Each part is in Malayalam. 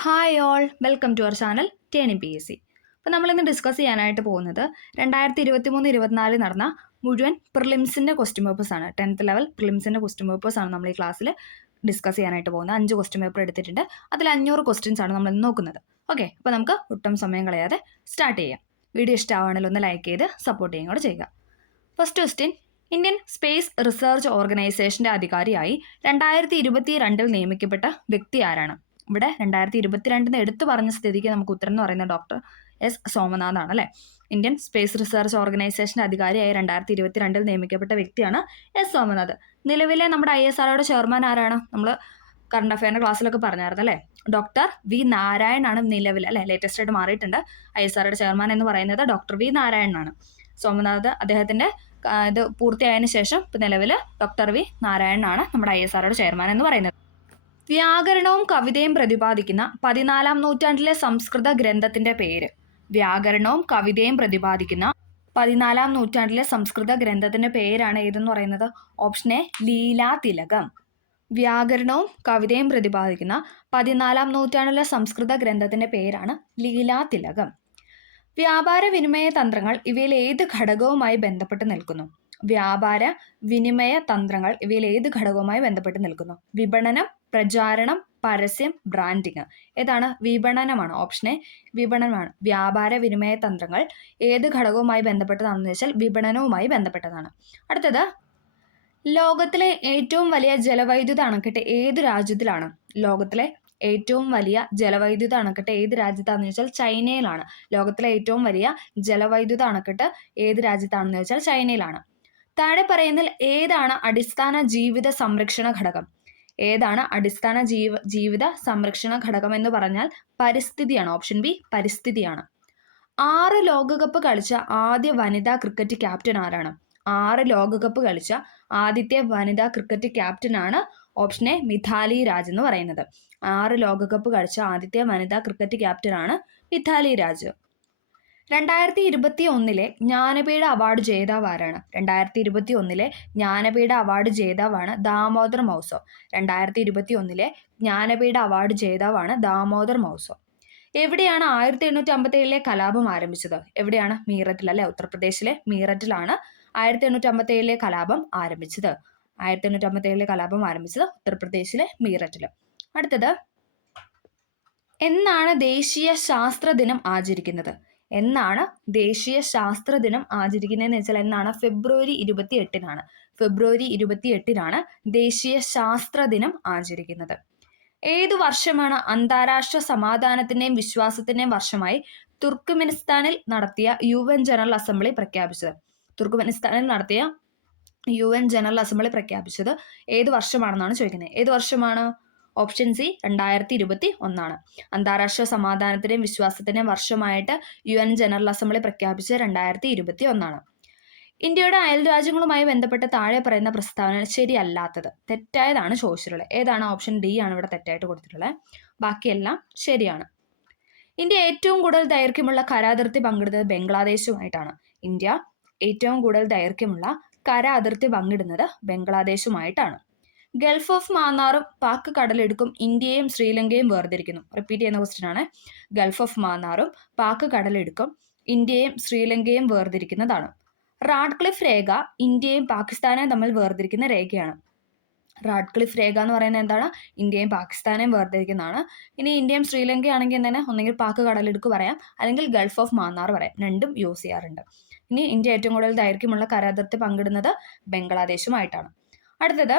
Hi all, welcome to our channel TNPSC. അപ്പോൾ നമ്മളിന്ന് ഡിസ്കസ് ചെയ്യാനായിട്ട് പോകുന്നത് 2023-24 നടന്ന മുഴുവൻ പ്രിലിംസിൻ്റെ ക്വസ്റ്റ്യൻ പേപ്പേഴ്സാണ്. 10th ലെവൽ പ്രിലിംസിൻ്റെ ക്വസ്റ്റ്യൻ പേപ്പേഴ്സാണ് നമ്മൾ ഈ ക്ലാസ്സിൽ ഡിസ്കസ് ചെയ്യാനായിട്ട് പോകുന്നത്. 5 ക്വസ്റ്റ്യൻ പേപ്പർ എടുത്തിട്ടുണ്ട്. അതിൽ 500 ക്വസ്റ്റ്യൻസ് ആണ് നമ്മൾ നോക്കുന്നത്. ഓക്കെ, അപ്പോൾ നമുക്ക് ഒട്ടും സമയം കളയാതെ സ്റ്റാർട്ട് ചെയ്യാം. വീഡിയോ ഇഷ്ടമാണെങ്കിൽ ഒന്ന് ലൈക്ക് ചെയ്ത് സപ്പോർട്ട് ചെയ്യുകയും കൂടെ ചെയ്യുക. First question, Indian space research ഓർഗനൈസേഷൻ്റെ അധികാരിയായി 2022 നിയമിക്കപ്പെട്ട വ്യക്തി ആരാണ്? ഇവിടെ 2022 എടുത്തു പറഞ്ഞ സ്ഥിതിക്ക് നമുക്ക് ഉത്തരം എന്ന് പറയുന്നത് ഡോക്ടർ എസ് സോമനാഥ് ആണ് അല്ലേ. ഇന്ത്യൻ സ്പേസ് റിസർച്ച് ഓർഗനൈസേഷൻ്റെ അധികാരിയായി 2022 നിയമിക്കപ്പെട്ട വ്യക്തിയാണ് എസ് സോമനാഥ്. നിലവിലെ നമ്മുടെ ISROയുടെ ചെയർമാൻ ആരാണ്? നമ്മൾ കറണ്ട് അഫയറിൻ്റെ ക്ലാസ്സിലൊക്കെ പറഞ്ഞായിരുന്നു അല്ലേ. ഡോക്ടർ വി നാരായണാണ് നിലവിൽ അല്ലേ, ലേറ്റസ്റ്റ് ആയിട്ട് മാറിയിട്ടുണ്ട്. ISROയുടെ ചെയർമാൻ എന്ന് പറയുന്നത് ഡോക്ടർ വി നാരായണനാണ്. സോമനാഥ് അദ്ദേഹത്തിൻ്റെ ഇത് പൂർത്തിയായതിനു ശേഷം ഇപ്പം നിലവിൽ ഡോക്ടർ വി നാരായണനാണ് നമ്മുടെ ISROയുടെ ചെയർമാൻ എന്ന് പറയുന്നത്. വ്യാകരണവും കവിതയും പ്രതിപാദിക്കുന്ന 14-ാം നൂറ്റാണ്ടിലെ സംസ്കൃത ഗ്രന്ഥത്തിന്റെ പേര്. വ്യാകരണവും കവിതയും പ്രതിപാദിക്കുന്ന 14-ാം നൂറ്റാണ്ടിലെ സംസ്കൃത ഗ്രന്ഥത്തിന്റെ പേരാണ് ഏതെന്ന് പറയുന്നത്? Option A, Leelathilakam. വ്യാകരണവും കവിതയും പ്രതിപാദിക്കുന്ന 14-ാം നൂറ്റാണ്ടിലെ സംസ്കൃത ഗ്രന്ഥത്തിന്റെ പേരാണ് ലീലാതിലകം. വ്യാപാര വിനിമയ തന്ത്രങ്ങൾ ഇവയിൽ ഏത് ഘടകവുമായി ബന്ധപ്പെട്ട് നിൽക്കുന്നു? വ്യാപാര വിനിമയ തന്ത്രങ്ങൾ ഇവയിൽ ഏത് ഘടകവുമായി ബന്ധപ്പെട്ട് നിൽക്കുന്നു? വിപണനം, പ്രചാരണം, പരസ്യം, ബ്രാൻഡിങ്. ഏതാണ്? വിപണനമാണ്. ഓപ്ഷൻ എ, വിപണനമാണ്. വ്യാപാര വിനിമയ തന്ത്രങ്ങൾ ഏത് ഘടകവുമായി ബന്ധപ്പെട്ടതാണെന്ന് വെച്ചാൽ വിപണനവുമായി ബന്ധപ്പെട്ടതാണ്. അടുത്തത്, ലോകത്തിലെ ഏറ്റവും വലിയ ജലവൈദ്യുത അണക്കെട്ട് ഏത് രാജ്യത്തിലാണ്? ലോകത്തിലെ ഏറ്റവും വലിയ ജലവൈദ്യുത അണക്കെട്ട് ഏത് രാജ്യത്താണെന്ന് വെച്ചാൽ ചൈനയിലാണ്. ലോകത്തിലെ ഏറ്റവും വലിയ ജലവൈദ്യുത അണക്കെട്ട് ഏത് രാജ്യത്താണെന്ന് വെച്ചാൽ ചൈനയിലാണ്. താഴെ പറയുന്നതിൽ ഏതാണ് അടിസ്ഥാന ജീവിത സംരക്ഷണ ഘടകം? ഏതാണ് അടിസ്ഥാന ജീവിത സംരക്ഷണ ഘടകം എന്ന് പറഞ്ഞാൽ പരിസ്ഥിതിയാണ്. Option B, പരിസ്ഥിതിയാണ്. 6 ലോകകപ്പ് കളിച്ച ആദ്യ വനിതാ ക്രിക്കറ്റ് ക്യാപ്റ്റൻ ആരാണ്? 6 ലോകകപ്പ് കളിച്ച ആദ്യത്തെ വനിതാ ക്രിക്കറ്റ് ക്യാപ്റ്റനാണ് ഓപ്ഷൻ എ, മിഥാലി രാജ് എന്ന് പറയുന്നത്. 6 ലോകകപ്പ് കളിച്ച ആദ്യത്തെ വനിതാ ക്രിക്കറ്റ് ക്യാപ്റ്റനാണ് മിഥാലി രാജ്. 2021 ജ്ഞാനപീഠ അവാർഡ് ജേതാവ് ആരാണ്? 2021 ജ്ഞാനപീഠ അവാർഡ് ജേതാവാണ് ദാമോദർ മൗസോ. 2021 ജ്ഞാനപീഠ അവാർഡ് ജേതാവാണ് ദാമോദർ മൗസോ. എവിടെയാണ് 1857 കലാപം ആരംഭിച്ചത്? എവിടെയാണ്? മീററ്റിൽ അല്ലെ, ഉത്തർപ്രദേശിലെ മീററ്റിലാണ് 1857 കലാപം ആരംഭിച്ചത്. 1857 കലാപം ആരംഭിച്ചത് ഉത്തർപ്രദേശിലെ മീററ്റിൽ. അടുത്തത്, എന്നാണ് ദേശീയ ശാസ്ത്ര ദിനം ആചരിക്കുന്നത്? എന്നാണ് ദേശീയ ശാസ്ത്ര ദിനം ആചരിക്കുന്നതെന്ന് വെച്ചാൽ എന്നാണ്? ഫെബ്രുവരി 28-നാണ്. ഫെബ്രുവരി 28-നാണ് ദേശീയ ശാസ്ത്ര ദിനം ആചരിക്കുന്നത്. ഏതു വർഷമാണ് അന്താരാഷ്ട്ര സമാധാനത്തിന്റെയും വിശ്വാസത്തിന്റെയും വർഷമായി തുർക്ക്മെനിസ്ഥാനിൽ നടത്തിയ UN ജനറൽ അസംബ്ലി പ്രഖ്യാപിച്ചത്? തുർക്ക്മെനിസ്ഥാനിൽ നടത്തിയ UN ജനറൽ അസംബ്ലി പ്രഖ്യാപിച്ചത് ഏത് വർഷമാണെന്നാണ് ചോദിക്കുന്നത്. ഏത് വർഷമാണ്? Option C, 2021. അന്താരാഷ്ട്ര സമാധാനത്തിന്റെയും വിശ്വാസത്തിന്റെയും വർഷമായിട്ട് UN ജനറൽ അസംബ്ലി പ്രഖ്യാപിച്ചത് 2021. ഇന്ത്യയുടെ അയൽ രാജ്യങ്ങളുമായി ബന്ധപ്പെട്ട താഴെ പറയുന്ന പ്രസ്താവന ശരിയല്ലാത്തത്. തെറ്റായതാണ് ചോദിച്ചിട്ടുള്ളത്. ഏതാണ്? ഓപ്ഷൻ ഡി ആണ് ഇവിടെ തെറ്റായിട്ട് കൊടുത്തിട്ടുള്ളത്. ബാക്കിയെല്ലാം ശരിയാണ്. ഇന്ത്യ ഏറ്റവും കൂടുതൽ ദൈർഘ്യമുള്ള കര അതിർത്തി പങ്കിടുന്നത് ബംഗ്ലാദേശുമായിട്ടാണ്. ഇന്ത്യ ഏറ്റവും കൂടുതൽ ദൈർഘ്യമുള്ള കര അതിർത്തി പങ്കിടുന്നത് ബംഗ്ലാദേശുമായിട്ടാണ്. ഗൾഫ് ഓഫ് മാന്നാറും പാക് കടലിടുക്കും ഇന്ത്യയും ശ്രീലങ്കയും വേർതിരിക്കുന്നു. റിപ്പീറ്റ് ചെയ്യുന്ന ക്വസ്റ്റ്യൻ ആണ്. ഗൾഫ് ഓഫ് മാന്നാറും പാക് കടലിടുക്കും ഇന്ത്യയും ശ്രീലങ്കയും വേർതിരിക്കുന്നതാണ്. റാഡ്ക്ലിഫ് രേഖ ഇന്ത്യയും പാകിസ്ഥാനെയും തമ്മിൽ വേർതിരിക്കുന്ന രേഖയാണ്. റാഡ്ക്ലിഫ് രേഖ എന്ന് പറയുന്നത് എന്താണ്? ഇന്ത്യയും പാകിസ്ഥാനെയും വേർതിരിക്കുന്നതാണ്. ഇനി ഇന്ത്യയും ശ്രീലങ്കയാണെങ്കിൽ തന്നെ ഒന്നെങ്കിൽ പാക് കടലിടുക്ക് പറയാം, അല്ലെങ്കിൽ ഗൾഫ് ഓഫ് മാന്നാർ പറയാം. രണ്ടും യൂസ് ചെയ്യാറുണ്ട്. ഇനി ഇന്ത്യ ഏറ്റവും കൂടുതൽ ദൈർഘ്യമുള്ള കര അതിർത്തി പങ്കിടുന്നത് ബംഗ്ലാദേശുമായിട്ടാണ്. അടുത്തത്,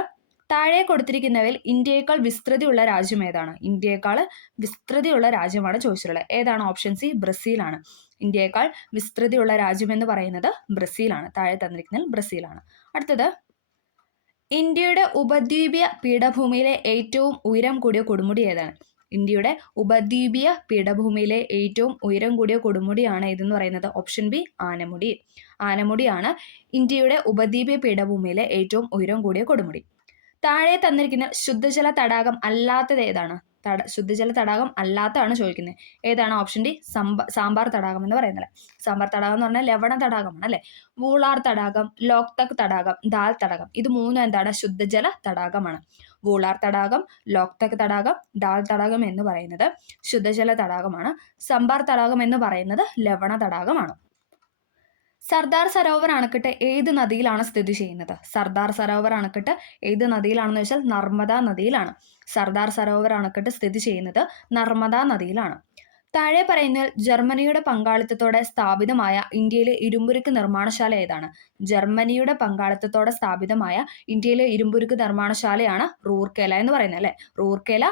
താഴെ കൊടുത്തിരിക്കുന്നവയിൽ ഇന്ത്യയേക്കാൾ വിസ്തൃതിയുള്ള രാജ്യം ഏതാണ്? ഇന്ത്യയേക്കാൾ വിസ്തൃതിയുള്ള രാജ്യമാണ് ചോദിച്ചിട്ടുള്ളത്. ഏതാണ്? Option C, ബ്രസീലാണ്. ഇന്ത്യയേക്കാൾ വിസ്തൃതിയുള്ള രാജ്യം എന്ന് പറയുന്നത് ബ്രസീലാണ്. താഴെ തന്നിരിക്കുന്നതിൽ ബ്രസീലാണ്. അടുത്തത്, ഇന്ത്യയുടെ ഉപദ്വീപീയ പീഠഭൂമിയിലെ ഏറ്റവും ഉയരം കൂടിയ കൊടുമുടി ഏതാണ്? ഇന്ത്യയുടെ ഉപദ്വീപീയ പീഠഭൂമിയിലെ ഏറ്റവും ഉയരം കൂടിയ കൊടുമുടിയാണ് ഇതെന്ന് പറയുന്നത് ഓപ്ഷൻ ബി, ആനമുടി. ആനമുടിയാണ് ഇന്ത്യയുടെ ഉപദ്വീപീയ പീഠഭൂമിയിലെ ഏറ്റവും ഉയരം കൂടിയ കൊടുമുടി. താഴെ തന്നിരിക്കുന്ന ശുദ്ധജല തടാകം അല്ലാത്തത് ഏതാണ്? ശുദ്ധജല തടാകം അല്ലാത്തതാണ് ചോദിക്കുന്നത്. ഏതാണ്? ഓപ്ഷൻ ഡി, സാമ്പാർ തടാകം എന്ന് പറയുന്നത്. സാമ്പാർ തടാകം എന്ന് പറഞ്ഞാൽ ലവണ തടാകമാണ് അല്ലെ. വൂളാർ തടാകം, ലോക്തക് തടാകം, ദാൽ തടാകം, ഇത് മൂന്നും എന്താണ്? ശുദ്ധജല തടാകമാണ്. വൂളാർ തടാകം, ലോക്തക് തടാകം, ദാൽ തടാകം എന്ന് പറയുന്നത് ശുദ്ധജല തടാകമാണ്. സംബാർ തടാകം എന്ന് പറയുന്നത് ലവണ തടാകമാണ്. സർദാർ സരോവർ അണക്കെട്ട് ഏത് നദിയിലാണ് സ്ഥിതി ചെയ്യുന്നത്? സർദാർ സരോവർ അണക്കെട്ട് ഏത് നദിയിലാണെന്ന് വെച്ചാൽ നർമ്മദ നദിയിലാണ്. സർദാർ സരോവർ അണക്കെട്ട് സ്ഥിതി ചെയ്യുന്നത് നർമ്മദ നദിയിലാണ്. താഴെ പറയുന്നതിൽ ജർമ്മനിയുടെ പങ്കാളിത്തത്തോടെ സ്ഥാപിതമായ ഇന്ത്യയിലെ ഇരുമ്പുരുക്ക് നിർമ്മാണശാല ഏതാണ്? ജർമ്മനിയുടെ പങ്കാളിത്തത്തോടെ സ്ഥാപിതമായ ഇന്ത്യയിലെ ഇരുമ്പുരുക്ക് നിർമ്മാണശാലയാണ് റൂർക്കേല എന്ന് പറയുന്നത് അല്ലെ. റൂർക്കേല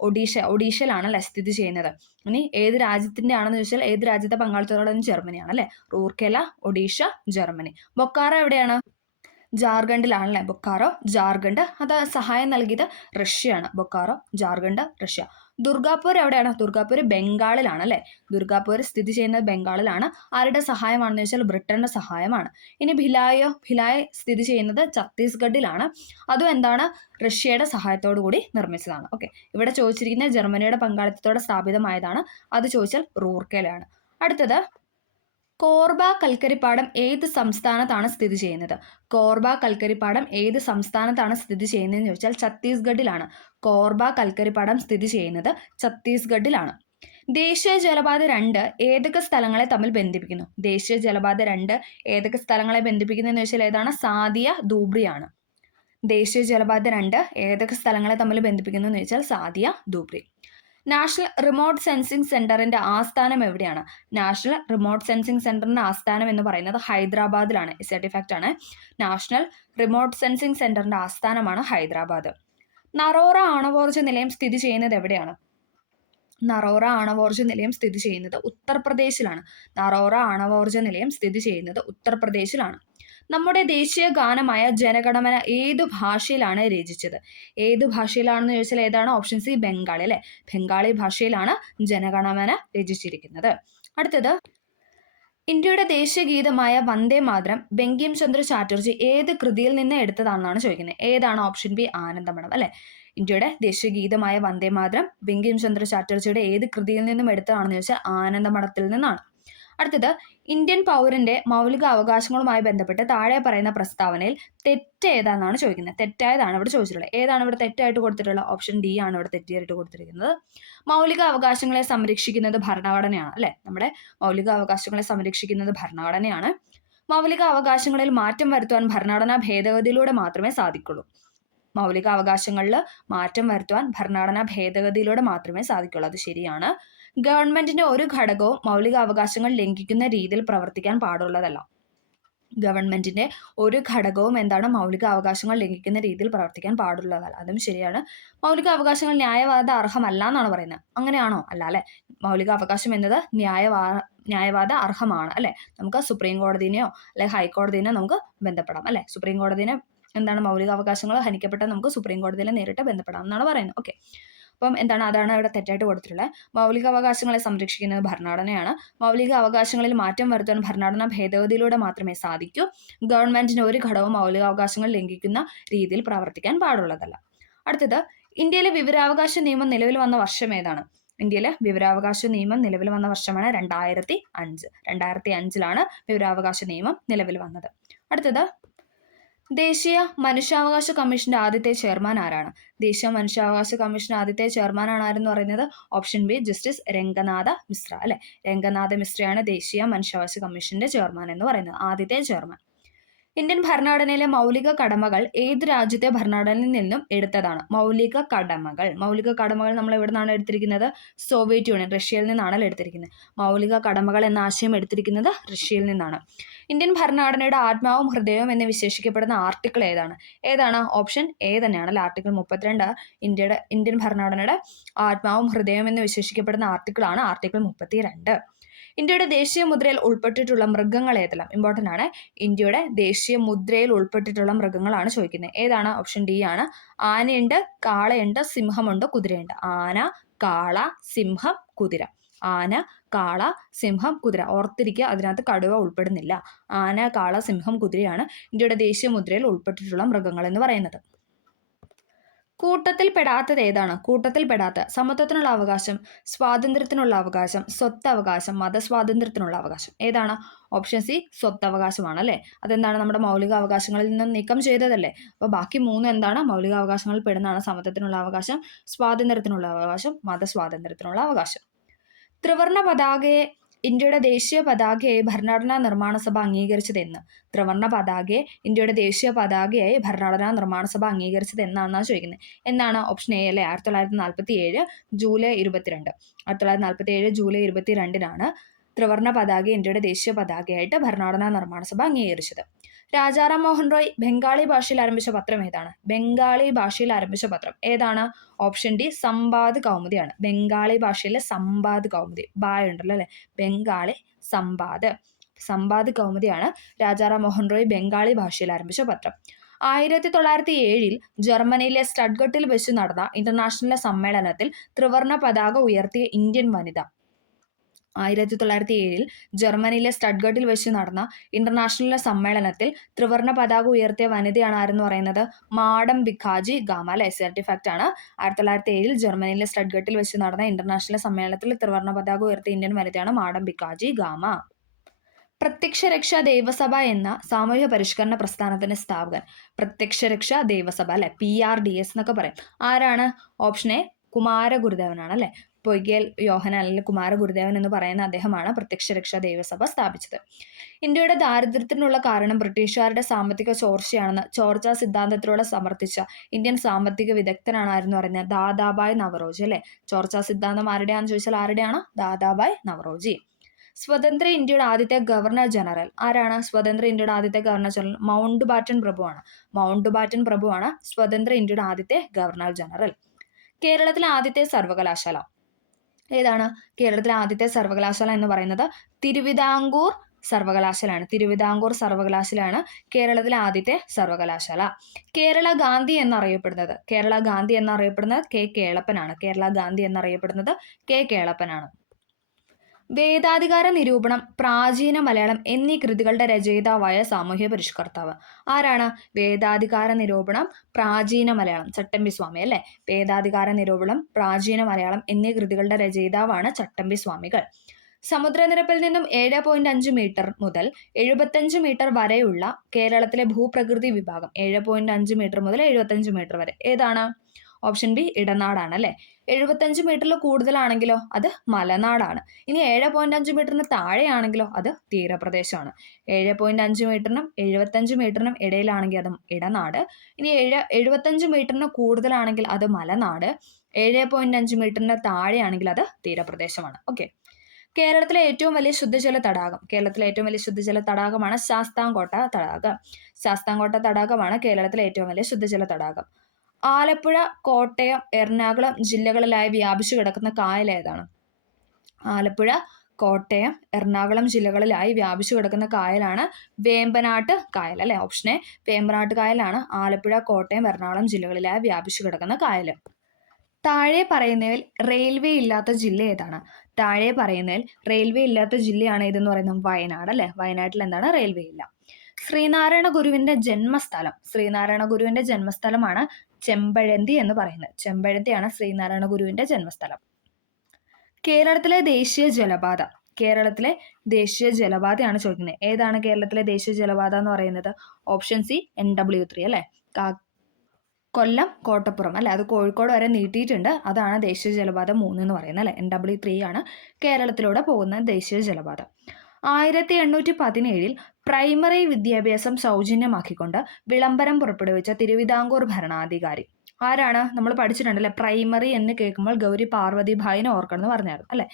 ഒഡീഷയിലാണല്ലേ സ്ഥിതി ചെയ്യുന്നത്. ഇനി ഏത് രാജ്യത്തിന്റെ ആണെന്ന് ചോദിച്ചാൽ ഏത് രാജ്യത്തെ പങ്കാളിത്തത്തോടെ? ജർമ്മനിയാണ് അല്ലെ. റൂർക്കേല ഒഡീഷ ജർമ്മനി. ബൊക്കാറോ എവിടെയാണ്? ജാർഖണ്ഡിലാണല്ലേ ബൊക്കാറോ, ജാർഖണ്ഡ്. അത് സഹായം നൽകിയത് റഷ്യയാണ്. ബൊക്കാറോ, ജാർഖണ്ഡ്, റഷ്യ. ദുർഗാപൂർ എവിടെയാണ്? ദുർഗാപൂർ ബംഗാളിലാണ് അല്ലെ. ദുർഗാപൂർ സ്ഥിതി ചെയ്യുന്നത് ബംഗാളിലാണ്. ആരുടെ സഹായമാണെന്ന് വെച്ചാൽ ബ്രിട്ടന്റെ സഹായമാണ്. ഇനി ഭിലായോ? ഭിലായ് സ്ഥിതി ചെയ്യുന്നത് ഛത്തീസ്ഗഡിലാണ്. അതും എന്താണ്? റഷ്യയുടെ സഹായത്തോടു കൂടി നിർമ്മിച്ചതാണ്. ഓക്കെ, ഇവിടെ ചോദിച്ചിരിക്കുന്നത് ജർമ്മനിയുടെ പങ്കാളിത്തത്തോടെ സ്ഥാപിതമായതാണ്. അത് ചോദിച്ചാൽ റൂർക്കേലയാണ്. അടുത്തത്, കോർബ കൽക്കരിപ്പാടം ഏത് സംസ്ഥാനത്താണ് സ്ഥിതി ചെയ്യുന്നത്? കോർബ കൽക്കരിപ്പാടം ഏത് സംസ്ഥാനത്താണ് സ്ഥിതി ചെയ്യുന്നതെന്ന് ചോദിച്ചാൽ ഛത്തീസ്ഗഡിലാണ്. കോർബ കൽക്കരിപ്പാടം സ്ഥിതി ചെയ്യുന്നത് ഛത്തീസ്ഗഡിലാണ്. ദേശീയ ജലപാത 2 ഏതൊക്കെ സ്ഥലങ്ങളെ തമ്മിൽ ബന്ധിപ്പിക്കുന്നു? ദേശീയ ജലപാത 2 ഏതൊക്കെ സ്ഥലങ്ങളെ ബന്ധിപ്പിക്കുന്നതെന്ന് വെച്ചാൽ ഏതാണ്? സാദിയ ധൂബ്രിയാണ്. ദേശീയ ജലപാത 2 ഏതൊക്കെ സ്ഥലങ്ങളെ തമ്മിൽ ബന്ധിപ്പിക്കുന്നു എന്ന് വെച്ചാൽ Sadiya Dhubri. National remote sensing സെന്ററിന്റെ ആസ്ഥാനം എവിടെയാണ്? നാഷണൽ റിമോട്ട് സെൻസിംഗ് സെന്ററിന്റെ ആസ്ഥാനം എന്ന് പറയുന്നത് ഹൈദരാബാദിലാണ്. സർട്ടിഫാക്റ്റ് ആണ്. നാഷണൽ റിമോട്ട് സെൻസിംഗ് സെന്ററിന്റെ ആസ്ഥാനമാണ് ഹൈദരാബാദ്. നറോറ ആണവോർജ നിലയം സ്ഥിതി ചെയ്യുന്നത് എവിടെയാണ്? നറോറ ആണവോർജ നിലയം സ്ഥിതി ചെയ്യുന്നത് ഉത്തർപ്രദേശിലാണ്. നറോറ ആണവോർജ നിലയം സ്ഥിതി ചെയ്യുന്നത് ഉത്തർപ്രദേശിലാണ്. നമ്മുടെ ദേശീയ ഗാനമായ ജനഗണമന ഏതു ഭാഷയിലാണ് രചിച്ചത്? ഏതു ഭാഷയിലാണെന്ന് ചോദിച്ചാൽ ഏതാണ്? ഓപ്ഷൻ സി ബംഗാളി അല്ലെ. ബംഗാളി ഭാഷയിലാണ് ജനഗണമന രചിച്ചിരിക്കുന്നത്. അടുത്തത്, ഇന്ത്യയുടെ ദേശീയ ഗീതമായ വന്ദേ മാതരം ബങ്കിം ചന്ദ്ര ചാറ്റർജി ഏത് കൃതിയിൽ നിന്ന് എടുത്തതാണെന്നാണ് ചോദിക്കുന്നത്. ഏതാണ്? ഓപ്ഷൻ ബി ആനന്ദമഠം അല്ലെ. ഇന്ത്യയുടെ ദേശീയ ഗീതമായ വന്ദേ മാതരം ബങ്കിം ചന്ദ്ര ചാറ്റർജിയുടെ ഏത് കൃതിയിൽ നിന്നും എടുത്തതാണെന്ന് ചോദിച്ചാൽ ആനന്ദമഠത്തിൽ നിന്നാണ്. അടുത്തത്, ഇന്ത്യൻ പൗരന്റെ മൗലിക അവകാശങ്ങളുമായി ബന്ധപ്പെട്ട് താഴെ പറയുന്ന പ്രസ്താവനയിൽ തെറ്റ് ഏതാണെന്നാണ് ചോദിക്കുന്നത്. തെറ്റായതാണ് ഇവിടെ ചോദിച്ചിട്ടുള്ളത്. ഏതാണ് ഇവിടെ തെറ്റായിട്ട് കൊടുത്തിട്ടുള്ളത്? ഓപ്ഷൻ ഡി ആണ് ഇവിടെ തെറ്റായിട്ട് കൊടുത്തിരിക്കുന്നത്. മൗലിക അവകാശങ്ങളെ സംരക്ഷിക്കുന്നത് ഭരണഘടനയാണ് അല്ലെ. നമ്മുടെ മൗലിക അവകാശങ്ങളെ സംരക്ഷിക്കുന്നത് ഭരണഘടനയാണ്. മൗലിക അവകാശങ്ങളിൽ മാറ്റം വരുത്തുവാൻ ഭരണഘടനാ ഭേദഗതിയിലൂടെ മാത്രമേ സാധിക്കുള്ളൂ. മൗലിക അവകാശങ്ങളിൽ മാറ്റം വരുത്തുവാൻ ഭരണഘടനാ ഭേദഗതിയിലൂടെ മാത്രമേ സാധിക്കുള്ളൂ. അത് ശരിയാണ്. ഗവൺമെന്റിന്റെ ഒരു ഘടകവും മൗലിക അവകാശങ്ങൾ ലംഘിക്കുന്ന രീതിയിൽ പ്രവർത്തിക്കാൻ പാടുള്ളതല്ല. ഗവൺമെന്റിന്റെ ഒരു ഘടകവും എന്താണ്? മൗലിക അവകാശങ്ങൾ ലംഘിക്കുന്ന രീതിയിൽ പ്രവർത്തിക്കാൻ പാടുള്ളതല്ല. അതും ശരിയാണ്. മൗലിക അവകാശങ്ങൾ ന്യായവാദ അർഹമല്ല എന്നാണ് പറയുന്നത്. അങ്ങനെയാണോ? അല്ല അല്ലെ. മൗലിക അവകാശം എന്നത് ന്യായവാദ അർഹമാണ് അല്ലെ. നമുക്ക് സുപ്രീം കോടതിനെയോ അല്ലെ ഹൈക്കോടതിനെയോ നമുക്ക് ബന്ധപ്പെടാം അല്ലെ. സുപ്രീം കോടതിനെ എന്താണ്? മൗലിക അവകാശങ്ങൾ ഹനിക്കപ്പെട്ടാൽ നമുക്ക് സുപ്രീം കോടതിയിൽ നേരിട്ട് ബന്ധപ്പെടാം എന്നാണ് പറയുന്നത്. ഓക്കെ, അപ്പം എന്താണ്? അതാണ് ഇവിടെ തെറ്റായിട്ട് കൊടുത്തിട്ടുള്ളത്. മൗലിക അവകാശങ്ങളെ സംരക്ഷിക്കുന്നത് ഭരണഘടനയാണ്. മൗലിക അവകാശങ്ങളിൽ മാറ്റം വരുത്താൻ ഭരണഘടനാ ഭേദഗതിയിലൂടെ മാത്രമേ സാധിക്കൂ. ഗവൺമെന്റിന് ഒരു ഘടകവും മൗലിക അവകാശങ്ങൾ ലംഘിക്കുന്ന രീതിയിൽ പ്രവർത്തിക്കാൻ പാടുള്ളതല്ല. അടുത്തത്, ഇന്ത്യയിലെ വിവരാവകാശ നിയമം നിലവിൽ വന്ന വർഷം ഏതാണ്? ഇന്ത്യയിലെ വിവരാവകാശ നിയമം നിലവിൽ വന്ന വർഷമാണ് 2005. 2005 വിവരാവകാശ നിയമം നിലവിൽ വന്നത്. അടുത്തത്, ദേശീയ മനുഷ്യാവകാശ കമ്മീഷന്റെ ആദ്യത്തെ ചെയർമാൻ ആരാണ്? ദേശീയ മനുഷ്യാവകാശ കമ്മീഷൻ ആദ്യത്തെ ചെയർമാൻ ആരെന്ന് പറയുന്നത്? Option B justice Ranganatha Mishra അല്ലെ. രംഗനാഥ മിശ്രയാണ് ദേശീയ മനുഷ്യാവകാശ കമ്മീഷന്റെ ചെയർമാൻ എന്ന് പറയുന്നത്, ആദ്യത്തെ ചെയർമാൻ. ഇന്ത്യൻ ഭരണഘടനയിലെ മൗലിക കടമകൾ ഏത് രാജ്യത്തെ ഭരണഘടനയിൽ നിന്നും എടുത്തതാണ്? മൗലിക കടമകൾ നമ്മൾ എവിടെ നിന്നാണ് എടുത്തിരിക്കുന്നത്? സോവിയറ്റ് യൂണിയൻ, റഷ്യയിൽ നിന്നാണല്ലോ എടുത്തിരിക്കുന്നത്. മൗലിക കടമകൾ എന്ന ആശയം എടുത്തിരിക്കുന്നത് റഷ്യയിൽ നിന്നാണ്. ഇന്ത്യൻ ഭരണഘടനയുടെ ആത്മാവും ഹൃദയവും എന്ന് വിശേഷിക്കപ്പെടുന്ന ആർട്ടിക്കിൾ ഏതാണ്? ഓപ്ഷൻ എ തന്നെയാണ് അല്ലെ. ആർട്ടിക്കിൾ 32 ഇന്ത്യൻ ഭരണഘടനയുടെ ആത്മാവും ഹൃദയവും എന്ന് വിശേഷിക്കപ്പെടുന്ന ആർട്ടിക്കിളാണ് ആർട്ടിക്കിൾ 32. ഇന്ത്യയുടെ ദേശീയ മുദ്രയിൽ ഉൾപ്പെട്ടിട്ടുള്ള മൃഗങ്ങൾ ഏതെല്ലാം? ഇമ്പോർട്ടൻ്റ് ആണ്. ഇന്ത്യയുടെ ദേശീയ മുദ്രയിൽ ഉൾപ്പെട്ടിട്ടുള്ള മൃഗങ്ങളാണ് ചോദിക്കുന്നത്. ഏതാണ്? ഓപ്ഷൻ ഡി ആണ്. ആനയുണ്ട്, കാളയുണ്ട്, സിംഹമുണ്ട്, കുതിരയുണ്ട്. ആന, കാള, സിംഹം, കുതിര. ആന, കാള, സിംഹം, കുതിര. ഓർത്തിരിക്കുക, അതിനകത്ത് കടുവ ഉൾപ്പെടുന്നില്ല. ആന, കാള, സിംഹം, കുതിരയാണ് ഇന്ത്യയുടെ ദേശീയ മുദ്രയിൽ ഉൾപ്പെട്ടിട്ടുള്ള മൃഗങ്ങൾ എന്ന് പറയുന്നത്. കൂട്ടത്തിൽ പെടാത്തത് ഏതാണ്? കൂട്ടത്തിൽ പെടാത്ത സമത്വത്തിനുള്ള അവകാശം, സ്വാതന്ത്ര്യത്തിനുള്ള അവകാശം, സ്വത്തവകാശം, മതസ്വാതന്ത്ര്യത്തിനുള്ള അവകാശം. ഏതാണ്? ഓപ്ഷൻ സി സ്വത്തവകാശമാണ് അല്ലേ. അതെന്താണ്, നമ്മുടെ മൗലിക അവകാശങ്ങളിൽ നിന്നും നീക്കം ചെയ്തതല്ലേ. അപ്പോൾ ബാക്കി 3 എന്താണ്, മൗലിക അവകാശങ്ങളിൽ പെടുന്നതാണ്. സമത്വത്തിനുള്ള അവകാശം, സ്വാതന്ത്ര്യത്തിനുള്ള അവകാശം, മതസ്വാതന്ത്ര്യത്തിനുള്ള അവകാശം. ത്രിവർണ പതാകയെ ഇന്ത്യയുടെ ദേശീയ പതാകയായി ഭരണഘടനാ നിർമ്മാണ സഭ അംഗീകരിച്ചത് എന്ന്. ത്രിവർണ പതാകയെ ഇന്ത്യയുടെ ദേശീയ പതാകയായി ഭരണഘടനാ നിർമ്മാണ സഭ അംഗീകരിച്ചത് എന്നാണെന്നാണ് ചോദിക്കുന്നത്. എന്നാണ്? ഓപ്ഷൻ എ അല്ലേ, 1947 ജൂലൈ 22. 1947 ജൂലൈ 22-നാണ് ത്രിവർണ പതാക ഇന്ത്യയുടെ ദേശീയ പതാകയായിട്ട് ഭരണഘടനാ നിർമ്മാണ സഭ അംഗീകരിച്ചത്. രാജാറാം മോഹൻ റോയ് ബംഗാളി ഭാഷയിൽ ആരംഭിച്ച പത്രം ഏതാണ്? ബംഗാളി ഭാഷയിൽ ആരംഭിച്ച പത്രം ഏതാണ്? ഓപ്ഷൻ ഡി സംവാദ് കൗമുദിയാണ്. ബംഗാളി ഭാഷയിലെ സംവാദ് കൗമുദി, ബായ് ഉണ്ടല്ലോ അല്ലെ, ബംഗാളി സംവാദ് കൗമുദിയാണ് രാജാറാം മോഹൻ റോയ് ബംഗാളി ഭാഷയിൽ ആരംഭിച്ച പത്രം. 1907 ജർമ്മനിയിലെ സ്റ്റഡ്ഗട്ടിൽ വെച്ച് നടന്ന ഇന്റർനാഷണൽ സമ്മേളനത്തിൽ ത്രിവർണ പതാക ഉയർത്തിയ ഇന്ത്യൻ വനിത. 1907 ജർമ്മനിയിലെ സ്റ്റഡ്ഗട്ടിൽ വെച്ച് നടന്ന ഇന്റർനാഷണൽ സമ്മേളനത്തിൽ ത്രിവർണ പതാക ഉയർത്തിയ വനിതയാണ് ആരെന്ന് പറയുന്നത്? മാഡം ഭിക്കാജി ഗാമ അല്ലെ. സർട്ടിഫാക്റ്റ് ആണ്. 1907 ജർമ്മനിയിലെ സ്റ്റഡ്ഗട്ടിൽ വെച്ച് നടന്ന ഇന്റർനാഷണൽ സമ്മേളനത്തിൽ ത്രിവർണ പതാക ഉയർത്തിയ ഇന്ത്യൻ വനിതയാണ് മാഡം ഭിക്കാജി ഗാമ. പ്രത്യക്ഷ രക്ഷാ ദേവസഭ എന്ന സാമൂഹ്യ പരിഷ്കരണ പ്രസ്ഥാനത്തിന്റെ സ്ഥാപകൻ. പ്രത്യക്ഷ രക്ഷാ ദേവസഭ അല്ലെ, PRDS എന്നൊക്കെ പറയും. ആരാണ്? ഓപ്ഷൻ എ കുമാരഗുരുദേവനാണ് അല്ലെ. പൊയ്കേൽ യോഹനാൻ അല്ലെങ്കിൽ കുമാരഗുരുദേവൻ എന്ന് പറയുന്ന അദ്ദേഹമാണ് പ്രത്യക്ഷ രക്ഷാ ദേവസഭ സ്ഥാപിച്ചത്. ഇന്ത്യയുടെ ദാരിദ്ര്യത്തിനുള്ള കാരണം ബ്രിട്ടീഷുകാരുടെ സാമ്പത്തിക ചോർച്ചയാണെന്ന് ചോർച്ചാ സിദ്ധാന്തത്തിലൂടെ സമർത്ഥിച്ച ഇന്ത്യൻ സാമ്പത്തിക വിദഗ്ധനാണ് ആരെന്ന് പറയുന്നത്? ദാദാബായ് നവറോജി അല്ലെ. ചോർച്ചാ സിദ്ധാന്തം ആരുടെയാണെന്ന് ചോദിച്ചാൽ ആരുടെയാണ്? ദാദാബായ് നവറോജി. സ്വതന്ത്ര ഇന്ത്യയുടെ ആദ്യത്തെ ഗവർണർ ജനറൽ ആരാണ്? സ്വതന്ത്ര ഇന്ത്യയുടെ ആദ്യത്തെ ഗവർണർ ജനറൽ മൗണ്ട് ബാറ്റൻ പ്രഭുവാണ്. മൗണ്ട് ബാറ്റൻ പ്രഭുവാണ് സ്വതന്ത്ര ഇന്ത്യയുടെ ആദ്യത്തെ ഗവർണർ ജനറൽ. കേരളത്തിലെ ആദ്യത്തെ സർവകലാശാല ഏതാണ്? കേരളത്തിലെ ആദ്യത്തെ സർവകലാശാല എന്ന് പറയുന്നത് തിരുവിതാംകൂർ സർവകലാശാലയാണ്. തിരുവിതാംകൂർ സർവകലാശാലയാണ് കേരളത്തിലെ ആദ്യത്തെ സർവകലാശാല. കേരള ഗാന്ധി എന്നറിയപ്പെടുന്നത് കെ കേളപ്പനാണ്. കേരള ഗാന്ധി എന്നറിയപ്പെടുന്നത് കെ കേളപ്പനാണ്. വേദാധികാര നിരൂപണം, പ്രാചീന മലയാളം എന്നീ കൃതികളുടെ രചയിതാവായ സാമൂഹ്യ പരിഷ്കർത്താവ് ആരാണ്? വേദാധികാര നിരൂപണം, പ്രാചീന മലയാളം ചട്ടമ്പി സ്വാമി അല്ലെ. വേദാധികാര നിരൂപണം, പ്രാചീന മലയാളം എന്നീ കൃതികളുടെ രചയിതാവാണ് ചട്ടമ്പി സ്വാമികൾ. സമുദ്രനിരപ്പിൽ നിന്നും 7.5 മീറ്റർ മുതൽ 75 മീറ്റർ വരെയുള്ള കേരളത്തിലെ ഭൂപ്രകൃതി വിഭാഗം 7.5 മീറ്റർ മുതൽ 75 മീറ്റർ വരെ ഏതാണ്? ഓപ്ഷൻ ബി ഇടനാടാണ് അല്ലെ. 75 മീറ്ററിൽ കൂടുതലാണെങ്കിലോ അത് മലനാടാണ്. ഇനി 7.5 മീറ്ററിന് താഴെയാണെങ്കിലോ അത് തീരപ്രദേശമാണ്. 7.5 മീറ്ററിനും 75 മീറ്ററിനും ഇടയിലാണെങ്കിൽ അത് ഇടനാട്. ഇനി 75 മീറ്ററിന് കൂടുതലാണെങ്കിൽ അത് മലനാട്. 7.5 മീറ്ററിന് താഴെയാണെങ്കിൽ അത് തീരപ്രദേശമാണ്. ഓക്കെ. കേരളത്തിലെ ഏറ്റവും വലിയ ശുദ്ധജല തടാകമാണ് ശാസ്താംകോട്ട തടാകം. ശാസ്താംകോട്ട തടാകമാണ് കേരളത്തിലെ ഏറ്റവും വലിയ ശുദ്ധജല തടാകം. ആലപ്പുഴ, കോട്ടയം, എറണാകുളം ജില്ലകളിലായി വ്യാപിച്ചു കിടക്കുന്ന കായൽ ഏതാണ്? ആലപ്പുഴ, കോട്ടയം, എറണാകുളം ജില്ലകളിലായി വ്യാപിച്ചു കിടക്കുന്ന കായലാണ് വേമ്പനാട്ട് കായൽ അല്ലെ. ഓപ്ഷൻ എ വേമ്പനാട്ട് കായലാണ് ആലപ്പുഴ, കോട്ടയം, എറണാകുളം ജില്ലകളിലായി വ്യാപിച്ചു കിടക്കുന്ന കായൽ. താഴെ പറയുന്നതിൽ റെയിൽവേ ഇല്ലാത്ത ജില്ല ഏതാണ്? താഴെ പറയുന്നതിൽ റെയിൽവേ ഇല്ലാത്ത ജില്ലയാണ് ഇതെന്ന് പറയുന്നത് വയനാട് അല്ലെ. വയനാട്ടിൽ എന്താണ്? റെയിൽവേ ഇല്ല. ശ്രീനാരായണ ഗുരുവിന്റെ ജന്മസ്ഥലമാണ് ചെമ്പഴന്തി എന്ന് പറയുന്നത്. ചെമ്പഴന്തിയാണ് ശ്രീനാരായണ ഗുരുവിന്റെ ജന്മസ്ഥലം. കേരളത്തിലെ ദേശീയ ജലപാതയാണ് ചോദിക്കുന്നത്. ഏതാണ് കേരളത്തിലെ ദേശീയ ജലപാത എന്ന് പറയുന്നത്? ഓപ്ഷൻ സി NW3 അല്ലെ. കൊല്ലം കോട്ടപ്പുറം അല്ലെ, അത് കോഴിക്കോട് വരെ നീട്ടിയിട്ടുണ്ട്. അതാണ് ദേശീയ ജലപാത 3 എന്ന് പറയുന്നത് അല്ലെ. NW3 ആണ് കേരളത്തിലൂടെ പോകുന്ന ദേശീയ ജലപാത. 1817 പ്രൈമറി വിദ്യാഭ്യാസം സൗജന്യമാക്കിക്കൊണ്ട് വിളംബരം പുറപ്പെടുവിച്ച തിരുവിതാംകൂർ ഭരണാധികാരി ആരാണ്? നമ്മൾ പഠിച്ചിട്ടുണ്ടല്ലേ. പ്രൈമറി എന്ന് കേൾക്കുമ്പോൾ ഗൗരി പാർവതിഭായിനെ ഓർക്കണം എന്ന് പറഞ്ഞായിരുന്നു അല്ലെ.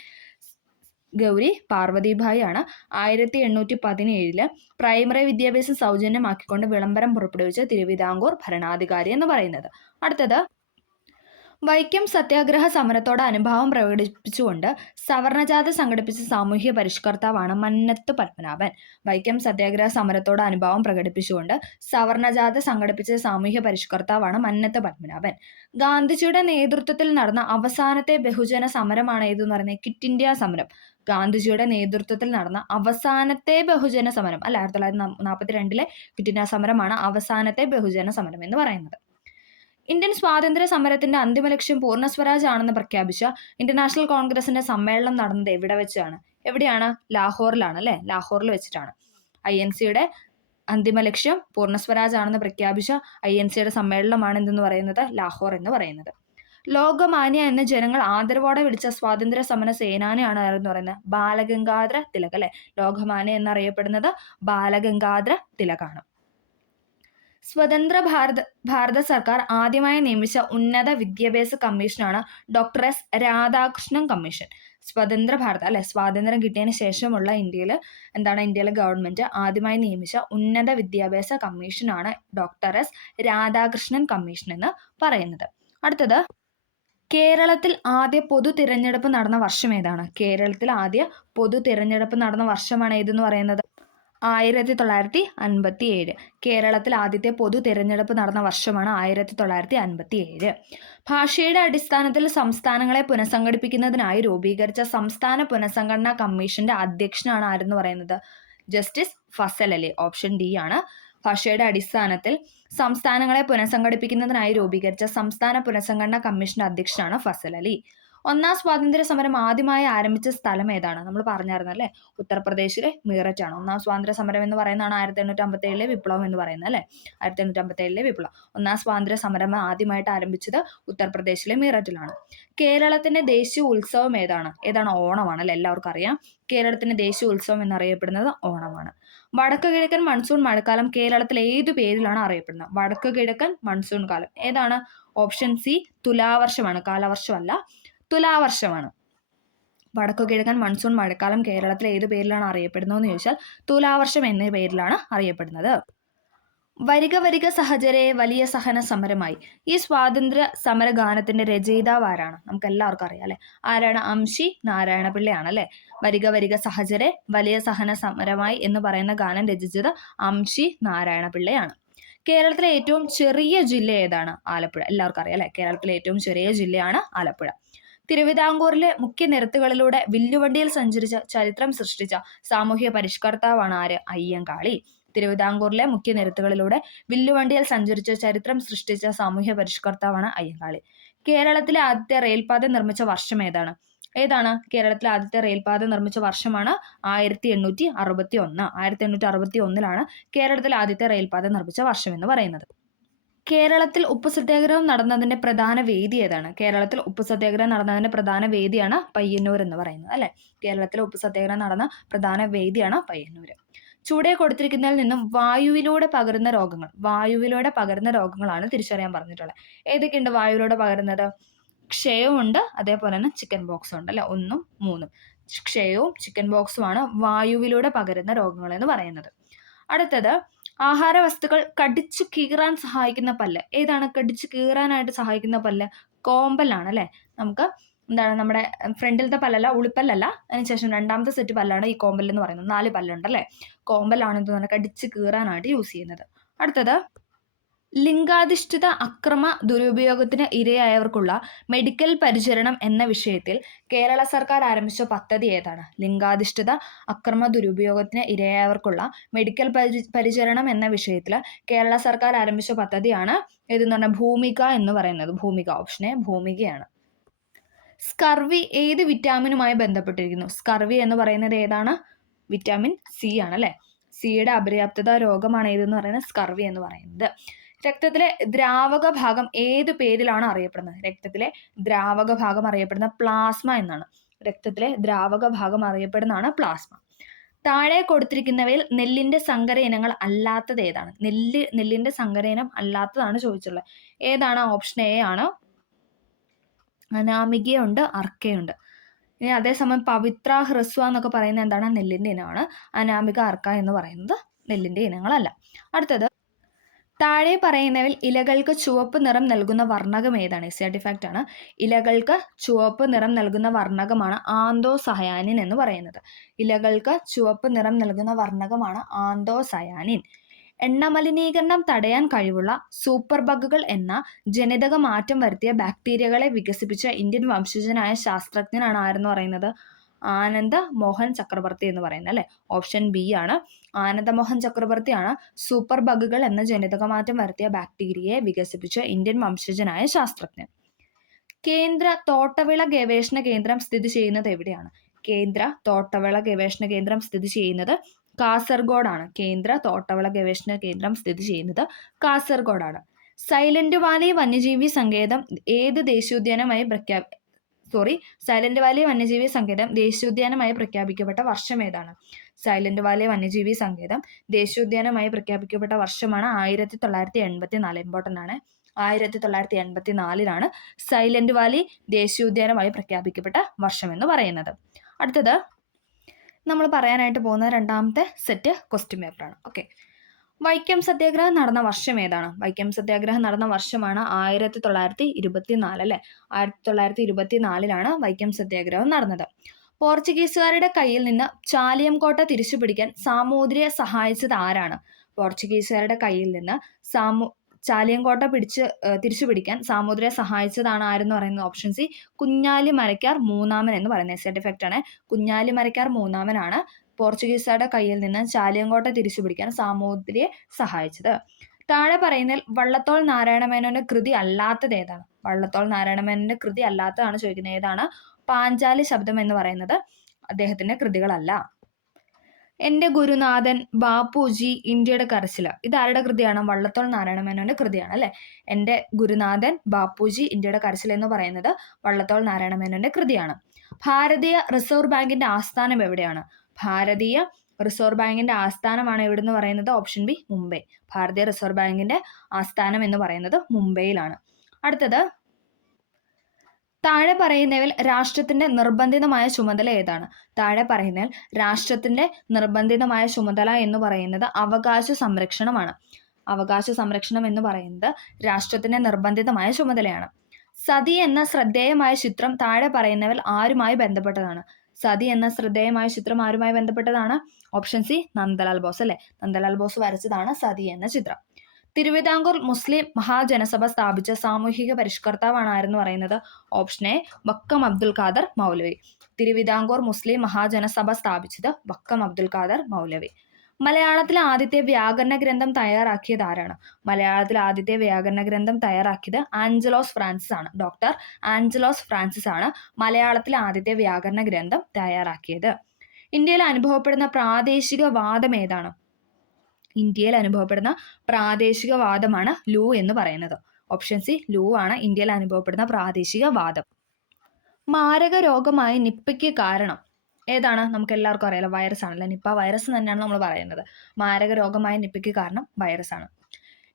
ഗൗരി പാർവതിഭായി ആണ് 1817 പ്രൈമറി വിദ്യാഭ്യാസം സൗജന്യമാക്കിക്കൊണ്ട് വിളംബരം പുറപ്പെടുവിച്ച തിരുവിതാംകൂർ ഭരണാധികാരി എന്ന് പറയുന്നത്. അടുത്തത് വൈക്കം സത്യാഗ്രഹ സമരത്തോട് അനുഭാവം പ്രകടിപ്പിച്ചുകൊണ്ട് സവർണജാഥ സംഘടിപ്പിച്ച സാമൂഹ്യ പരിഷ്കർത്താവാണ് മന്നത്ത് പത്മനാഭൻ. വൈക്കം സത്യാഗ്രഹ സമരത്തോട് അനുഭാവം പ്രകടിപ്പിച്ചുകൊണ്ട് സവർണജാഥ സംഘടിപ്പിച്ച സാമൂഹ്യ പരിഷ്കർത്താവാണ് മന്നത്ത് പത്മനാഭൻ. ഗാന്ധിജിയുടെ നേതൃത്വത്തിൽ നടന്ന അവസാനത്തെ ബഹുജന സമരമാണ് ഏതെന്ന് പറയുന്നത്? ക്വിറ്റ് ഇന്ത്യ സമരം. ഗാന്ധിജിയുടെ നേതൃത്വത്തിൽ നടന്ന അവസാനത്തെ ബഹുജന സമരം അല്ല, 1942 ക്വിറ്റ് ഇന്ത്യ സമരമാണ് അവസാനത്തെ ബഹുജന സമരം എന്ന് പറയുന്നത്. ഇന്ത്യൻ സ്വാതന്ത്ര്യ സമരത്തിന്റെ അന്തിമ ലക്ഷ്യം പൂർണ്ണ സ്വരാജ് ആണെന്ന് പ്രഖ്യാപിച്ച ഇന്റർനാഷണൽ കോൺഗ്രസിന്റെ സമ്മേളനം നടന്നത് എവിടെ വെച്ചാണ്? എവിടെയാണ്? ലാഹോറിലാണ് അല്ലേ? ലാഹോറിൽ വെച്ചിട്ടാണ്. INCയുടെ അന്തിമ ലക്ഷ്യം പൂർണ്ണസ്വരാജ് ആണെന്ന് പ്രഖ്യാപിച്ച INCയുടെ സമ്മേളനമാണ് എന്തെന്ന് പറയുന്നത്? ലാഹോർ എന്ന് പറയുന്നത്. ലോകമാന്യ എന്ന് ജനങ്ങൾ ആദരവോടെ വിളിച്ച സ്വാതന്ത്ര്യ സമര സേനാനിയാണ് ആരെന്ന് പറയുന്നത്? ബാലഗംഗാധര തിലക് അല്ലെ. ലോകമാന്യ എന്നറിയപ്പെടുന്നത് ബാലഗംഗാധര തിലകാണ്. സ്വതന്ത്ര ഭാരത സർക്കാർ ആദ്യമായി നിയമിച്ച ഉന്നത വിദ്യാഭ്യാസ കമ്മീഷനാണ് ഡോക്ടർ എസ് രാധാകൃഷ്ണൻ കമ്മീഷൻ. സ്വതന്ത്ര ഭാരതം അല്ലെ, സ്വാതന്ത്ര്യം കിട്ടിയതിന് ശേഷമുള്ള ഇന്ത്യയിലെ ഗവൺമെന്റ് ആദ്യമായി നിയമിച്ച ഉന്നത വിദ്യാഭ്യാസ കമ്മീഷനാണ് ഡോക്ടർ എസ് രാധാകൃഷ്ണൻ കമ്മീഷൻ എന്ന് പറയുന്നത്. അടുത്തത്, കേരളത്തിൽ ആദ്യ പൊതു തിരഞ്ഞെടുപ്പ് നടന്ന വർഷം ഏതാണ്? കേരളത്തിൽ ആദ്യ പൊതു തിരഞ്ഞെടുപ്പ് നടന്ന വർഷമാണ് ഏതെന്ന് പറയുന്നത്? 1957. കേരളത്തിൽ ആദ്യത്തെ പൊതു തിരഞ്ഞെടുപ്പ് നടന്ന വർഷമാണ് 1957. ഭാഷയുടെ അടിസ്ഥാനത്തിൽ സംസ്ഥാനങ്ങളെ പുനഃസംഘടിപ്പിക്കുന്നതിനായി രൂപീകരിച്ച സംസ്ഥാന പുനഃസംഘടനാ കമ്മീഷന്റെ അധ്യക്ഷനാണ് ആരെന്ന് പറയുന്നത്? Justice Fazal Ali. Option D ആണ്. ഭാഷയുടെ അടിസ്ഥാനത്തിൽ സംസ്ഥാനങ്ങളെ പുനഃസംഘടിപ്പിക്കുന്നതിനായി രൂപീകരിച്ച സംസ്ഥാന പുനഃസംഘടനാ കമ്മീഷന്റെ അധ്യക്ഷനാണ് ഫസൽ അലി. ഒന്നാം സ്വാതന്ത്ര്യ സമരം ആദ്യമായി ആരംഭിച്ച സ്ഥലം ഏതാണ്? നമ്മൾ പറഞ്ഞായിരുന്നല്ലേ, ഉത്തർപ്രദേശിലെ മീററ്റ് ആണ്. ഒന്നാം സ്വാതന്ത്ര്യ സമരം എന്ന് പറയുന്നതാണ് 1857 വിപ്ലവം എന്ന് പറയുന്നത് അല്ലേ. 1857 വിപ്ലവം. ഒന്നാം സ്വാതന്ത്ര്യ സമരം ആദ്യമായിട്ട് ആരംഭിച്ചത് ഉത്തർപ്രദേശിലെ മീററ്റിലാണ്. കേരളത്തിന്റെ ദേശീയ ഉത്സവം ഏതാണ്? ഓണമാണ് അല്ലെ, എല്ലാവർക്കും അറിയാം. കേരളത്തിന്റെ ദേശീയ ഉത്സവം എന്നറിയപ്പെടുന്നത് ഓണമാണ്. വടക്ക് കിഴക്കൻ മൺസൂൺ മഴക്കാലം കേരളത്തിൽ ഏതു പേരിലാണ് അറിയപ്പെടുന്നത്? വടക്ക് കിഴക്കൻ മൺസൂൺ കാലം ഏതാണ്? ഓപ്ഷൻ സി തുലാവർഷമാണ്. കാലവർഷമല്ല, തുലാവർഷമാണ്. വടക്കു കിഴക്കൻ മൺസൂൺ മഴക്കാലം കേരളത്തിൽ ഏതു പേരിലാണ് അറിയപ്പെടുന്നതെന്ന് ചോദിച്ചാൽ തുലാവർഷം എന്ന പേരിലാണ് അറിയപ്പെടുന്നത്. വരിക വരിക സഹചരെ വലിയ സഹന സമരമായി. ഈ സ്വാതന്ത്ര്യ സമര ഗാനത്തിന്റെ രചയിതാവ് ആരാണ്? നമുക്ക് എല്ലാവർക്കും അറിയാം അല്ലെ. ആരാണ്? അംശി നാരായണപിള്ളയാണ് അല്ലെ. വരിക വരിക സഹചരെ വലിയ സഹന സമരമായി എന്ന് പറയുന്ന ഗാനം രചിച്ചത് അംശി നാരായണപിള്ളയാണ്. കേരളത്തിലെ ഏറ്റവും ചെറിയ ജില്ല ഏതാണ്? ആലപ്പുഴ. എല്ലാവർക്കും അറിയാം അല്ലെ. കേരളത്തിലെ ഏറ്റവും ചെറിയ ജില്ലയാണ് ആലപ്പുഴ. തിരുവിതാംകൂറിലെ മുഖ്യ നിരത്തുകളിലൂടെ വില്ലുവണ്ടിയിൽ സഞ്ചരിച്ച ചരിത്രം സൃഷ്ടിച്ച സാമൂഹ്യ പരിഷ്കർത്താവാണ് ആര്? അയ്യങ്കാളി. തിരുവിതാംകൂറിലെ മുഖ്യ നിരത്തുകളിലൂടെ വില്ലുവണ്ടിയിൽ സഞ്ചരിച്ച ചരിത്രം സൃഷ്ടിച്ച സാമൂഹ്യ പരിഷ്കർത്താവാണ് അയ്യങ്കാളി. കേരളത്തിലെ ആദ്യത്തെ റെയിൽപാത നിർമ്മിച്ച വർഷം ഏതാണ്? കേരളത്തിലെ ആദ്യത്തെ റെയിൽപാത നിർമ്മിച്ച വർഷമാണ് 1861. 1861 കേരളത്തിലെ ആദ്യത്തെ റെയിൽപാത നിർമ്മിച്ച വർഷം എന്ന് പറയുന്നത്. കേരളത്തിൽ ഉപ്പു സത്യാഗ്രഹം നടന്നതിന്റെ പ്രധാന വേദി ഏതാണ്? കേരളത്തിൽ ഉപ്പു സത്യാഗ്രഹം നടന്നതിന്റെ പ്രധാന വേദിയാണ് പയ്യന്നൂർ എന്ന് പറയുന്നത് അല്ലെ. കേരളത്തിൽ ഉപ്പു സത്യാഗ്രഹം നടന്ന പ്രധാന വേദിയാണ് പയ്യന്നൂർ. ചുവടെ കൊടുത്തിരിക്കുന്നതിൽ നിന്നും വായുവിലൂടെ പകരുന്ന രോഗങ്ങളാണ് തിരിച്ചറിയാൻ പറഞ്ഞിട്ടുള്ളത്. ഏതൊക്കെയുണ്ട് വായുവിലൂടെ പകരുന്നത്? ക്ഷയവുമുണ്ട്, അതേപോലെ തന്നെ ചിക്കൻ ബോക്സും ഉണ്ട് അല്ലെ. 1ഉം 3ഉം. ക്ഷയവും ചിക്കൻ ബോക്സുമാണ് വായുവിലൂടെ പകരുന്ന രോഗങ്ങൾ എന്ന് പറയുന്നത്. അടുത്തത്, ആഹാര വസ്തുക്കൾ കടിച്ചു കീറാൻ സഹായിക്കുന്ന പല്ല് ഏതാണ്? കടിച്ചു കീറാനായിട്ട് സഹായിക്കുന്ന പല്ല് കോമ്പലാണ് അല്ലെ. നമുക്ക് നമ്മുടെ ഫ്രണ്ടിലത്തെ പല്ലല്ല, ഉളിപ്പല്ലല്ല, അതിനുശേഷം രണ്ടാമത്തെ സെറ്റ് പല്ലാണ് ഈ കോമ്പൽ എന്ന് പറയുന്നത്. 4 പല്ലുണ്ട് അല്ലെ. കോമ്പലാണ് എന്ന് പറഞ്ഞാൽ കടിച്ചു കീറാനായിട്ട് യൂസ് ചെയ്യുന്നത്. അടുത്തത്, ലിംഗാധിഷ്ഠിത അക്രമ ദുരുപയോഗത്തിന് ഇരയായവർക്കുള്ള മെഡിക്കൽ പരിചരണം എന്ന വിഷയത്തിൽ കേരള സർക്കാർ ആരംഭിച്ച പദ്ധതി ഏതാണ്? ലിംഗാധിഷ്ഠിത അക്രമ ദുരുപയോഗത്തിന് ഇരയായവർക്കുള്ള മെഡിക്കൽ പരിചരണം എന്ന വിഷയത്തിൽ കേരള സർക്കാർ ആരംഭിച്ച പദ്ധതിയാണ് ഏതെന്ന് പറഞ്ഞാൽ ഭൂമിക എന്ന് പറയുന്നത്. ഭൂമിക. ഓപ്ഷൻ എ ഭൂമികയാണ്. സ്കർവി ഏത് വിറ്റാമിനുമായി ബന്ധപ്പെട്ടിരിക്കുന്നു? സ്കർവി എന്ന് പറയുന്നത് ഏതാണ്? വിറ്റാമിൻ സി ആണ് അല്ലെ. സിയുടെ അപര്യാപ്തത രോഗമാണ് ഏതെന്ന് പറയുന്നത്? സ്കർവി എന്ന് പറയുന്നത്. രക്തത്തിലെ ദ്രാവക ഭാഗം ഏത് പേരിലാണ് അറിയപ്പെടുന്നത്? രക്തത്തിലെ ദ്രാവക ഭാഗം അറിയപ്പെടുന്ന പ്ലാസ്മ എന്നാണ്. രക്തത്തിലെ ദ്രാവക ഭാഗം അറിയപ്പെടുന്നതാണ് പ്ലാസ്മ. താഴെ കൊടുത്തിരിക്കുന്നവയിൽ നെല്ലിന്റെ സങ്കര ഇനങ്ങൾ അല്ലാത്തത് ഏതാണ്? നെല്ലിന്റെ സങ്കര ഇനം അല്ലാത്തതാണ് ചോദിച്ചുള്ളത്. ഏതാണ്? ഓപ്ഷൻ എ ആണ്. അനാമികയുണ്ട്, അർക്കയുണ്ട്. ഇനി അതേസമയം പവിത്ര, ഹ്രസ്വ എന്നൊക്കെ പറയുന്നത് എന്താണ്? നെല്ലിന്റെ ഇനമാണ്. അനാമിക, അർക്ക എന്ന് പറയുന്നത് നെല്ലിന്റെ ഇനങ്ങളല്ല. അടുത്തത്, താഴെ പറയുന്നവയിൽ ഇലകൾക്ക് ചുവപ്പ് നിറം നൽകുന്ന വർണ്ണകം ഏതാണ്? ഫാക്റ്റ് ആണ്. ഇലകൾക്ക് ചുവപ്പ് നിറം നൽകുന്ന വർണ്ണകമാണ് ആന്തോസയാനിൻ എന്ന് പറയുന്നത്. ഇലകൾക്ക് ചുവപ്പ് നിറം നൽകുന്ന വർണ്ണകമാണ് ആന്തോസയാനിൻ. എണ്ണമലിനീകരണം തടയാൻ കഴിവുള്ള സൂപ്പർ ബഗുകൾ എന്ന ജനിതക മാറ്റം വരുത്തിയ ബാക്ടീരിയകളെ വികസിപ്പിച്ച ഇന്ത്യൻ വംശജനായ ശാസ്ത്രജ്ഞനാണ് ആരെന്ന് പറയുന്നത്? ആനന്ദ മോഹൻ ചക്രവർത്തി എന്ന് പറയുന്നത് അല്ലെ. ഓപ്ഷൻ ബി ആണ്. ആനന്ദ മോഹൻ ചക്രവർത്തിയാണ് സൂപ്പർ ബഗുകൾ എന്ന ജനിതക മാറ്റം വരുത്തിയ ബാക്ടീരിയയെ വികസിപ്പിച്ച ഇന്ത്യൻ വംശജനായ ശാസ്ത്രജ്ഞൻ. കേന്ദ്ര തോട്ടവിള ഗവേഷണ കേന്ദ്രം സ്ഥിതി ചെയ്യുന്നത് എവിടെയാണ്? കേന്ദ്ര തോട്ടവിള ഗവേഷണ കേന്ദ്രം സ്ഥിതി ചെയ്യുന്നത് കാസർഗോഡാണ്. കേന്ദ്ര തോട്ടവിള ഗവേഷണ കേന്ദ്രം സ്ഥിതി ചെയ്യുന്നത് കാസർഗോഡാണ്. സൈലന്റ് വാലി വന്യജീവി സങ്കേതം ഏത് ദേശീയോദ്യാനമായി സൈലന്റ് വാലി വന്യജീവി സങ്കേതം ദേശീയോദ്യാനമായി പ്രഖ്യാപിക്കപ്പെട്ട വർഷം ഏതാണ്? സൈലന്റ് വാലി വന്യജീവി സങ്കേതം ദേശീയോദ്യാനമായി പ്രഖ്യാപിക്കപ്പെട്ട വർഷമാണ് 1984. ഇമ്പോർട്ടൻ്റ് ആണ്. 1984 സൈലന്റ് വാലി ദേശീയോദ്യാനമായി പ്രഖ്യാപിക്കപ്പെട്ട വർഷം എന്ന് പറയുന്നത്. അടുത്തത് നമ്മൾ പറയാനായിട്ട് പോകുന്ന രണ്ടാമത്തെ സെറ്റ് ക്വസ്റ്റ്യൻ പേപ്പറാണ്. ഓക്കെ, വൈക്കം സത്യാഗ്രഹം നടന്ന വർഷം ഏതാണ്? വൈക്കം സത്യാഗ്രഹം നടന്ന വർഷമാണ് 1924 അല്ലേ. 1924 വൈക്കം സത്യാഗ്രഹം നടന്നത്. പോർച്ചുഗീസുകാരുടെ കയ്യിൽ നിന്ന് ചാലിയം കോട്ട തിരിച്ചുപിടിക്കാൻ സാമൂതിരിയെ സഹായിച്ചത് ആരാണ്? പോർച്ചുഗീസുകാരുടെ കയ്യിൽ നിന്ന് ചാലിയം കോട്ട തിരിച്ചുപിടിക്കാൻ സാമൂതിരിയെ സഹായിച്ചതാണ് ആരെന്ന് പറയുന്നത്? ഓപ്ഷൻ സി, കുഞ്ഞാലി മരക്കാർ മൂന്നാമൻ എന്ന് പറയുന്നത്. സെറ്റ് എഫക്റ്റ് ആണ്. കുഞ്ഞാലി മരക്കാർ മൂന്നാമനാണ് പോർച്ചുഗീസുകാരുടെ കയ്യിൽ നിന്ന് ചാലിയങ്കോട്ട തിരിച്ചുപിടിക്കാൻ സാമൂതിരിയെ സഹായിച്ചത്. താഴെ പറയുന്നതിൽ വള്ളത്തോൾ നാരായണമേനോന്റെ കൃതി അല്ലാത്തത് ഏതാണ്? വള്ളത്തോൾ നാരായണമേനോന്റെ കൃതി അല്ലാത്തതാണ് ചോദിക്കുന്നത്. ഏതാണ്? പാഞ്ചാലി ശബ്ദം എന്ന് പറയുന്നത് അദ്ദേഹത്തിന്റെ കൃതികളല്ല. എൻ്റെ ഗുരുനാഥൻ ബാപ്പുജി ഇന്ത്യയുടെ കരച്ചില്, ഇതാരുടെ കൃതിയാണ്? വള്ളത്തോൾ നാരായണമേനോന്റെ കൃതിയാണ് അല്ലെ. എൻ്റെ ഗുരുനാഥൻ ബാപ്പുജി ഇന്ത്യയുടെ കരച്ചിൽ എന്ന് പറയുന്നത് വള്ളത്തോൾ നാരായണമേനോന്റെ കൃതിയാണ്. ഭാരതീയ റിസർവ് ബാങ്കിന്റെ ആസ്ഥാനം എവിടെയാണ്? ഭാരതീയ റിസർവ് ബാങ്കിന്റെ ആസ്ഥാനമാണ് എവിടെന്ന് പറയുന്നത്? Option B, Mumbai. ഭാരതീയ റിസർവ് ബാങ്കിന്റെ ആസ്ഥാനം എന്ന് പറയുന്നത് മുംബൈയിലാണ്. അടുത്തത്, താഴെ പറയുന്നവയിൽ രാഷ്ട്രത്തിന്റെ നിർബന്ധിതമായ ചുമതല ഏതാണ്? താഴെ പറയുന്നതിൽ രാഷ്ട്രത്തിന്റെ നിർബന്ധിതമായ ചുമതല എന്ന് പറയുന്നത് അവകാശ സംരക്ഷണമാണ്. അവകാശ സംരക്ഷണം എന്ന് പറയുന്നത് രാഷ്ട്രത്തിന്റെ നിർബന്ധിതമായ ചുമതലയാണ്. സതി എന്ന ശ്രദ്ധേയമായ ചിത്രം താഴെ പറയുന്നവൽ ആരുമായി ബന്ധപ്പെട്ടതാണ്? സതി എന്ന ശ്രദ്ധേയമായ ചിത്രം ആരുമായി ബന്ധപ്പെട്ടതാണ്? ഓപ്ഷൻ സി, നന്ദലാൽ ബോസ് അല്ലെ. നന്ദലാൽ ബോസ് വരച്ചതാണ് സതി എന്ന ചിത്രം. തിരുവിതാംകൂർ മുസ്ലിം മഹാജനസഭ സ്ഥാപിച്ച സാമൂഹിക പരിഷ്കർത്താവാണ് ആരെന്ന് പറയുന്നത്? ഓപ്ഷൻ എ, വക്കം അബ്ദുൽ ഖാദർ മൗലവി. തിരുവിതാംകൂർ മുസ്ലിം മഹാജനസഭ സ്ഥാപിച്ചത് വക്കം അബ്ദുൽ ഖാദർ മൗലവി. മലയാളത്തിലെ ആദ്യത്തെ വ്യാകരണ ഗ്രന്ഥം തയ്യാറാക്കിയത് ആരാണ്? മലയാളത്തിലെ ആദ്യത്തെ വ്യാകരണ ഗ്രന്ഥം തയ്യാറാക്കിയത് ആഞ്ചലോസ് ഫ്രാൻസിസ് ആണ്. ഡോക്ടർ ആഞ്ചലോസ് ഫ്രാൻസിസ് ആണ് മലയാളത്തിലെ ആദ്യത്തെ വ്യാകരണ ഗ്രന്ഥം തയ്യാറാക്കിയത്. ഇന്ത്യയിൽ അനുഭവപ്പെടുന്ന പ്രാദേശികവാദം ഏതാണ്? ഇന്ത്യയിൽ അനുഭവപ്പെടുന്ന പ്രാദേശികവാദമാണ് ലൂ എന്ന് പറയുന്നത്. ഓപ്ഷൻ സി, ലൂ ആണ് ഇന്ത്യയിൽ അനുഭവപ്പെടുന്ന പ്രാദേശികവാദം. മാരക രോഗമായ നിപ്പയ്ക്ക് കാരണം ഏതാണ്? നമുക്ക് എല്ലാവർക്കും അറിയാലോ, വൈറസ് ആണല്ലോ. നിപ്പ വൈറസ് തന്നെയാണ് നമ്മൾ പറയുന്നത്. മാരക രോഗമായ നിപ്പയ്ക്ക് കാരണം വൈറസ് ആണ്.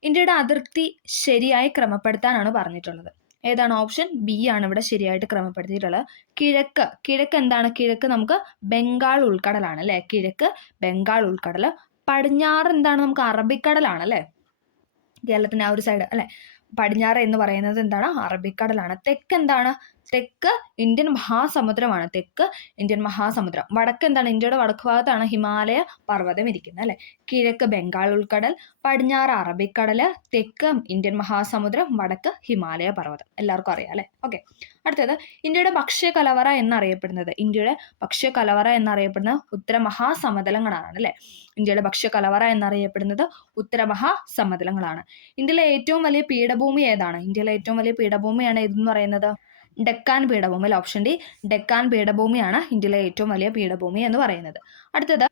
ഇന്ത്യയുടെ അതിർത്തി ശരിയായി ക്രമപ്പെടുത്താനാണ് പറഞ്ഞിട്ടുള്ളത്. ഏതാണ്? ഓപ്ഷൻ ബി ആണ് ഇവിടെ ശരിയായിട്ട് ക്രമപ്പെടുത്തിയിട്ടുള്ളത്. കിഴക്ക് എന്താണ്? കിഴക്ക് നമുക്ക് ബംഗാൾ ഉൾക്കടലാണ് അല്ലെ. കിഴക്ക് ബംഗാൾ ഉൾക്കടൽ. പടിഞ്ഞാറ് എന്താണ്? നമുക്ക് അറബിക്കടലാണ് അല്ലെ. കേരളത്തിന്റെ ആ ഒരു സൈഡ് അല്ലെ. പടിഞ്ഞാറ് എന്ന് പറയുന്നത് എന്താണ്? അറബിക്കടലാണ്. തെക്ക് എന്താണ്? തെക്ക് ഇന്ത്യൻ മഹാസമുദ്രമാണ്. തെക്ക് ഇന്ത്യൻ മഹാസമുദ്രം. വടക്ക് എന്താണ്? ഇന്ത്യയുടെ വടക്ക് ഭാഗത്താണ് ഹിമാലയ പർവ്വതം ഇരിക്കുന്നത് അല്ലെ. കിഴക്ക് ബംഗാൾ ഉൾക്കടൽ, പടിഞ്ഞാറ് അറബിക്കടല്, തെക്ക് ഇന്ത്യൻ മഹാസമുദ്രം, വടക്ക് ഹിമാലയ പർവ്വതം. എല്ലാവർക്കും അറിയാം അല്ലെ. ഓക്കെ, അടുത്തത്, ഇന്ത്യയുടെ ഭക്ഷ്യകലവറ എന്നറിയപ്പെടുന്നത് ഉത്തരമഹാസമതലങ്ങളാണ് അല്ലെ. ഇന്ത്യയുടെ ഭക്ഷ്യകലവറ എന്നറിയപ്പെടുന്നത് ഉത്തരമഹാസമതലങ്ങളാണ്. ഇന്ത്യയിലെ ഏറ്റവും വലിയ പീഠഭൂമി ഏതാണ്? ഇന്ത്യയിലെ ഏറ്റവും വലിയ പീഠഭൂമിയാണ് ഏതെന്ന് പറയുന്നത്? ഡെക്കാൻ പീഠഭൂമി. ഓപ്ഷൻ ഡി, ഡെക്കാൻ പീഠഭൂമിയാണ് ഇന്ത്യയിലെ ഏറ്റവും വലിയ പീഠഭൂമി എന്ന് പറയുന്നത്. അടുത്തത്,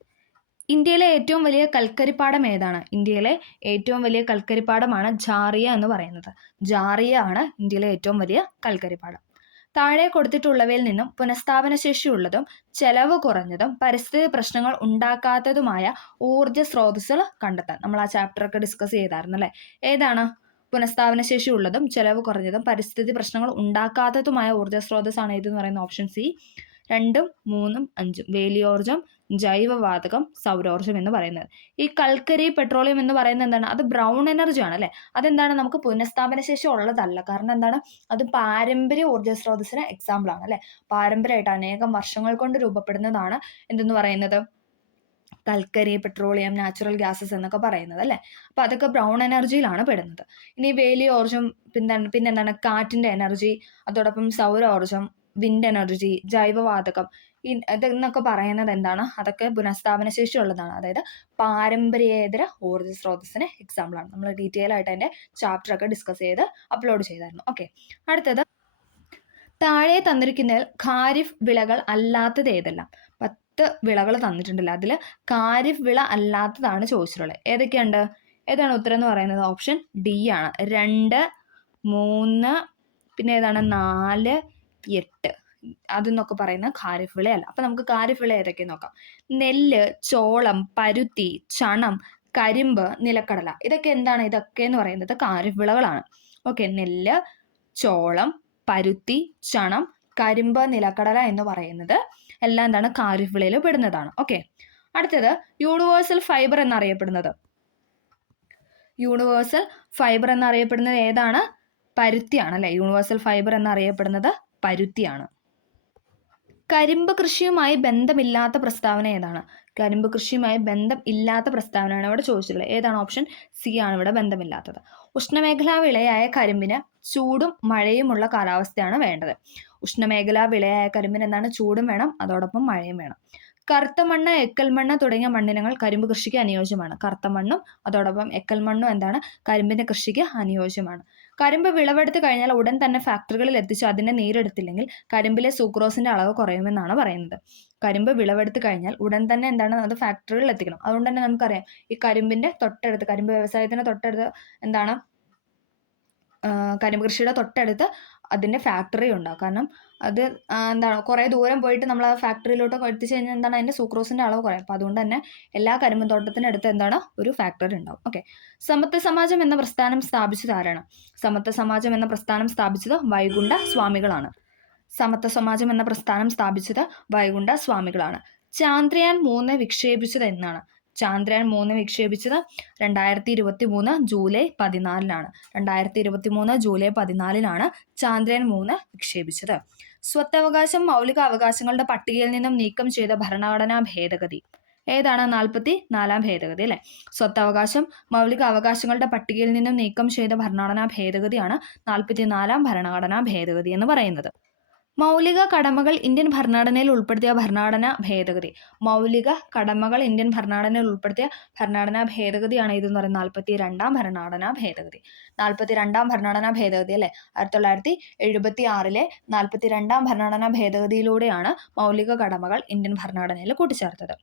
ഇന്ത്യയിലെ ഏറ്റവും വലിയ കൽക്കരിപ്പാടം ഏതാണ്? ഇന്ത്യയിലെ ഏറ്റവും വലിയ കൽക്കരിപ്പാടമാണ് ജാറിയ എന്ന് പറയുന്നത്. ജാറിയ ആണ് ഇന്ത്യയിലെ ഏറ്റവും വലിയ കൽക്കരിപ്പാടം. താഴെ കൊടുത്തിട്ടുള്ളവയിൽ നിന്നും പുനഃസ്ഥാപന ശേഷിയുള്ളതും ചെലവ് കുറഞ്ഞതും പരിസ്ഥിതി പ്രശ്നങ്ങൾ ഉണ്ടാക്കാത്തതുമായ ഊർജ്ജ സ്രോതസ്സുകൾ കണ്ടെത്താൻ. നമ്മൾ ആ ചാപ്റ്ററൊക്കെ ഡിസ്കസ് ചെയ്തായിരുന്നു അല്ലേ. ഏതാണ്? പുനഃസ്ഥാപന ശേഷി ഉള്ളതും ചെലവ് കുറഞ്ഞതും പരിസ്ഥിതി പ്രശ്നങ്ങൾ ഉണ്ടാക്കാത്തതുമായ ഊർജ്ജ സ്രോതസ്സാണ് ഏതെന്ന് പറയുന്നത്? Option C, 2, 3, 5. വേലിയോർജ്ജം, ജൈവവാതകം, സൗരോർജ്ജം എന്ന് പറയുന്നത്. ഈ കൽക്കരി, പെട്രോളിയം എന്ന് പറയുന്നത് എന്താണ്? അത് ബ്രൗൺ എനർജി ആണ് അല്ലെ. അതെന്താണ്? നമുക്ക് പുനഃസ്ഥാപന ശേഷി ഉള്ളതല്ല. കാരണം എന്താണ്? അത് പാരമ്പര്യ ഊർജ്ജ സ്രോതസ്സിന് എക്സാമ്പിൾ ആണ് അല്ലെ. പാരമ്പര്യമായിട്ട് അനേകം വർഷങ്ങൾ കൊണ്ട് രൂപപ്പെടുന്നതാണ് എന്തെന്ന് പറയുന്നത്? കൽക്കരി, പെട്രോളിയം, നാച്ചുറൽ ഗ്യാസസ് എന്നൊക്കെ പറയുന്നത് അല്ലേ. അപ്പോൾ അതൊക്കെ ബ്രൗൺ എനർജിയിലാണ് പെടുന്നത്. ഇനി വേലിയോർജ്ജം, പിന്നെന്താണ്? കാറ്റിൻ്റെ എനർജി, അതോടൊപ്പം സൗരോർജ്ജം, വിൻഡ് എനർജി, ജൈവവാതകം ഇതെന്നൊക്കെ പറയുന്നത് എന്താണ്? അതൊക്കെ പുനഃസ്ഥാപന ശേഷി ഉള്ളതാണ്. അതായത് പാരമ്പര്യേതര ഊർജ്ജ സ്രോതസ്സിന് എക്സാമ്പിളാണ്. നമ്മൾ ഡീറ്റെയിൽ ആയിട്ട് അതിൻ്റെ ചാപ്റ്ററൊക്കെ ഡിസ്കസ് ചെയ്ത് അപ്ലോഡ് ചെയ്തായിരുന്നു. ഓക്കെ, അടുത്തത്, താഴെ തന്നിരിക്കുന്നതിൽ ഖാരിഫ് വിളകൾ അല്ലാത്തത് ഏതെല്ലാം? 10 വിളകൾ തന്നിട്ടുണ്ടല്ലോ, അതിൽ ഖാരിഫ് വിള അല്ലാത്തതാണ് ചോദിച്ചിട്ടുള്ളത്. ഏതൊക്കെയുണ്ട്? ഏതാണ് ഉത്തരം എന്ന് പറയുന്നത്? ഓപ്ഷൻ ഡി ആണ്. 2, 3, പിന്നെ ഏതാണ് 4, 8 അതെന്നൊക്കെ പറയുന്നത് ഖാരിഫ് വിളയല്ല. അപ്പം നമുക്ക് ഖാരിഫ് വിള ഏതൊക്കെയെന്ന് നോക്കാം. നെല്ല്, ചോളം, പരുത്തി, ചണം, കരിമ്പ്, നിലക്കടല. ഇതൊക്കെ എന്താണ്? ഇതൊക്കെ എന്ന് പറയുന്നത് ഖാരിഫ് വിളകളാണ്. ഓക്കെ, നെല്ല്, ചോളം, പരുത്തി, ചണം, കരിമ്പ്, നിലക്കടല എന്ന് പറയുന്നത് എല്ലാം എന്താണ്? ഖാരിഫ് വിളയിൽ പെടുന്നതാണ്. ഓക്കെ, അടുത്തത് യൂണിവേഴ്സൽ ഫൈബർ എന്നറിയപ്പെടുന്നത്. യൂണിവേഴ്സൽ ഫൈബർ എന്നറിയപ്പെടുന്നത് ഏതാണ്? പരുത്തിയാണ് അല്ലെ. യൂണിവേഴ്സൽ ഫൈബർ എന്നറിയപ്പെടുന്നത് പരുത്തിയാണ്. കരിമ്പ് കൃഷിയുമായി ബന്ധമില്ലാത്ത പ്രസ്താവന ഏതാണ്? കരിമ്പ് കൃഷിയുമായി ബന്ധം ഇല്ലാത്ത പ്രസ്താവനയാണ് ഇവിടെ ചോദിച്ചിട്ടുള്ളത്. ഏതാണ്? ഓപ്ഷൻ സി ആണ് ഇവിടെ ബന്ധമില്ലാത്തത്. ഉഷ്ണമേഖലാ വിളയായ കരിമ്പിന് ചൂടും മഴയുമുള്ള കാലാവസ്ഥയാണ് വേണ്ടത്. ഉഷ്ണമേഖലാ വിളയായ കരിമ്പിന് എന്താണ്? ചൂടും വേണം, അതോടൊപ്പം മഴയും വേണം. കറുത്ത മണ്ണ്, എക്കൽ മണ്ണ് തുടങ്ങിയ മണ്ണിനങ്ങൾ കരിമ്പ് കൃഷിക്ക് അനുയോജ്യമാണ്. കറുത്ത മണ്ണും അതോടൊപ്പം എക്കൽ മണ്ണും എന്താണ്? കരിമ്പിന്റെ കൃഷിക്ക് അനുയോജ്യമാണ്. കരിമ്പ് വിളവെടുത്ത് കഴിഞ്ഞാൽ ഉടൻ തന്നെ ഫാക്ടറികളിൽ എത്തിച്ച് അതിനെ നീരെടുത്തില്ലെങ്കിൽ കരിമ്പിലെ സൂക്രോസിന്റെ അളവ് കുറയുമെന്നാണ് പറയുന്നത്. കരിമ്പ് വിളവെടുത്ത് കഴിഞ്ഞാൽ ഉടൻ തന്നെ എന്താണ്? അത് ഫാക്ടറികളിൽ എത്തിക്കണം. അതുകൊണ്ട് തന്നെ നമുക്കറിയാം, ഈ കരിമ്പിന്റെ തൊട്ടടുത്ത്, കരിമ്പ് വ്യവസായത്തിന് തൊട്ടടുത്ത് എന്താണ്? കരിമ്പ് കൃഷിയുടെ തൊട്ടടുത്ത് അതിൻ്റെ ഫാക്ടറി ഉണ്ടാവും. കാരണം അത് എന്താണ്, കുറേ ദൂരം പോയിട്ട് നമ്മൾ ആ ഫാക്ടറിയിലോട്ട് എത്തിച്ചു കഴിഞ്ഞാൽ എന്താണ്? അതിൻ്റെ സൂക്രോസിൻ്റെ അളവ് കുറയും. അപ്പോൾ അതുകൊണ്ട് തന്നെ എല്ലാ കരിമ്പ് തോട്ടത്തിനടുത്ത് എന്താണ്? ഒരു ഫാക്ടറി ഉണ്ടാവും. ഓക്കെ, സമത്വ സമാജം എന്ന പ്രസ്ഥാനം സ്ഥാപിച്ചത് ആരാണ്? സമത്വ സമാജം എന്ന പ്രസ്ഥാനം സ്ഥാപിച്ചത് വൈകുണ്ഠ സ്വാമികളാണ്. സമത്വ സമാജം എന്ന പ്രസ്ഥാനം സ്ഥാപിച്ചത് വൈകുണ്ഠ സ്വാമികളാണ്. ചാന്ദ്രയാൻ 3 വിക്ഷേപിച്ചത് എന്നാണ്? Chandrayaan 3 വിക്ഷേപിച്ചത് 2023 July 14 2023 July 14 Chandrayaan 3 വിക്ഷേപിച്ചത്. സ്വത്തവകാശം മൗലിക അവകാശങ്ങളുടെ പട്ടികയിൽ നിന്നും നീക്കം ചെയ്ത ഭരണഘടനാ ഭേദഗതി ഏതാണ്? 44 ഭേദഗതി അല്ലെ. സ്വത്തവകാശം മൗലിക അവകാശങ്ങളുടെ പട്ടികയിൽ നിന്നും നീക്കം ചെയ്ത ഭരണഘടനാ ഭേദഗതിയാണ് 44 ഭരണഘടനാ ഭേദഗതി എന്ന് പറയുന്നത്. മൗലിക കടമകൾ ഇന്ത്യൻ ഭരണഘടനയിൽ ഉൾപ്പെടുത്തിയ ഭരണഘടനാ ഭേദഗതി. മൗലിക കടമകൾ ഇന്ത്യൻ ഭരണഘടനയിൽ ഉൾപ്പെടുത്തിയ ഭരണഘടനാ ഭേദഗതിയാണ് ഇതെന്ന് പറയുന്നത് 42 ഭരണഘടനാ ഭേദഗതി. 42 ഭരണഘടനാ ഭേദഗതി അല്ലെ. 1976 42 ഭരണഘടനാ ഭേദഗതിയിലൂടെയാണ് മൗലിക കടമകൾ ഇന്ത്യൻ ഭരണഘടനയിൽ കൂട്ടിച്ചേർത്തത്.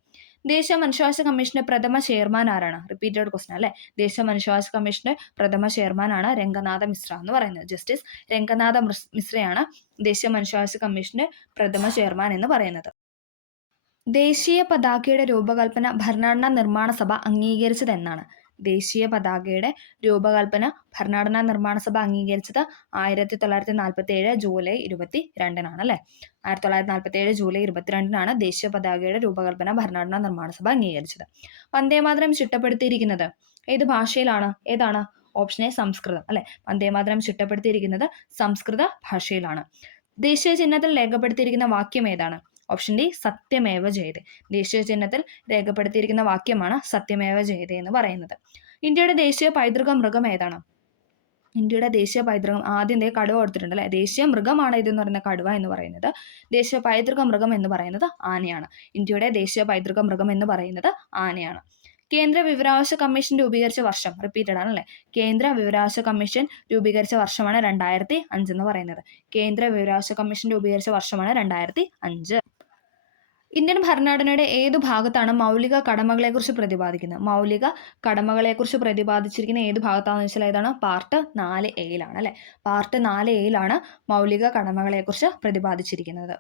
ദേശീയ മനുഷ്യാവകാശ കമ്മീഷന്റെ പ്രഥമ ചെയർമാൻ ആരാണ്? റിപ്പീറ്റഡ് ക്വസ്റ്റൻ അല്ലെ. ദേശീയ മനുഷ്യാവകാശ കമ്മീഷന്റെ പ്രഥമ ചെയർമാനാണ് രംഗനാഥ മിശ്ര എന്ന് പറയുന്നത്. ജസ്റ്റിസ് രംഗനാഥ മിശ്രയാണ് ദേശീയ മനുഷ്യാവകാശ കമ്മീഷന്റെ പ്രഥമ ചെയർമാൻ എന്ന് പറയുന്നത്. ദേശീയ പതാകയുടെ രൂപകൽപ്പന ഭരണഘടനാ നിർമ്മാണ സഭ അംഗീകരിച്ചത് എന്നാണ്? ദേശീയ പതാകയുടെ രൂപകൽപ്പന ഭരണഘടനാ നിർമ്മാണ സഭ അംഗീകരിച്ചത് 1947 ജൂലൈ 22 അല്ലെ. 1947 ജൂലൈ 22 ദേശീയ പതാകയുടെ രൂപകൽപ്പന ഭരണഘടനാ നിർമ്മാണ സഭ അംഗീകരിച്ചത്. വന്ദേമാതരം ചിട്ടപ്പെടുത്തിയിരിക്കുന്നത് ഏത് ഭാഷയിലാണ്? ഏതാണ്? ഓപ്ഷൻ എ സംസ്കൃതം അല്ലെ. വന്ദേമാതരം ചിട്ടപ്പെടുത്തിയിരിക്കുന്നത് സംസ്കൃത ഭാഷയിലാണ്. ദേശീയ ചിഹ്നത്തിൽ രേഖപ്പെടുത്തിയിരിക്കുന്ന വാക്യം ഏതാണ്? Option D Satyameva Jayate. ദേശീയ ചിഹ്നത്തിൽ രേഖപ്പെടുത്തിയിരിക്കുന്ന വാക്യമാണ് സത്യമേവ ജയതേ എന്ന് പറയുന്നത്. ഇന്ത്യയുടെ ദേശീയ പൈതൃക മൃഗം ഏതാണ്? ഇന്ത്യയുടെ ദേശീയ പൈതൃകം ആദ്യം കടുവ കൊടുത്തിട്ടുണ്ട് അല്ലെ. ദേശീയ മൃഗമാണ് ഇതെന്ന് പറയുന്ന കടുവ എന്ന് പറയുന്നത്. ദേശീയ പൈതൃക മൃഗം എന്ന് പറയുന്നത് ആനയാണ്. ഇന്ത്യയുടെ ദേശീയ പൈതൃക മൃഗം എന്ന് പറയുന്നത് ആനയാണ്. കേന്ദ്ര വിവരാവകാശ കമ്മീഷൻ രൂപീകരിച്ച വർഷം റിപ്പീറ്റഡ് ആണ് അല്ലെ. കേന്ദ്ര വിവരാവകാശ കമ്മീഷൻ രൂപീകരിച്ച വർഷമാണ് 2005 എന്ന് പറയുന്നത്. കേന്ദ്ര വിവരാവകാശ കമ്മീഷൻ രൂപീകരിച്ച വർഷമാണ് 2005. ഇന്ത്യൻ ഭരണഘടനയുടെ ഏതു ഭാഗത്താണ് മൗലിക കടമകളെക്കുറിച്ച് പ്രതിപാദിക്കുന്നത്? മൗലിക കടമകളെക്കുറിച്ച് പ്രതിപാദിച്ചിരിക്കുന്ന ഏത് ഭാഗത്താണെന്ന് വെച്ചാൽ ഏതാണ്? പാർട്ട് 4A അല്ലെ. പാർട്ട് 4A മൗലിക കടമകളെക്കുറിച്ച് പ്രതിപാദിച്ചിരിക്കുന്നത്.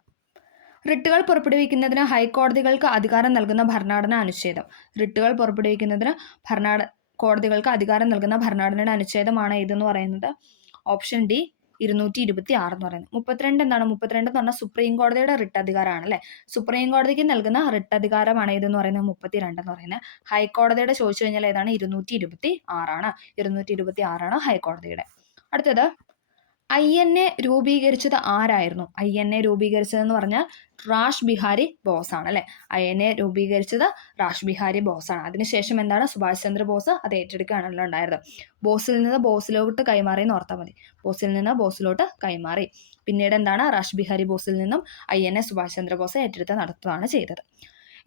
റിട്ടുകൾ പുറപ്പെടുവിക്കുന്നതിന് ഹൈക്കോടതികൾക്ക് അധികാരം നൽകുന്ന ഭരണഘടനാ അനുച്ഛേദം. റിട്ടുകൾ പുറപ്പെടുവിക്കുന്നതിന് കോടതികൾക്ക് അധികാരം നൽകുന്ന ഭരണഘടനയുടെ അനുച്ഛേദമാണ് ഇതെന്ന് പറയുന്നത്. ഓപ്ഷൻ ഡി 226 എന്ന് പറയുന്നത്. 32 എന്താണ്? 32 എന്ന് പറഞ്ഞാൽ സുപ്രീം കോടതിയുടെ റിട്ട് അധികാരമാണ് അല്ലെ. സുപ്രീം കോടതിക്ക് നൽകുന്ന റിട്ട് അധികാരമാണ് ഇതെന്ന് പറയുന്നത് 32 എന്ന് പറയുന്നത്. ഹൈക്കോടതിയുടെ ചോദിച്ചു കഴിഞ്ഞാൽ ഏതാണ്? 226 226 ഹൈക്കോടതിയുടെ. അടുത്തത് INA രൂപീകരിച്ചത് ആരായിരുന്നു? INA രൂപീകരിച്ചതെന്ന് പറഞ്ഞാൽ റാഷ് ബിഹാരി ബോസ് ആണ് അല്ലെ. INA രൂപീകരിച്ചത് റാഷ് ബിഹാരി ബോസ് ആണ്. അതിനുശേഷം എന്താണ്? സുഭാഷ് ചന്ദ്രബോസ് അത് ഏറ്റെടുക്കുകയാണല്ലോ ഉണ്ടായത്. ബോസിൽ നിന്ന് ബോസിലോട്ട് കൈമാറി എന്ന് ഓർത്താൽ മതി. ബോസിൽ നിന്ന് ബോസിലോട്ട് കൈമാറി. പിന്നീട് എന്താണ്? റാഷ് ബിഹാരി ബോസിൽ നിന്നും INA സുഭാഷ് ചന്ദ്രബോസ് ഏറ്റെടുത്ത് നടത്തുകയാണ് ചെയ്തത്.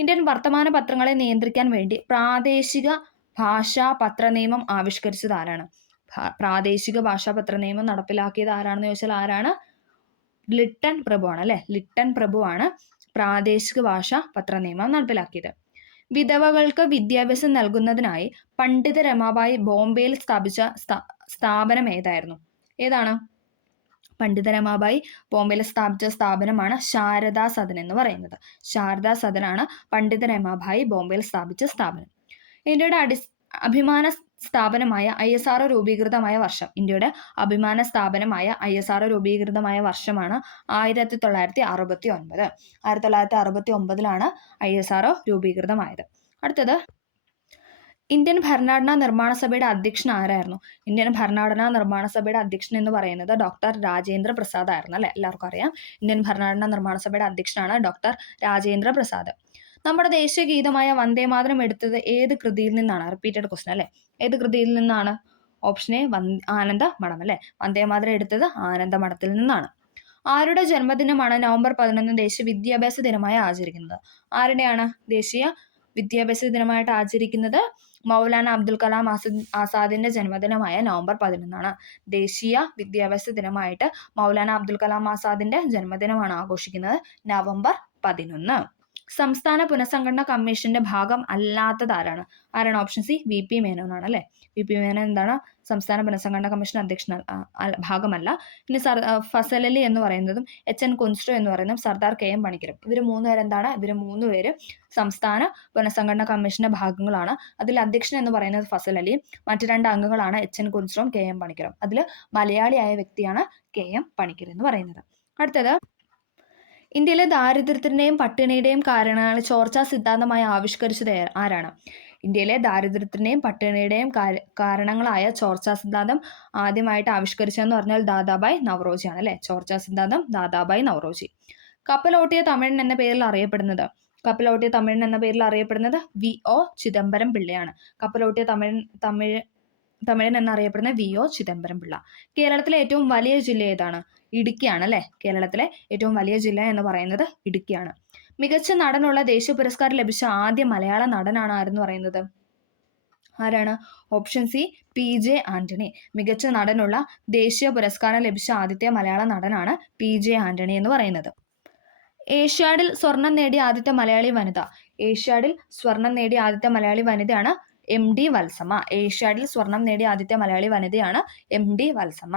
ഇന്ത്യൻ വർത്തമാന പത്രങ്ങളെ നിയന്ത്രിക്കാൻ വേണ്ടി പ്രാദേശിക ഭാഷാ പത്ര നിയമം ആവിഷ്കരിച്ചത് ആരാണ്? പ്രാദേശിക ഭാഷാ പത്ര നിയമം നടപ്പിലാക്കിയത് ആരാണെന്ന് ചോദിച്ചാൽ ആരാണ്? ലിട്ടൺ പ്രഭുവാണ് അല്ലെ. ലിട്ടൺ പ്രഭുവാണ് പ്രാദേശിക ഭാഷ പത്രനിയമം നടപ്പിലാക്കിയത്. വിധവകൾക്ക് വിദ്യാഭ്യാസം നൽകുന്നതിനായി പണ്ഡിത രമാബായി ബോംബെയിൽ സ്ഥാപിച്ച സ്ഥാപനം ഏതായിരുന്നു? ഏതാണ്? പണ്ഡിത രമാബായി ബോംബെയിൽ സ്ഥാപിച്ച സ്ഥാപനമാണ് ശാരദാ സദൻ എന്ന് പറയുന്നത്. ശാരദാ സദനാണ് പണ്ഡിത രമാബായി ബോംബെയിൽ സ്ഥാപിച്ച സ്ഥാപനം. ഇന്ത്യയുടെ അഭിമാന സ്ഥാപനമായ ISRO രൂപീകൃതമായ വർഷം. ഇന്ത്യയുടെ അഭിമാന സ്ഥാപനമായ ISRO രൂപീകൃതമായ വർഷമാണ് 1969. 1969 ISRO രൂപീകൃതമായത്. അടുത്തത്, ഇന്ത്യൻ ഭരണഘടനാ നിർമ്മാണ സഭയുടെ അധ്യക്ഷൻ ആരായിരുന്നു? ഇന്ത്യൻ ഭരണഘടനാ നിർമ്മാണ സഭയുടെ അധ്യക്ഷൻ എന്ന് പറയുന്നത് ഡോക്ടർ രാജേന്ദ്ര പ്രസാദ് ആയിരുന്നു അല്ലെ. എല്ലാവർക്കും അറിയാം ഇന്ത്യൻ ഭരണഘടനാ നിർമ്മാണ സഭയുടെ അധ്യക്ഷനാണ് ഡോക്ടർ രാജേന്ദ്ര പ്രസാദ്. നമ്മുടെ ദേശീയ ഗീതമായ വന്ദേമാതരം എടുത്തത് ഏത് കൃതിയിൽ നിന്നാണ്? റിപ്പീറ്റഡ് ക്വസ്റ്റൻ അല്ലെ. ഏത് കൃതിയിൽ നിന്നാണ്? ഓപ്ഷൻ എ ആനന്ദമഠം അല്ലെ. വന്ദേമാതരം എടുത്തത് ആനന്ദമഠത്തിൽ നിന്നാണ്. ആരുടെ ജന്മദിനമാണ് നവംബർ 11 ദേശീയ വിദ്യാഭ്യാസ ദിനമായി ആചരിക്കുന്നത്? ആരുടെയാണ് ദേശീയ വിദ്യാഭ്യാസ ദിനമായിട്ട് ആചരിക്കുന്നത്? മൗലാന അബ്ദുൽ കലാം ആസാദിന്റെ ജന്മദിനമായ നവംബർ 11 ദേശീയ വിദ്യാഭ്യാസ ദിനമായിട്ട് മൗലാന അബ്ദുൽ കലാം ആസാദിന്റെ ജന്മദിനമാണ് ആഘോഷിക്കുന്നത് നവംബർ 11. സംസ്ഥാന പുനഃസംഘടനാ കമ്മീഷന്റെ ഭാഗം അല്ലാത്തത് ആരാണ്? ഓപ്ഷൻ സി VP മേനോനാണ് അല്ലെ. VP മേനോൻ എന്താണ്? സംസ്ഥാന പുനഃസംഘടനാ കമ്മീഷൻ അധ്യക്ഷൻ ഭാഗമല്ല. ഇനി ഫസൽ അലി എന്ന് പറയുന്നതും HN കുൻസ്രു എന്ന് പറയുന്നതും സർദാർ KM പണിക്കരും. ഇവർ മൂന്നുപേരും എന്താണ്? ഇവർ മൂന്നുപേര് സംസ്ഥാന പുനഃസംഘടനാ കമ്മീഷന്റെ ഭാഗങ്ങളാണ്. അതിൽ അധ്യക്ഷൻ എന്ന് പറയുന്നത് ഫസൽ അലി, മറ്റു 2 അംഗങ്ങളാണ് HN കുൻസ്രുവും KM പണിക്കരും. അതിൽ മലയാളിയായ വ്യക്തിയാണ് KM പണിക്കർ എന്ന് പറയുന്നത്. അടുത്തത്, ഇന്ത്യയിലെ ദാരിദ്ര്യത്തിന്റെയും പട്ടിണിയുടെയും കാരണങ്ങൾ ചോർച്ചാ സിദ്ധാന്തമായി ആവിഷ്കരിച്ചത് ആരാണ്? ഇന്ത്യയിലെ ദാരിദ്ര്യത്തിന്റെയും പട്ടിണിയുടെയും കാരണങ്ങളായ ചോർച്ചാ സിദ്ധാന്തം ആദ്യമായിട്ട് ആവിഷ്കരിച്ചതെന്ന് പറഞ്ഞാൽ ദാദാബായ് നവറോജിയാണ് അല്ലെ. ചോർച്ചാ സിദ്ധാന്തം ദാദാബായ് നവറോജി. കപ്പലോട്ടിയ തമിഴൻ എന്ന പേരിൽ അറിയപ്പെടുന്നത്? കപ്പലോട്ടിയ തമിഴൻ എന്ന പേരിൽ അറിയപ്പെടുന്നത് VO ചിദംബരം പിള്ളയാണ്. കപ്പലോട്ടിയ തമിഴൻ എന്നറിയപ്പെടുന്ന VO ചിദംബരം പിള്ള. കേരളത്തിലെ ഏറ്റവും വലിയ ജില്ല ഏതാണ്? ഇടുക്കിയാണ് അല്ലെ. കേരളത്തിലെ ഏറ്റവും വലിയ ജില്ല എന്ന് പറയുന്നത് ഇടുക്കിയാണ്. മികച്ച നടനുള്ള ദേശീയ പുരസ്കാരം ലഭിച്ച ആദ്യ മലയാള നടനാണ് ആരെന്ന് പറയുന്നത്? ആരാണ്? Option C PJ Antony. മികച്ച നടനുള്ള ദേശീയ പുരസ്കാരം ലഭിച്ച ആദ്യത്തെ മലയാള നടനാണ് PJ ആന്റണി എന്ന് പറയുന്നത്. ഏഷ്യാഡിൽ സ്വർണം നേടിയ ആദ്യത്തെ മലയാളി വനിത? ഏഷ്യാഡിൽ സ്വർണം നേടിയ ആദ്യത്തെ മലയാളി വനിതയാണ് MD വത്സമ്മ. ഏഷ്യാഡിൽ സ്വർണം നേടിയ ആദ്യത്തെ മലയാളി വനിതയാണ് MD വത്സമ്മ.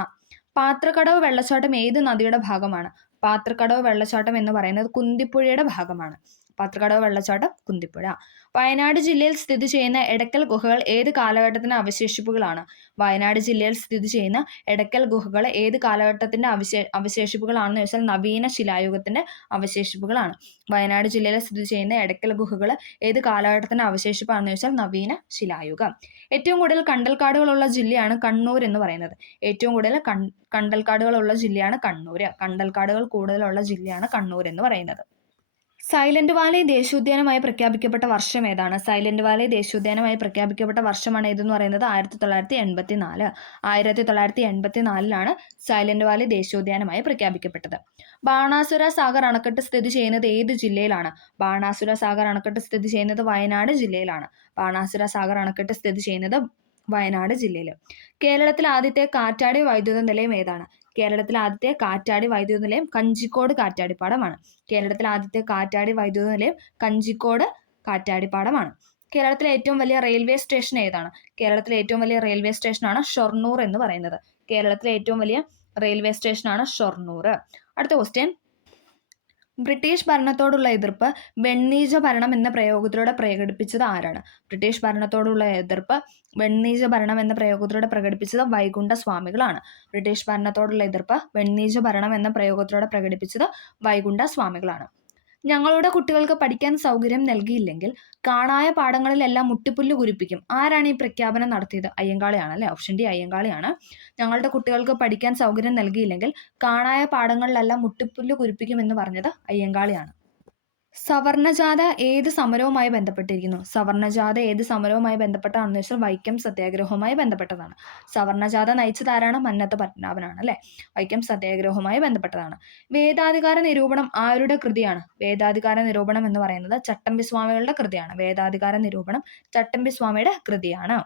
പാത്രക്കടവ് വെള്ളച്ചാട്ടം ഏത് നദിയുടെ ഭാഗമാണ്? പാത്രക്കടവ് വെള്ളച്ചാട്ടം എന്ന് പറയുന്നത് കുന്തിപ്പുഴയുടെ ഭാഗമാണ്. പാത്രക്കടവ് വെള്ളച്ചാട്ടം കുന്തിപ്പുഴ. വയനാട് ജില്ലയിൽ സ്ഥിതി ചെയ്യുന്ന എടക്കൽ ഗുഹകൾ ഏത് കാലഘട്ടത്തിന്റെ അവശേഷിപ്പുകളാണ്? വയനാട് ജില്ലയിൽ സ്ഥിതി ചെയ്യുന്ന എടക്കൽ ഗുഹകൾ ഏത് കാലഘട്ടത്തിന്റെ അവശേഷിപ്പുകളാണെന്ന് ചോദിച്ചാൽ നവീന ശിലായുഗത്തിന്റെ അവശേഷിപ്പുകളാണ്. വയനാട് ജില്ലയിൽ സ്ഥിതി ചെയ്യുന്ന എടക്കൽ ഗുഹകൾ ഏത് കാലഘട്ടത്തിന്റെ അവശേഷിപ്പാണെന്ന് ചോദിച്ചാൽ നവീന ശിലായുഗം. ഏറ്റവും കൂടുതൽ കണ്ടൽക്കാടുകളുള്ള ജില്ലയാണ് കണ്ണൂർ എന്ന് പറയുന്നത്. ഏറ്റവും കൂടുതൽ കണ്ടൽക്കാടുകളുള്ള ജില്ലയാണ് കണ്ണൂർ. കണ്ടൽക്കാടുകൾ കൂടുതലുള്ള ജില്ലയാണ് കണ്ണൂർ എന്ന് പറയുന്നത്. സൈലന്റ് വാലി ദേശീയോദ്യാനമായി പ്രഖ്യാപിക്കപ്പെട്ട വർഷം ഏതാണ്? സൈലന്റ് വാലി ദേശീയോദ്യാനമായി പ്രഖ്യാപിക്കപ്പെട്ട വർഷമാണ് ഏതെന്ന് പറയുന്നത് 1984. 1984 സൈലന്റ് വാലി ദേശീയോദ്യാനമായി പ്രഖ്യാപിക്കപ്പെട്ടത്. ബാണാസുര സാഗർ അണക്കെട്ട് സ്ഥിതി ചെയ്യുന്നത് ഏത് ജില്ലയിലാണ്? ബാണാസുര സാഗർ അണക്കെട്ട് സ്ഥിതി ചെയ്യുന്നത് വയനാട് ജില്ലയിലാണ്. ബാണാസുര സാഗർ അണക്കെട്ട് സ്ഥിതി ചെയ്യുന്നത് വയനാട് ജില്ലയിൽ. കേരളത്തിലെ ആദ്യത്തെ കാറ്റാടി വൈദ്യുത നിലയം ഏതാണ്? കേരളത്തിലെ ആദ്യത്തെ കാറ്റാടി വൈദ്യുത നിലയം കഞ്ചിക്കോട് കാറ്റാടിപ്പാടമാണ്. കേരളത്തിലെ ആദ്യത്തെ കാറ്റാടി വൈദ്യുത നിലയം കഞ്ചിക്കോട് കാറ്റാടിപ്പാടമാണ്. കേരളത്തിലെ ഏറ്റവും വലിയ റെയിൽവേ സ്റ്റേഷൻ ഏതാണ്? കേരളത്തിലെ ഏറ്റവും വലിയ റെയിൽവേ സ്റ്റേഷനാണ് ഷൊർണൂർ എന്ന് പറയുന്നത്. കേരളത്തിലെ ഏറ്റവും വലിയ റെയിൽവേ സ്റ്റേഷനാണ് ഷൊർണൂർ. അടുത്ത ക്വസ്റ്റ്യൻ, ബ്രിട്ടീഷ് ഭരണത്തോടുള്ള എതിർപ്പ് വെണ്ണീജ ഭരണം എന്ന പ്രയോഗത്തിലൂടെ പ്രകടിപ്പിച്ചത് ആരാണ്? ബ്രിട്ടീഷ് ഭരണത്തോടുള്ള എതിർപ്പ് വെണ്ണീജ ഭരണം എന്ന പ്രയോഗത്തിലൂടെ പ്രകടിപ്പിച്ചത് വൈകുണ്ഠ സ്വാമികളാണ്. ബ്രിട്ടീഷ് ഭരണത്തോടുള്ള എതിർപ്പ് വെണ്ണീജ ഭരണം എന്ന പ്രയോഗത്തിലൂടെ പ്രകടിപ്പിച്ചത് വൈകുണ്ഠ സ്വാമികളാണ്. ഞങ്ങളുടെ കുട്ടികൾക്ക് പഠിക്കാൻ സൗകര്യം നൽകിയില്ലെങ്കിൽ കാണായ പാഠങ്ങളിലെല്ലാം മുട്ടിപ്പുല്ല് കുരിപ്പിക്കും. ആരാണ് ഈ പ്രഖ്യാപനം നടത്തിയത്? അയ്യങ്കാളിയാണ് അല്ലെ. ഓപ്ഷൻ ഡി അയ്യങ്കാളിയാണ്. ഞങ്ങളുടെ കുട്ടികൾക്ക് പഠിക്കാൻ സൗകര്യം നൽകിയില്ലെങ്കിൽ കാണായ പാഠങ്ങളിലെല്ലാം മുട്ടിപ്പുല്ല് കുരിപ്പിക്കും എന്ന് പറഞ്ഞത് അയ്യങ്കാളിയാണ്. സവർണജാഥ ഏത് സമരവുമായി ബന്ധപ്പെട്ടിരിക്കുന്നു? സവർണജാഥ ഏത് സമരവുമായി ബന്ധപ്പെട്ടാണെന്ന് വെച്ചാൽ വൈക്കം സത്യാഗ്രഹവുമായി ബന്ധപ്പെട്ടതാണ്. സവർണജാഥ നയിച്ചത് ആരാണ്? മന്നത്ത് പത്മനാഭനാണ് അല്ലെ. വൈക്കം സത്യാഗ്രഹവുമായി ബന്ധപ്പെട്ടതാണ്. വേദാധികാര നിരൂപണം ആരുടെ കൃതിയാണ്? വേദാധികാര നിരൂപണം എന്ന് പറയുന്നത് ചട്ടമ്പി സ്വാമികളുടെ കൃതിയാണ്. വേദാധികാര നിരൂപണം ചട്ടമ്പി സ്വാമിയുടെ കൃതിയാണ്.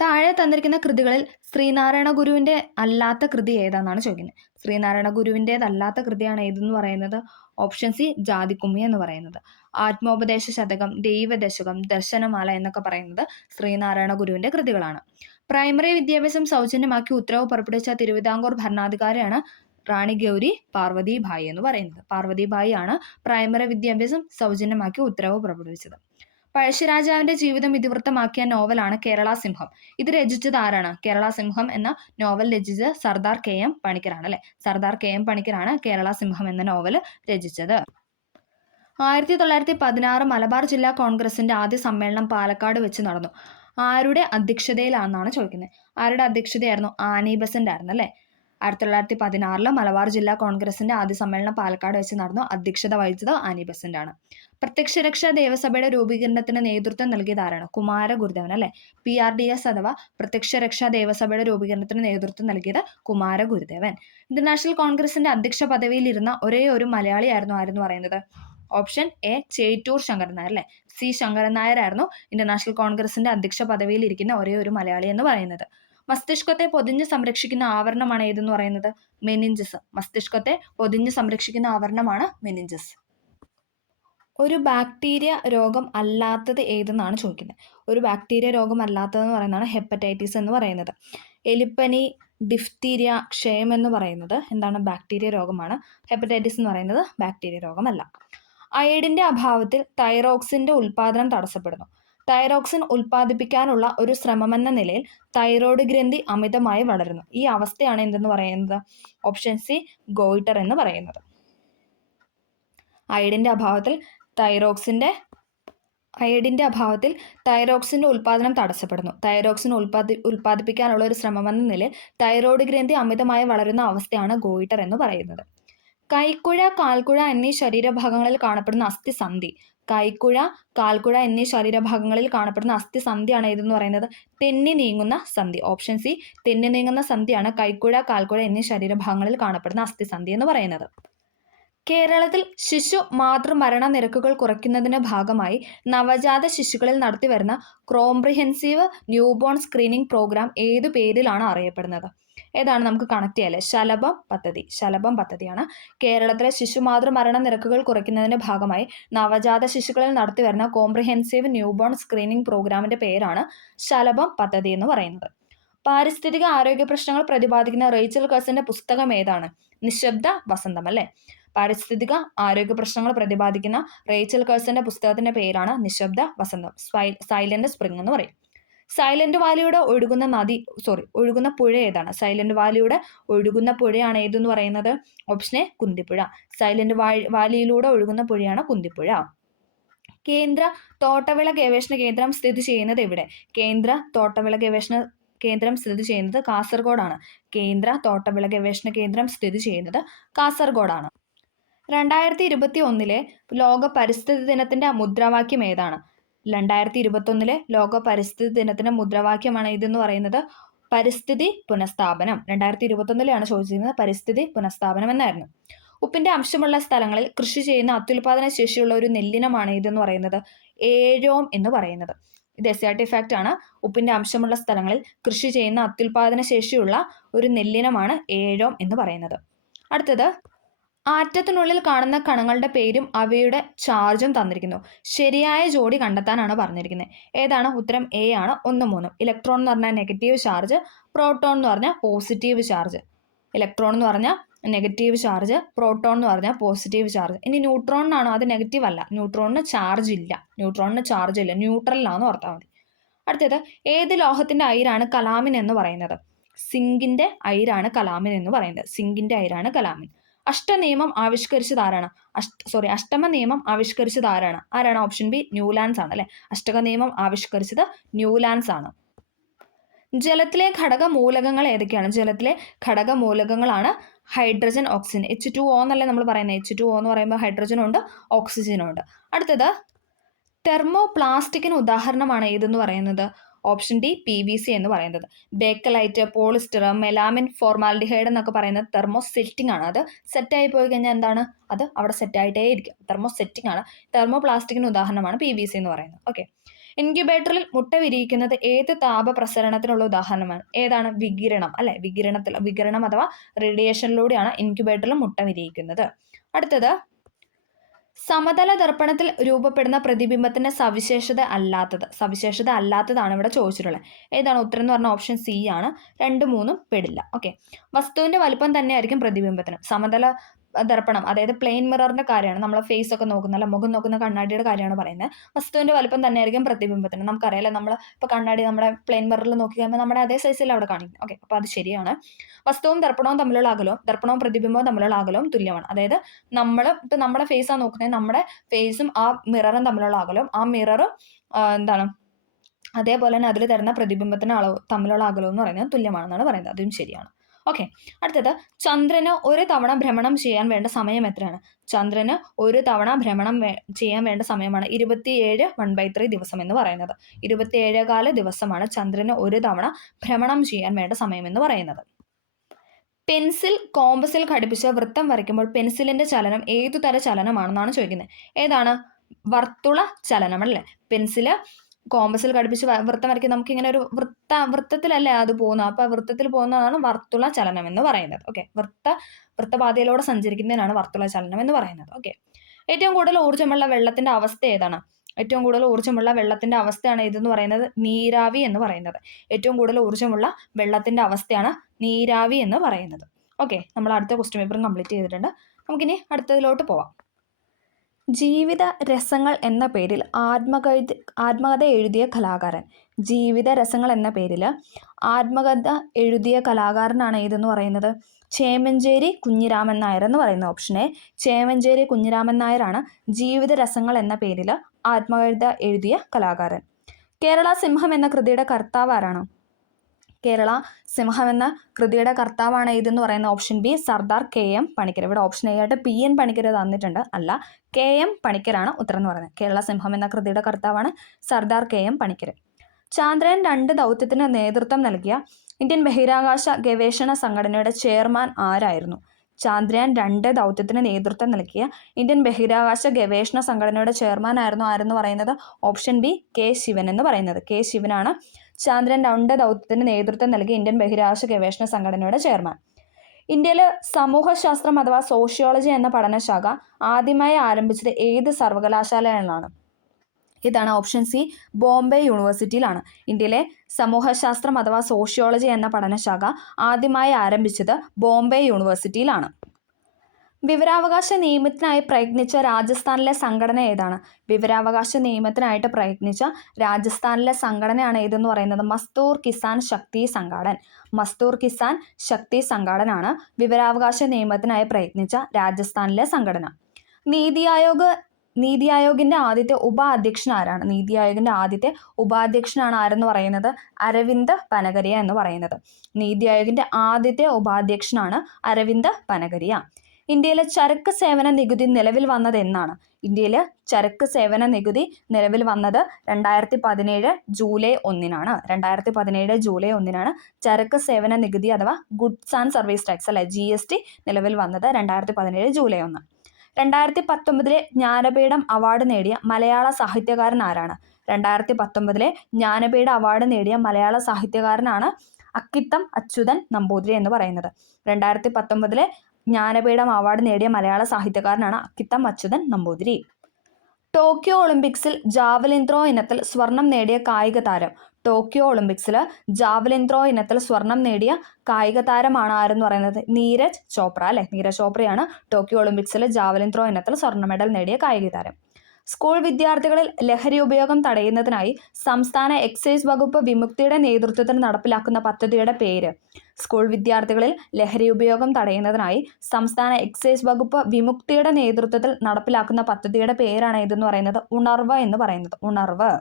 താഴെ തന്നിരിക്കുന്ന കൃതികളിൽ ശ്രീനാരായണ ഗുരുവിന്റെ അല്ലാത്ത കൃതി ഏതാണെന്നാണ് ചോദിക്കുന്നത്. ശ്രീനാരായണ ഗുരുവിൻ്റേതല്ലാത്ത കൃതിയാണ് ഏതെന്ന് പറയുന്നത്? ഓപ്ഷൻ സി ജാതിക്കുമ്മി എന്ന് പറയുന്നത്. ആത്മോപദേശ ശതകം, ദൈവദശകം, ദർശനമാല എന്നൊക്കെ പറയുന്നത് ശ്രീനാരായണ ഗുരുവിൻ്റെ കൃതികളാണ്. പ്രൈമറി വിദ്യാഭ്യാസം സൗജന്യമാക്കി ഉത്തരവ് പുറപ്പെടുവിച്ച തിരുവിതാംകൂർ ഭരണാധികാരിയാണ് റാണി ഗൗരി പാർവതിഭായി എന്ന് പറയുന്നത്. പാർവതിഭായി ആണ് പ്രൈമറി വിദ്യാഭ്യാസം സൗജന്യമാക്കി ഉത്തരവ് പുറപ്പെടുവിച്ചത്. പഴശ്ശിരാജാവിന്റെ ജീവിതം ഇതിവൃത്തമാക്കിയ നോവലാണ് കേരള സിംഹം. ഇത് രചിച്ചത് ആരാണ്? കേരള സിംഹം എന്ന നോവൽ രചിച്ചത് സർദാർ KM പണിക്കരാണ് അല്ലെ. സർദാർ KM പണിക്കരാണ് കേരള സിംഹം എന്ന നോവൽ രചിച്ചത്. 1916 മലബാർ ജില്ലാ കോൺഗ്രസിന്റെ ആദ്യ സമ്മേളനം പാലക്കാട് വെച്ച് നടന്നു. ആരുടെ അധ്യക്ഷതയിലാണെന്നാണ് ചോദിക്കുന്നത്. ആരുടെ അധ്യക്ഷതയായിരുന്നു? ആനി ബസന്റ് ആയിരുന്നു അല്ലെ. 1916 മലബാർ ജില്ലാ കോൺഗ്രസിന്റെ ആദ്യ സമ്മേളനം പാലക്കാട് വെച്ച് നടന്നു. അധ്യക്ഷത വഹിച്ചത് ആനി ബസന്റ് ആണ്. പ്രത്യക്ഷരക്ഷാ ദേവസഭയുടെ രൂപീകരണത്തിന് നേതൃത്വം നൽകിയത് ആരാണ്? കുമാരഗുരുദേവൻ അല്ലെ. PRDS അഥവാ പ്രത്യക്ഷരക്ഷാ ദേവസഭയുടെ രൂപീകരണത്തിന് നേതൃത്വം നൽകിയത് കുമാരഗുരുദേവൻ. ഇന്റർനാഷണൽ കോൺഗ്രസിന്റെ അധ്യക്ഷ പദവിയിൽ ഇരുന്ന ഒരേ ഒരു മലയാളിയായിരുന്നു ആരെന്ന് പറയുന്നത്? ഓപ്ഷൻ എ ചേറ്റൂർ ശങ്കരൻ നായർ അല്ലെ. C ശങ്കരൻ നായർ ആയിരുന്നു ഇന്റർനാഷണൽ കോൺഗ്രസിന്റെ അധ്യക്ഷ പദവിയിൽ ഇരിക്കുന്ന ഒരേ ഒരു മലയാളി എന്ന് പറയുന്നത്. മസ്തിഷ്കത്തെ പൊതിഞ്ഞ് സംരക്ഷിക്കുന്ന ആവരണമാണ് ഏതെന്ന് പറയുന്നത്? മെനിഞ്ചസ്. മസ്തിഷ്കത്തെ പൊതിഞ്ഞ് സംരക്ഷിക്കുന്ന ആവരണമാണ് മെനിഞ്ചസ്. ഒരു ബാക്ടീരിയ രോഗം അല്ലാത്തത് ഏതെന്നാണ് ചോദിക്കുന്നത്. ഒരു ബാക്ടീരിയ രോഗം അല്ലാത്തതെന്ന് പറയുന്നതാണ് ഹെപ്പറ്റൈറ്റിസ് എന്ന് പറയുന്നത്. എലിപ്പനി, ഡിഫ്തീരിയ, ക്ഷയം എന്ന് പറയുന്നത് എന്താണ്? ബാക്ടീരിയ രോഗമാണ്. ഹെപ്പറ്റൈറ്റിസ് എന്ന് പറയുന്നത് ബാക്ടീരിയ രോഗമല്ല. അയഡിന്റെ അഭാവത്തിൽ തൈറോക്സിന്റെ ഉൽപാദനം തടസ്സപ്പെടുന്നു. തൈറോക്സിൻ ഉൽപ്പാദിപ്പിക്കാനുള്ള ഒരു ശ്രമമെന്ന നിലയിൽ തൈറോയ്ഡ് ഗ്രന്ഥി അമിതമായി വളരുന്നു. ഈ അവസ്ഥയാണ് എന്തെന്ന് പറയുന്നത്? ഓപ്ഷൻ സി ഗോയിറ്റർ എന്ന് പറയുന്നത്. അയഡിന്റെ അഭാവത്തിൽ തൈറോക്സിന്റെ ഉൽപാദനം തടസ്സപ്പെടുന്നു. തൈറോക്സിൻ ഉൽപ്പാദിപ്പിക്കാനുള്ള ഒരു ശ്രമമെന്ന നിലയിൽ തൈറോയ്ഡ് ഗ്രന്ഥി അമിതമായി വളരുന്ന അവസ്ഥയാണ് ഗോയിറ്റർ എന്ന് പറയുന്നത്. കൈക്കുഴ, കാൽക്കുഴ എന്നീ ശരീരഭാഗങ്ങളിൽ കാണപ്പെടുന്ന അസ്ഥിസന്ധി. കൈക്കുഴ, കാൽക്കുഴ എന്നീ ശരീരഭാഗങ്ങളിൽ കാണപ്പെടുന്ന അസ്ഥിസന്ധിയാണ് ഏതെന്ന് പറയുന്നത്? തെന്നി നീങ്ങുന്ന സന്ധി. ഓപ്ഷൻ സി തെന്നി നീങ്ങുന്ന സന്ധിയാണ് കൈക്കുഴ, കാൽക്കുഴ എന്നീ ശരീരഭാഗങ്ങളിൽ കാണപ്പെടുന്ന അസ്ഥിസന്ധി എന്ന് പറയുന്നത്. കേരളത്തിൽ ശിശു മാതൃമരണ നിരക്കുകൾ കുറയ്ക്കുന്നതിന്റെ ഭാഗമായി നവജാത ശിശുക്കളിൽ നടത്തിവരുന്ന കോംപ്രിഹെൻസീവ് ന്യൂബോൺ സ്ക്രീനിംഗ് പ്രോഗ്രാം ഏതു പേരിലാണ് അറിയപ്പെടുന്നത്? ഏതാണ് നമുക്ക് കണക്ട് ചെയ്യാല്ലേ? ശലഭം പദ്ധതി. ശലഭം പദ്ധതിയാണ് കേരളത്തിലെ ശിശുമാതൃമരണ നിരക്കുകൾ കുറയ്ക്കുന്നതിന്റെ ഭാഗമായി നവജാത ശിശുക്കളിൽ നടത്തിവരുന്ന കോംപ്രിഹെൻസീവ് ന്യൂബോൺ സ്ക്രീനിംഗ് പ്രോഗ്രാമിന്റെ പേരാണ് ശലഭം പദ്ധതി എന്ന് പറയുന്നത്. പാരിസ്ഥിതിക ആരോഗ്യ പ്രശ്നങ്ങൾ പ്രതിപാദിക്കുന്ന റേച്ചൽ കേഴ്സിന്റെ പുസ്തകം ഏതാണ്? നിശബ്ദ വസന്തം അല്ലെ. പാരിസ്ഥിതിക ആരോഗ്യ പ്രശ്നങ്ങൾ പ്രതിപാദിക്കുന്ന റേച്ചൽ കേഴ്സിന്റെ പുസ്തകത്തിന്റെ പേരാണ് നിശബ്ദ വസന്തം. സൈലന്റ് സ്പ്രിംഗ് എന്ന് പറയും. സൈലന്റ് വാലിയുടെ ഒഴുകുന്ന പുഴ ഏതാണ്? സൈലന്റ് വാലിയുടെ ഒഴുകുന്ന പുഴയാണ് ഏതെന്ന് പറയുന്നത്? Option A Kunthipuzha. സൈലന്റ് വാലിയിലൂടെ ഒഴുകുന്ന പുഴയാണ് കുന്തിപ്പുഴ. കേന്ദ്ര തോട്ടവിള ഗവേഷണ കേന്ദ്രം സ്ഥിതി ചെയ്യുന്നത് എവിടെ? കേന്ദ്ര തോട്ടവിള ഗവേഷണ കേന്ദ്രം സ്ഥിതി ചെയ്യുന്നത് കാസർഗോഡാണ്. കേന്ദ്ര തോട്ടവിള ഗവേഷണ കേന്ദ്രം സ്ഥിതി ചെയ്യുന്നത് കാസർഗോഡാണ്. 2021 ലോക പരിസ്ഥിതി ദിനത്തിന്റെ മുദ്രാവാക്യം ഏതാണ്? 2021 ലോക പരിസ്ഥിതി ദിനത്തിന്റെ മുദ്രാവാക്യമാണ് ഇതെന്ന് പറയുന്നത് പരിസ്ഥിതി പുനഃസ്ഥാപനം. 2021 ചോദിച്ചിരുന്നത് പരിസ്ഥിതി പുനഃസ്ഥാപനം എന്നായിരുന്നു. ഉപ്പിന്റെ അംശമുള്ള സ്ഥലങ്ങളിൽ കൃഷി ചെയ്യുന്ന അത്യുൽപാദന ശേഷിയുള്ള ഒരു നെല്ലിനമാണ് ഇതെന്ന് പറയുന്നത് ഏഴോം എന്ന് പറയുന്നത്. ഇത് SRT ഫാക്റ്റ് ആണ്. ഉപ്പിന്റെ അംശമുള്ള സ്ഥലങ്ങളിൽ കൃഷി ചെയ്യുന്ന അത്യുൽപാദന ശേഷിയുള്ള ഒരു നെല്ലിനമാണ് ഏഴോം എന്ന് പറയുന്നത്. അടുത്തത് ആറ്റത്തിനുള്ളിൽ കാണുന്ന കണങ്ങളുടെ പേരും അവയുടെ ചാർജും തന്നിരിക്കുന്നു. ശരിയായ ജോഡി കണ്ടെത്താനാണ് പറഞ്ഞിരിക്കുന്നത്. ഏതാണ്? ഉത്തരം എ ആണ് 1, 3. ഇലക്ട്രോൺ എന്ന് പറഞ്ഞാൽ നെഗറ്റീവ് ചാർജ്, പ്രോട്ടോൺ എന്ന് പറഞ്ഞാൽ പോസിറ്റീവ് ചാർജ്. ഇലക്ട്രോൺ എന്ന് പറഞ്ഞാൽ നെഗറ്റീവ് ചാർജ്, പ്രോട്ടോൺ എന്ന് പറഞ്ഞാൽ പോസിറ്റീവ് ചാർജ്. ഇനി ന്യൂട്രോണിനാണോ? അത് നെഗറ്റീവ് അല്ല. ന്യൂട്രോണിന് ചാർജ് ഇല്ല. ന്യൂട്രലിലാണെന്ന് ഓർത്താൽ മതി. അടുത്തത് ഏത് ലോഹത്തിന്റെ അയിരാണ് കലാമിൻ എന്ന് പറയുന്നത്? സിങ്കിന്റെ അയിരാണ് കലാമിൻ എന്ന് പറയുന്നത്. സിങ്കിന്റെ അയിരാണ് കലാമിൻ. അഷ്ടമ നിയമം ആവിഷ്കരിച്ചത് ആരാണ്? ആരാണ്? ഓപ്ഷൻ ബി ന്യൂലാൻഡ്സ് ആണ് അല്ലെ. അഷ്ടക നിയമം ആവിഷ്കരിച്ചത് ന്യൂലാൻഡ്സ് ആണ്. ജലത്തിലെ ഘടകമൂലകങ്ങൾ ഏതൊക്കെയാണ്? ജലത്തിലെ ഘടകമൂലകങ്ങളാണ് ഹൈഡ്രജൻ, ഓക്സിജൻ. H2O എന്നല്ലേ നമ്മൾ പറയുന്നത്. H2O എന്ന് പറയുമ്പോൾ ഹൈഡ്രജനും ഉണ്ട് ഓക്സിജനും ഉണ്ട്. അടുത്തത് തെർമോ പ്ലാസ്റ്റിക്കിന് ഉദാഹരണമാണ് ഏതെന്ന് പറയുന്നത്? ഓപ്ഷൻ ഡി PVC എന്ന് പറയുന്നത്. ബേക്കലൈറ്റ്, പോളിസ്റ്റർ, മെലാമിൻ, ഫോർമാൽഡിഹൈഡ് എന്നൊക്കെ പറയുന്നത് തെർമോ സെറ്റിംഗ് ആണ്. അത് സെറ്റായി പോയി കഴിഞ്ഞാൽ എന്താണ്? അത് അവിടെ സെറ്റായിട്ടേ ഇരിക്കും. തെർമോ സെറ്റിംഗ് ആണ്. തെർമോ പ്ലാസ്റ്റിക്കിന് ഉദാഹരണമാണ് PVC എന്ന് പറയുന്നത്. ഓക്കെ. ഇൻക്യുബേറ്ററിൽ മുട്ട വിരിയിക്കുന്നത് ഏത് താപ പ്രസരണത്തിനുള്ള ഉദാഹരണമാണ്? ഏതാണ്? വികിരണം അല്ലെ, വികിരണം അഥവാ റേഡിയേഷനിലൂടെയാണ് ഇൻക്യുബേറ്ററിൽ മുട്ട വിരിയിക്കുന്നത്. അടുത്തത്, സമതല ദർപ്പണത്തിൽ രൂപപ്പെടുന്ന പ്രതിബിംബത്തിന്റെ സവിശേഷത അല്ലാത്തതാണ് ഇവിടെ ചോദിച്ചിട്ടുള്ളത്. ഏതാണ് ഉത്തരം എന്ന് പറഞ്ഞാൽ ഓപ്ഷൻ സി ആണ്. 2, 3 പെടില്ല. ഓക്കെ, വസ്തുവിന്റെ വലിപ്പം തന്നെയായിരിക്കും പ്രതിബിംബത്തിന്. സമതല ദർപ്പണം അതായത് പ്ലെയിൻ മിററിന്റെ കാര്യമാണ്, നമ്മളെ ഫേസ് ഒക്കെ നോക്കുന്ന അല്ല മുഖം നോക്കുന്ന കണ്ണാടിയുടെ കാര്യമാണ് പറയുന്നത്. വസ്തുവിന്റെ വലിപ്പം തന്നെയായിരിക്കും പ്രതിബിംബത്തിന്. നമുക്കറിയാലോ, നമ്മൾ ഇപ്പോൾ കണ്ണാടി നമ്മുടെ പ്ലെയിൻ മിററിൽ നോക്കി കഴിയുമ്പോൾ നമ്മുടെ അതേ സൈസിൽ അവിടെ കാണിക്കുന്നത്. ഓക്കെ, അപ്പോൾ അത് ശരിയാണ്. വസ്തുവും ദർപ്പണവും തമ്മിലുള്ള അകലവും ദർപ്പണവും പ്രതിബിംബവും തമ്മിലുള്ള അകലവും തുല്യമാണ്. അതായത് ഇപ്പം നമ്മുടെ ഫേസാണ് നോക്കുന്നത്, നമ്മുടെ ഫേസും ആ മിററും തമ്മിലുള്ള അകലവും ആ മിററും എന്താണ് അതേപോലെ തന്നെ അതിൽ തരുന്ന പ്രതിബിംബത്തിന് തമ്മിലുള്ള അകലവും എന്ന് പറയുന്നത് തുല്യമാണെന്നാണ് പറയുന്നത്. അതും ശരിയാണ്. ഓക്കെ, അടുത്തത്, ചന്ദ്രന് ഒരു തവണ ഭ്രമണം ചെയ്യാൻ വേണ്ട സമയം എത്രയാണ്? ചന്ദ്രന് ഒരു തവണ ഭ്രമണം ചെയ്യാൻ വേണ്ട സമയമാണ് 27 ദിവസം എന്ന് പറയുന്നത്. 27 ദിവസമാണ് ചന്ദ്രന് ഒരു തവണ ഭ്രമണം ചെയ്യാൻ വേണ്ട സമയം എന്ന് പറയുന്നത്. പെൻസിൽ കോമ്പസിൽ ഘടിപ്പിച്ച് വൃത്തം വരയ്ക്കുമ്പോൾ പെൻസിലിന്റെ ചലനം ഏതു തര ചലനമാണെന്നാണ് ചോദിക്കുന്നത്. ഏതാണ്? വർത്തുള ചലനം അല്ലേ. പെൻസില് കോമ്പസിൽ ഘടിപ്പിച്ച് വൃത്തം വരയ്ക്കും, നമുക്കിങ്ങനെ ഒരു വൃത്തത്തിലല്ലേ അത് പോകുന്നത്, അപ്പോൾ വൃത്തത്തിൽ പോകുന്നതാണ് വർത്തുള ചലനം എന്ന് പറയുന്നത്. ഓക്കെ, വൃത്തപാതയിലൂടെ സഞ്ചരിക്കുന്നതിനാണ് വർത്തുള ചലനം എന്ന് പറയുന്നത്. ഓക്കെ, ഏറ്റവും കൂടുതൽ ഊർജ്ജമുള്ള വെള്ളത്തിന്റെ അവസ്ഥ ഏതാണ്? ഏറ്റവും കൂടുതൽ ഊർജ്ജമുള്ള വെള്ളത്തിന്റെ അവസ്ഥയാണ് ഇതെന്ന് പറയുന്നത് നീരാവി എന്ന് പറയുന്നത്. ഏറ്റവും കൂടുതൽ ഊർജ്ജമുള്ള വെള്ളത്തിന്റെ അവസ്ഥയാണ് നീരാവി എന്ന് പറയുന്നത്. ഓക്കെ, നമ്മൾ അടുത്ത ക്വസ്റ്റ്യൻ പേപ്പറും കംപ്ലീറ്റ് ചെയ്തിട്ടുണ്ട്. നമുക്കിനി അടുത്തതിലോട്ട് പോവാം. ജീവിത രസങ്ങൾ എന്ന പേരിൽ ആത്മകഥ എഴുതിയ കലാകാരൻ. ജീവിത രസങ്ങൾ എന്ന പേരിൽ ആത്മകഥ എഴുതിയ കലാകാരനാണ് ഇതെന്ന് പറയുന്നത് ചേമഞ്ചേരി കുഞ്ഞിരാമൻ നായർ എന്ന് പറയുന്ന ഓപ്ഷനെ. ചേമഞ്ചേരി കുഞ്ഞിരാമൻ നായരാണ് ജീവിത രസങ്ങൾ എന്ന പേരിൽ ആത്മകഥ എഴുതിയ കലാകാരൻ. കേരള സിംഹം എന്ന കൃതിയുടെ കർത്താവ് ആരാണ്? കേരള സിംഹം എന്ന കൃതിയുടെ കർത്താവാണ് ഇതെന്ന് പറയുന്ന option B Sardar KM Panicker. ഇവിടെ ഓപ്ഷൻ എ ആയിട്ട് PN പണിക്കർ തന്നിട്ടുണ്ട്, അല്ല KM പണിക്കരാണ് ഉത്തരം എന്ന് പറയുന്നത്. കേരള സിംഹം എന്ന കൃതിയുടെ കർത്താവാണ് സർദാർ KM പണിക്കർ. ചാന്ദ്രയാൻ 2 ദൗത്യത്തിന് നേതൃത്വം നൽകിയ ഇന്ത്യൻ ബഹിരാകാശ ഗവേഷണ സംഘടനയുടെ ചെയർമാൻ ആരായിരുന്നു? ചാന്ദ്രയാൻ 2 ദൗത്യത്തിന് നേതൃത്വം നൽകിയ ഇന്ത്യൻ ബഹിരാകാശ ഗവേഷണ സംഘടനയുടെ ചെയർമാൻ ആരെന്ന് പറയുന്നത് ഓപ്ഷൻ ബി K ശിവൻ എന്ന് പറയുന്നത്. K ശിവനാണ് ചാന്ദ്രയാൻ 2 ദൗത്യത്തിന് നേതൃത്വം നൽകിയ ഇന്ത്യൻ ബഹിരാകാശ ഗവേഷണ സംഘടനയുടെ ചെയർമാൻ. ഇന്ത്യയിൽ സമൂഹശാസ്ത്രം അഥവാ സോഷ്യോളജി എന്ന പഠനശാഖ ആദ്യമായി ആരംഭിച്ചത് ഏത് സർവകലാശാലയിലാണ്? ഇതാണ് ഓപ്ഷൻ സി ബോംബെ യൂണിവേഴ്സിറ്റിയിലാണ്. ഇന്ത്യയിലെ സമൂഹശാസ്ത്രം അഥവാ സോഷ്യോളജി എന്ന പഠനശാഖ ആദ്യമായി ആരംഭിച്ചത് ബോംബെ യൂണിവേഴ്സിറ്റിയിലാണ്. വിവരാവകാശ നിയമത്തിനായി പ്രയത്നിച്ച രാജസ്ഥാനിലെ സംഘടന ഏതാണ്? വിവരാവകാശ നിയമത്തിനായിട്ട് പ്രയത്നിച്ച രാജസ്ഥാനിലെ സംഘടനയാണ് ഏതെന്ന് പറയുന്നത് മസ്തൂർ കിസാൻ ശക്തി സംഘാടൻ. മസ്തൂർ കിസാൻ ശക്തി സംഘാടനാണ് വിവരാവകാശ നിയമത്തിനായി പ്രയത്നിച്ച രാജസ്ഥാനിലെ സംഘടന. നീതി ആയോഗിന്റെ ആദ്യത്തെ ഉപാധ്യക്ഷൻ ആരാണ്? നീതി ആയോഗിന്റെ ആദ്യത്തെ ഉപാധ്യക്ഷനാണ് ആരെന്ന് പറയുന്നത് അരവിന്ദ് പനഗരിയ എന്ന് പറയുന്നത്. നീതി ആയോഗിന്റെ ആദ്യത്തെ ഉപാധ്യക്ഷനാണ് അരവിന്ദ് പനഗരിയ. ഇന്ത്യയിലെ ചരക്ക് സേവന നികുതി നിലവിൽ വന്നത് എന്നാണ്? ഇന്ത്യയിലെ ചരക്ക് സേവന നികുതി നിലവിൽ വന്നത് 2017 ജൂലൈ 1 2017 ജൂലൈ 1 ചരക്ക് സേവന നികുതി അഥവാ ഗുഡ്സ് ആൻഡ് സർവീസ് ടാക്സ് അല്ലെ GST നിലവിൽ വന്നത് 2017 ജൂലൈ 1. 2019 ജ്ഞാനപീഠം അവാർഡ് നേടിയ മലയാള സാഹിത്യകാരൻ ആരാണ്? 2019 ജ്ഞാനപീഠ അവാർഡ് നേടിയ മലയാള സാഹിത്യകാരനാണ് അക്കിത്തം അച്യുതൻ നമ്പൂതിരി എന്ന് പറയുന്നത്. 2019 ജ്ഞാനപീഠം അവാർഡ് നേടിയ മലയാള സാഹിത്യകാരനാണ് അക്കിത്തം അച്യുതൻ നമ്പൂതിരി. ടോക്കിയോ ഒളിമ്പിക്സിൽ ജാവലിൻ ത്രോ ഇനത്തിൽ സ്വർണം നേടിയ കായിക താരം. ടോക്കിയോ ഒളിമ്പിക്സിൽ ജാവലിൻ ത്രോ ഇനത്തിൽ സ്വർണം നേടിയ കായിക താരമാണ് ആരെന്ന് പറയുന്നത് നീരജ് ചോപ്ര അല്ലെ. നീരജ് ചോപ്രയാണ് ടോക്കിയോ ഒളിമ്പിക്സിൽ ജാവലിൻ ത്രോ ഇനത്തിൽ സ്വർണ്ണ മെഡൽ നേടിയ കായിക താരം. സ്കൂൾ വിദ്യാർത്ഥികളിൽ ലഹരി ഉപയോഗം തടയുന്നതിനായി സംസ്ഥാന എക്സൈസ് വകുപ്പ് വിമുക്തിയുടെ നേതൃത്വത്തിൽ നടപ്പിലാക്കുന്ന പദ്ധതിയുടെ പേര്? സ്കൂൾ വിദ്യാർത്ഥികളിൽ ലഹരി ഉപയോഗം തടയുന്നതിനായി സംസ്ഥാന എക്സൈസ് വകുപ്പ് വിമുക്തിയുടെ നേതൃത്വത്തിൽ നടപ്പിലാക്കുന്ന പദ്ധതിയുടെ പേരാണ് ഇതെന്ന് പറയുന്നത് ഉണർവ് എന്ന് പറയുന്നത്. ഉണർവ്.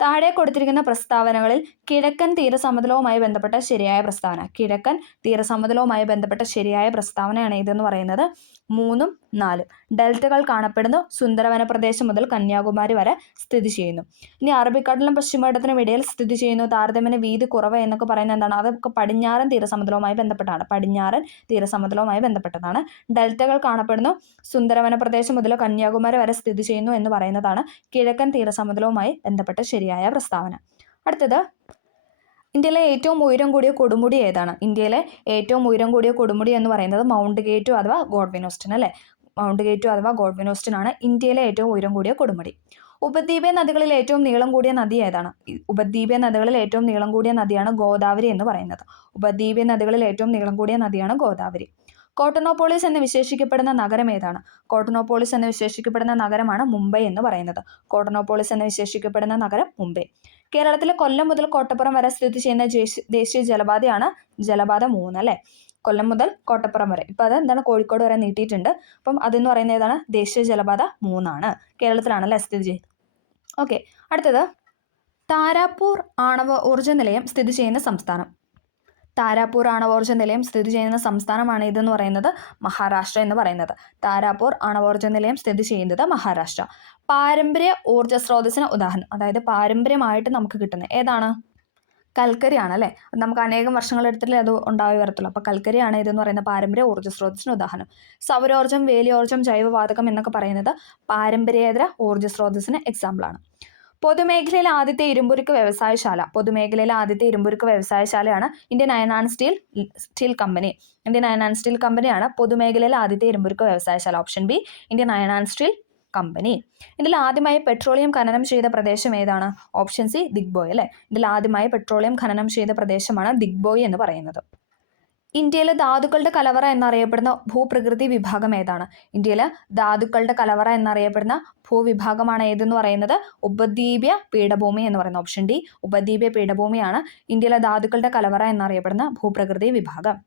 താഴെ കൊടുത്തിരിക്കുന്ന പ്രസ്താവനകളിൽ കിഴക്കൻ തീരസമതലവുമായി ബന്ധപ്പെട്ട ശരിയായ പ്രസ്താവന. കിഴക്കൻ തീരസമതലവുമായി ബന്ധപ്പെട്ട ശരിയായ പ്രസ്താവനയാണ് ഇതെന്ന് പറയുന്നത് 3ഉം 4. ഡെൽറ്റകൾ കാണപ്പെടുന്നു. സുന്ദരവന പ്രദേശം മുതൽ കന്യാകുമാരി വരെ സ്ഥിതി ചെയ്യുന്നു. ഇനി അറബിക്കടലിനും പശ്ചിമഘട്ടത്തിനും ഇടയിൽ സ്ഥിതി ചെയ്യുന്നു. താരതമ്യേന വീതി കുറവ് എന്നൊക്കെ പറയുന്നത് എന്താണ്? അതൊക്കെ പടിഞ്ഞാറൻ തീരസമുദ്രവുമായി ബന്ധപ്പെട്ടാണ്. പടിഞ്ഞാറൻ തീരസമുദ്രവുമായി ബന്ധപ്പെട്ടതാണ്. ഡെൽറ്റകൾ കാണപ്പെടുന്നു. സുന്ദരവന പ്രദേശം മുതൽ കന്യാകുമാരി വരെ സ്ഥിതി ചെയ്യുന്നു എന്ന് പറയുന്നതാണ് കിഴക്കൻ തീരസമുദ്രവുമായി ബന്ധപ്പെട്ട ശരിയായ പ്രസ്താവന. അടുത്തത്, ഇന്ത്യയിലെ ഏറ്റവും ഉയരം കൂടിയ കൊടുമുടി ഏതാണ്? ഇന്ത്യയിലെ ഏറ്റവും ഉയരം കൂടിയ കൊടുമുടി എന്ന് പറയുന്നത് മൗണ്ട് കെ2 അഥവാ ഗോഡ്വിൻ ഓസ്റ്റിൻ അല്ലേ? മൗണ്ട് കെ2 അഥവാ ഗോഡ്വിൻ ഓസ്റ്റിൻ ആണ് ഇന്ത്യയിലെ ഏറ്റവും ഉയരം കൂടിയ കൊടുമുടി. ഉപദ്വീപീയ നദികളിൽ ഏറ്റവും നീളം കൂടിയ നദി ഏതാണ്? ഉപദ്വീപീയ നദികളിൽ ഏറ്റവും നീളം കൂടിയ നദിയാണ് ഗോദാവരി എന്ന് പറയുന്നത്. ഉപദ്വീപീയ നദികളിൽ ഏറ്റവും നീളം കൂടിയ നദിയാണ് ഗോദാവരി. കോട്ടോണോപോളിസ് എന്ന് വിശേഷിക്കപ്പെടുന്ന നഗരം ഏതാണ്? കോട്ടോണോപോളിസ് എന്ന് വിശേഷിക്കപ്പെടുന്ന നഗരമാണ് മുംബൈ എന്ന് പറയുന്നത്. കോട്ടോണോപോളിസ് എന്ന് വിശേഷിക്കപ്പെടുന്ന നഗരം മുംബൈ. കേരളത്തിലെ കൊല്ലം മുതൽ കോട്ടപ്പുറം വരെ സ്ഥിതി ചെയ്യുന്ന ദേശീയ ജലപാതയാണ് ജലപാത 3 അല്ലേ? കൊല്ലം മുതൽ കോട്ടപ്പുറം വരെ. ഇപ്പം അത് എന്താണ്, കോഴിക്കോട് വരെ നീട്ടിയിട്ടുണ്ട്. അപ്പം അതെന്ന് പറയുന്നത് ഏതാണ്? ദേശീയ ജലപാത 3 ആണ്. കേരളത്തിലാണല്ലേ സ്ഥിതി ചെയ്യുന്നത്. ഓക്കെ, അടുത്തത്, താരാപൂർ ആണവ ഊർജ്ജ നിലയം സ്ഥിതി ചെയ്യുന്ന സംസ്ഥാനം. താരാപൂർ ആണവോർജ്ജ നിലയം സ്ഥിതി ചെയ്യുന്ന സംസ്ഥാനമാണ് ഇതെന്ന് പറയുന്നത് മഹാരാഷ്ട്ര എന്ന് പറയുന്നത്. താരാപൂർ ആണവോർജ്ജ നിലയം സ്ഥിതി ചെയ്യുന്നത് മഹാരാഷ്ട്ര. പാരമ്പര്യ ഊർജ്ജ സ്രോതസ്സിന് ഉദാഹരണം, അതായത് പാരമ്പര്യമായിട്ട് നമുക്ക് കിട്ടുന്നത് ഏതാണ്? കൽക്കരിയാണ് അല്ലേ? നമുക്ക് അനേകം വർഷങ്ങളെടുത്തിട്ടേ അത് ഉണ്ടായി വരത്തുള്ളൂ. അപ്പോൾ കൽക്കരിയാണ് ഇതെന്ന് പറയുന്ന പാരമ്പര്യ ഊർജ്ജ സ്രോതസ്സിന് ഉദാഹരണം. സൗരോർജ്ജം, വേലിയോർജ്ജം, ജൈവവാതകം എന്നൊക്കെ പറയുന്നത് പാരമ്പര്യേതര ഊർജ്ജ സ്രോതസ്സിന് എക്സാമ്പിളാണ്. പൊതുമേഖലയിലെ ആദ്യത്തെ ഇരുമ്പുരുക്ക് വ്യവസായശാല. പൊതുമേഖലയിലെ ആദ്യത്തെ ഇരുമ്പുരുക്ക് വ്യവസായശാലയാണ് Indian iron and steel company. Indian iron and steel കമ്പനിയാണ് പൊതുമേഖലയിലെ ആദ്യത്തെ ഇരുമ്പുരുക്ക് വ്യവസായശാല. Option B, Indian iron and steel company. ഇതിൽ ആദ്യമായി പെട്രോളിയം ഖനനം ചെയ്ത പ്രദേശം ഏതാണ്? ഓപ്ഷൻ സി, ദിഗ്ബോയ് അല്ലേ? ഇതിൽ ആദ്യമായി പെട്രോളിയം ഖനനം ചെയ്ത പ്രദേശമാണ് ദിഗ്ബോയ് എന്ന് പറയുന്നത്. ഇന്ത്യയിലെ ധാതുക്കളുടെ കലവറ എന്നറിയപ്പെടുന്ന ഭൂപ്രകൃതി വിഭാഗം ഏതാണ്? ഇന്ത്യയിലെ ധാതുക്കളുടെ കലവറ എന്നറിയപ്പെടുന്ന ഭൂവിഭാഗമാണ് ഏതെന്ന് പറയുന്നത് ഉപദ്വീപീയ പീഠഭൂമി എന്ന് പറയുന്നത്. ഓപ്ഷൻ ഡി, ഉപദ്വീപീയ പീഠഭൂമിയാണ് ഇന്ത്യയിലെ ധാതുക്കളുടെ കലവറ എന്നറിയപ്പെടുന്ന ഭൂപ്രകൃതി വിഭാഗം.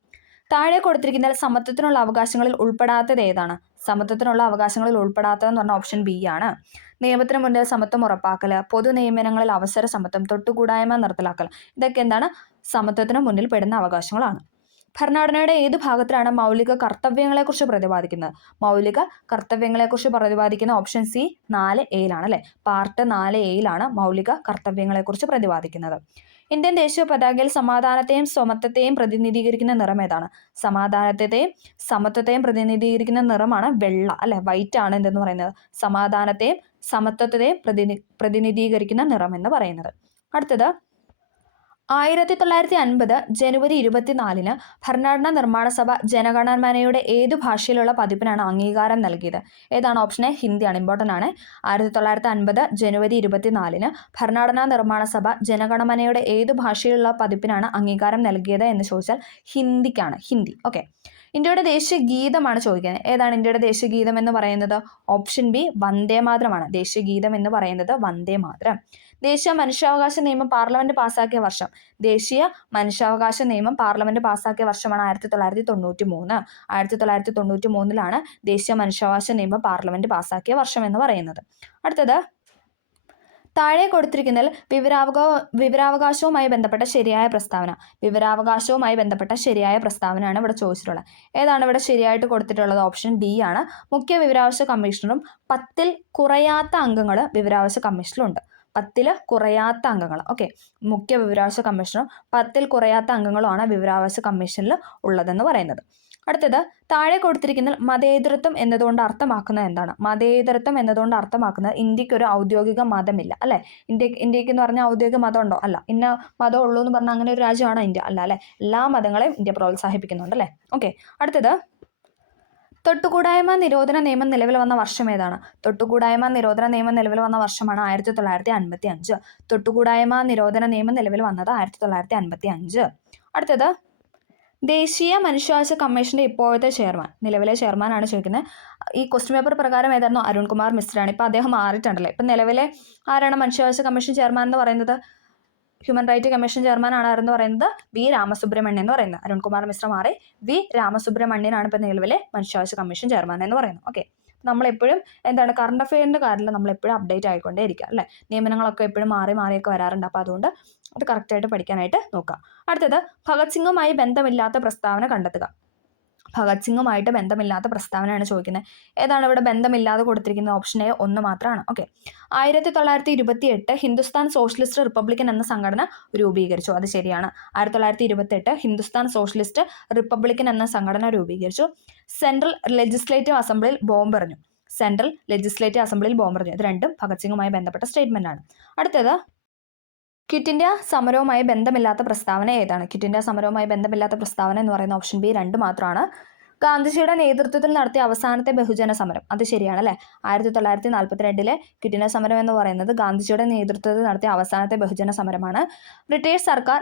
താഴെ കൊടുത്തിരിക്കുന്നതിൽ സമത്വത്തിനുള്ള അവകാശങ്ങളിൽ ഉൾപ്പെടാത്തത് ഏതാണ്? സമത്വത്തിനുള്ള അവകാശങ്ങളിൽ ഉൾപ്പെടാത്തതെന്ന് പറഞ്ഞാൽ ഓപ്ഷൻ ബി ആണ്. നിയമത്തിന് മുന്നിൽ സമത്വം ഉറപ്പാക്കൽ, പൊതു നിയമനങ്ങളിൽ അവസര സമത്വം, തൊട്ടുകൂടായ്മ നിർത്തലാക്കൽ, ഇതൊക്കെ എന്താണ്? സമത്വത്തിന് മുന്നിൽ പെടുന്ന അവകാശങ്ങളാണ്. ഭരണഘടനയുടെ ഏത് ഭാഗത്തിലാണ് മൗലിക കർത്തവ്യങ്ങളെക്കുറിച്ച് പ്രതിപാദിക്കുന്നത്? മൗലിക കർത്തവ്യങ്ങളെക്കുറിച്ച് പ്രതിപാദിക്കുന്ന ഓപ്ഷൻ സി 4A അല്ലേ? പാർട്ട് 4A മൗലിക കർത്തവ്യങ്ങളെക്കുറിച്ച് പ്രതിപാദിക്കുന്നത്. ഇന്ത്യൻ ദേശീയ പതാകയിൽ സമാധാനത്തെയും സമത്വത്തെയും പ്രതിനിധീകരിക്കുന്ന നിറം ഏതാണ്? സമാധാനത്തെയും സമത്വത്തെയും പ്രതിനിധീകരിക്കുന്ന നിറമാണ് വെള്ള അല്ലെ? വൈറ്റ് ആണ് എന്തെന്ന് പറയുന്നത്. സമാധാനത്തെയും സമത്വത്തെയും പ്രതിനിധീകരിക്കുന്ന നിറം എന്ന് പറയുന്നത്. അടുത്തത്, 1950 ജനുവരി 24 ഭരണഘടനാ നിർമ്മാണ സഭ ജനഗണമനയുടെ ഏതു ഭാഷയിലുള്ള പതിപ്പിനാണ് അംഗീകാരം നൽകിയത്? ഏതാണ്? ഓപ്ഷൻ എ, ഹിന്ദിയാണ്. ഇമ്പോർട്ടൻ്റ് ആണ്. 1950 ജനുവരി 24 ഭരണഘടനാ നിർമ്മാണ സഭ ജനഗണമനയുടെ ഏതു ഭാഷയിലുള്ള പതിപ്പിനാണ് അംഗീകാരം നൽകിയത് എന്ന് ചോദിച്ചാൽ ഹിന്ദിക്കാണ്. ഹിന്ദി. ഓക്കെ, ഇന്ത്യയുടെ ദേശീയ ഗീതമാണ് ചോദിക്കുന്നത്. ഏതാണ് ഇന്ത്യയുടെ ദേശീയ ഗീതം എന്ന് പറയുന്നത്? ഓപ്ഷൻ ബി, വന്ദേ മാതരമാണ്. ദേശീയ ഗീതം എന്ന് പറയുന്നത് വന്ദേ മാതരം. ദേശീയ മനുഷ്യാവകാശ നിയമം പാർലമെന്റ് പാസാക്കിയ വർഷം. ദേശീയ മനുഷ്യാവകാശ നിയമം പാർലമെന്റ് പാസാക്കിയ വർഷമാണ് 1993. 1993 ദേശീയ മനുഷ്യാവകാശ നിയമം പാർലമെന്റ് പാസാക്കിയ വർഷം എന്ന് പറയുന്നത്. അടുത്തത്, താഴെ കൊടുത്തിരിക്കുന്നതിൽ വിവരാവകാശവുമായി ബന്ധപ്പെട്ട ശരിയായ പ്രസ്താവന. വിവരാവകാശവുമായി ബന്ധപ്പെട്ട ശരിയായ പ്രസ്താവനയാണ് ഇവിടെ ചോദിച്ചിട്ടുള്ളത്. ഏതാണ് ഇവിടെ ശരിയായിട്ട് കൊടുത്തിട്ടുള്ളത്? ഓപ്ഷൻ ഡി ആണ്. മുഖ്യ വിവരാവകാശ കമ്മീഷണറും 10ൽ കുറയാത്ത അംഗങ്ങൾ വിവരാവകാശ കമ്മീഷനിലുണ്ട്. 10ൽ കുറയാത്ത അംഗങ്ങൾ. ഓക്കെ, മുഖ്യ വിവരാവകാശ കമ്മീഷണറും 10ൽ കുറയാത്ത അംഗങ്ങളുമാണ് വിവരാവകാശ കമ്മീഷനിൽ ഉള്ളതെന്ന് പറയുന്നത്. അടുത്തത്, താഴെ കൊടുത്തിരിക്കുന്നതിൽ മതേതരത്വം എന്നതുകൊണ്ട് അർത്ഥമാക്കുന്നത് എന്താണ്? മതേതരത്വം എന്നതുകൊണ്ട് അർത്ഥമാക്കുന്നത് ഇന്ത്യക്ക് ഒരു ഔദ്യോഗിക മതമില്ല അല്ലേ? ഇന്ത്യക്ക് എന്ന് പറഞ്ഞാൽ ഔദ്യോഗിക മതം ഉണ്ടോ? അല്ല. ഇന്ന മതം ഉള്ളൂ എന്ന് പറഞ്ഞാൽ അങ്ങനെ ഒരു രാജ്യമാണ് ഇന്ത്യ? അല്ല അല്ലേ? എല്ലാ മതങ്ങളെയും ഇന്ത്യ പ്രോത്സാഹിപ്പിക്കുന്നുണ്ട് അല്ലേ? ഓക്കെ, അടുത്തത്, തൊട്ടുകൂടായ്മ നിരോധന നിയമം നിലവിൽ വന്ന വർഷം ഏതാണ്? തൊട്ടുകൂടായ്മ നിരോധന നിയമം നിലവിൽ വന്ന വർഷമാണ് 1955. തൊട്ടുകൂടായ്മ നിരോധന നിയമം നിലവിൽ വന്നത് 1955. അടുത്തത്, ദേശീയ മനുഷ്യാവകാശ കമ്മീഷന്റെ ഇപ്പോഴത്തെ ചെയർമാൻ, നിലവിലെ ചെയർമാനാണ് ചോദിക്കുന്നത്. ഈ ക്വസ്റ്റ്യൻ പേപ്പർ പ്രകാരം ഏതായിരുന്നു? അരുൺകുമാർ മിശ്രയാണ്. ഇപ്പം അദ്ദേഹം മാറിയിട്ടുണ്ടല്ലേ? ഇപ്പം നിലവിലെ ആരാണ് മനുഷ്യാവകാശ കമ്മീഷൻ ചെയർമാൻ എന്ന് പറയുന്നത്? ഹ്യൂമൻ റൈറ്റ് കമ്മീഷൻ ചെയർമാൻ ആണെന്ന് പറയുന്നത് വി രാമസുബ്രഹ്മണ്യൻ എന്ന് പറയുന്നത്. അരുൺകുമാർ മിശ്ര മാറി വി രാമസുബ്രഹ്മണ്യനാണ് ഇപ്പം നിലവിലെ മനുഷ്യാവകാശ കമ്മീഷൻ ചെയർമാൻ എന്ന് പറയുന്നത്. ഓക്കെ, നമ്മളെപ്പോഴും എന്താണ് കറണ്ട് അഫെയറിൻ്റെ കാര്യത്തിൽ നമ്മളെപ്പോഴും അപ്ഡേറ്റ് ആയിക്കൊണ്ടേ ഇരിക്കുക അല്ലേ? നിയമനങ്ങളൊക്കെ എപ്പോഴും മാറിയൊക്കെ വരാറുണ്ട്. അപ്പോൾ അതുകൊണ്ട് അത് കറക്റ്റായിട്ട് പഠിക്കാനായിട്ട് നോക്കുക. അടുത്തത്, ഭഗത് സിംഗുമായി ബന്ധമില്ലാത്ത പ്രസ്താവന കണ്ടെത്തുക. ഭഗത് സിംഗുമായിട്ട് ബന്ധമില്ലാത്ത പ്രസ്താവനയാണ് ചോദിക്കുന്നത്. ഏതാണ് ഇവിടെ ബന്ധമില്ലാതെ കൊടുത്തിരിക്കുന്നത്? ഓപ്ഷൻ എ 1 മാത്രമാണ്. ഓക്കെ. 1928 ഹിന്ദുസ്ഥാൻ സോഷ്യലിസ്റ്റ് റിപ്പബ്ലിക്കൻ എന്ന സംഘടന രൂപീകരിച്ചു. അത് ശരിയാണ്. 1928 ഹിന്ദുസ്ഥാൻ സോഷ്യലിസ്റ്റ് റിപ്പബ്ലിക്കൻ എന്ന സംഘടന രൂപീകരിച്ചു. സെൻട്രൽ ലെജിസ്ലേറ്റീവ് അസംബ്ലിയിൽ ബോംബെറിഞ്ഞു. സെൻട്രൽ ലെജിസ്ലേറ്റീവ് അസംബ്ലിയിൽ ബോംബെറിഞ്ഞു. ഇത് രണ്ടും ഭഗത് സിംഗുമായി ബന്ധപ്പെട്ട സ്റ്റേറ്റ്മെന്റ് ആണ്. അടുത്തത് ക്വിറ്റ് ഇന്ത്യ സമരവുമായി ബന്ധമില്ലാത്ത പ്രസ്താവന ഏതാണ്? ക്വിറ്റ് ഇന്ത്യ സമരവുമായി ബന്ധമില്ലാത്ത പ്രസ്താവന എന്ന് പറയുന്ന ഓപ്ഷൻ ബി 2 മാത്രമാണ്. ഗാന്ധിജിയുടെ നേതൃത്വത്തിൽ നടത്തിയ അവസാനത്തെ ബഹുജന സമരം. അത് ശരിയാണ് അല്ലേ. 1942 ക്വിറ്റ് ഇന്ത്യ സമരം എന്ന് പറയുന്നത് ഗാന്ധിജിയുടെ നേതൃത്വത്തിൽ നടത്തിയ അവസാനത്തെ ബഹുജന സമരമാണ്. ബ്രിട്ടീഷ് സർക്കാർ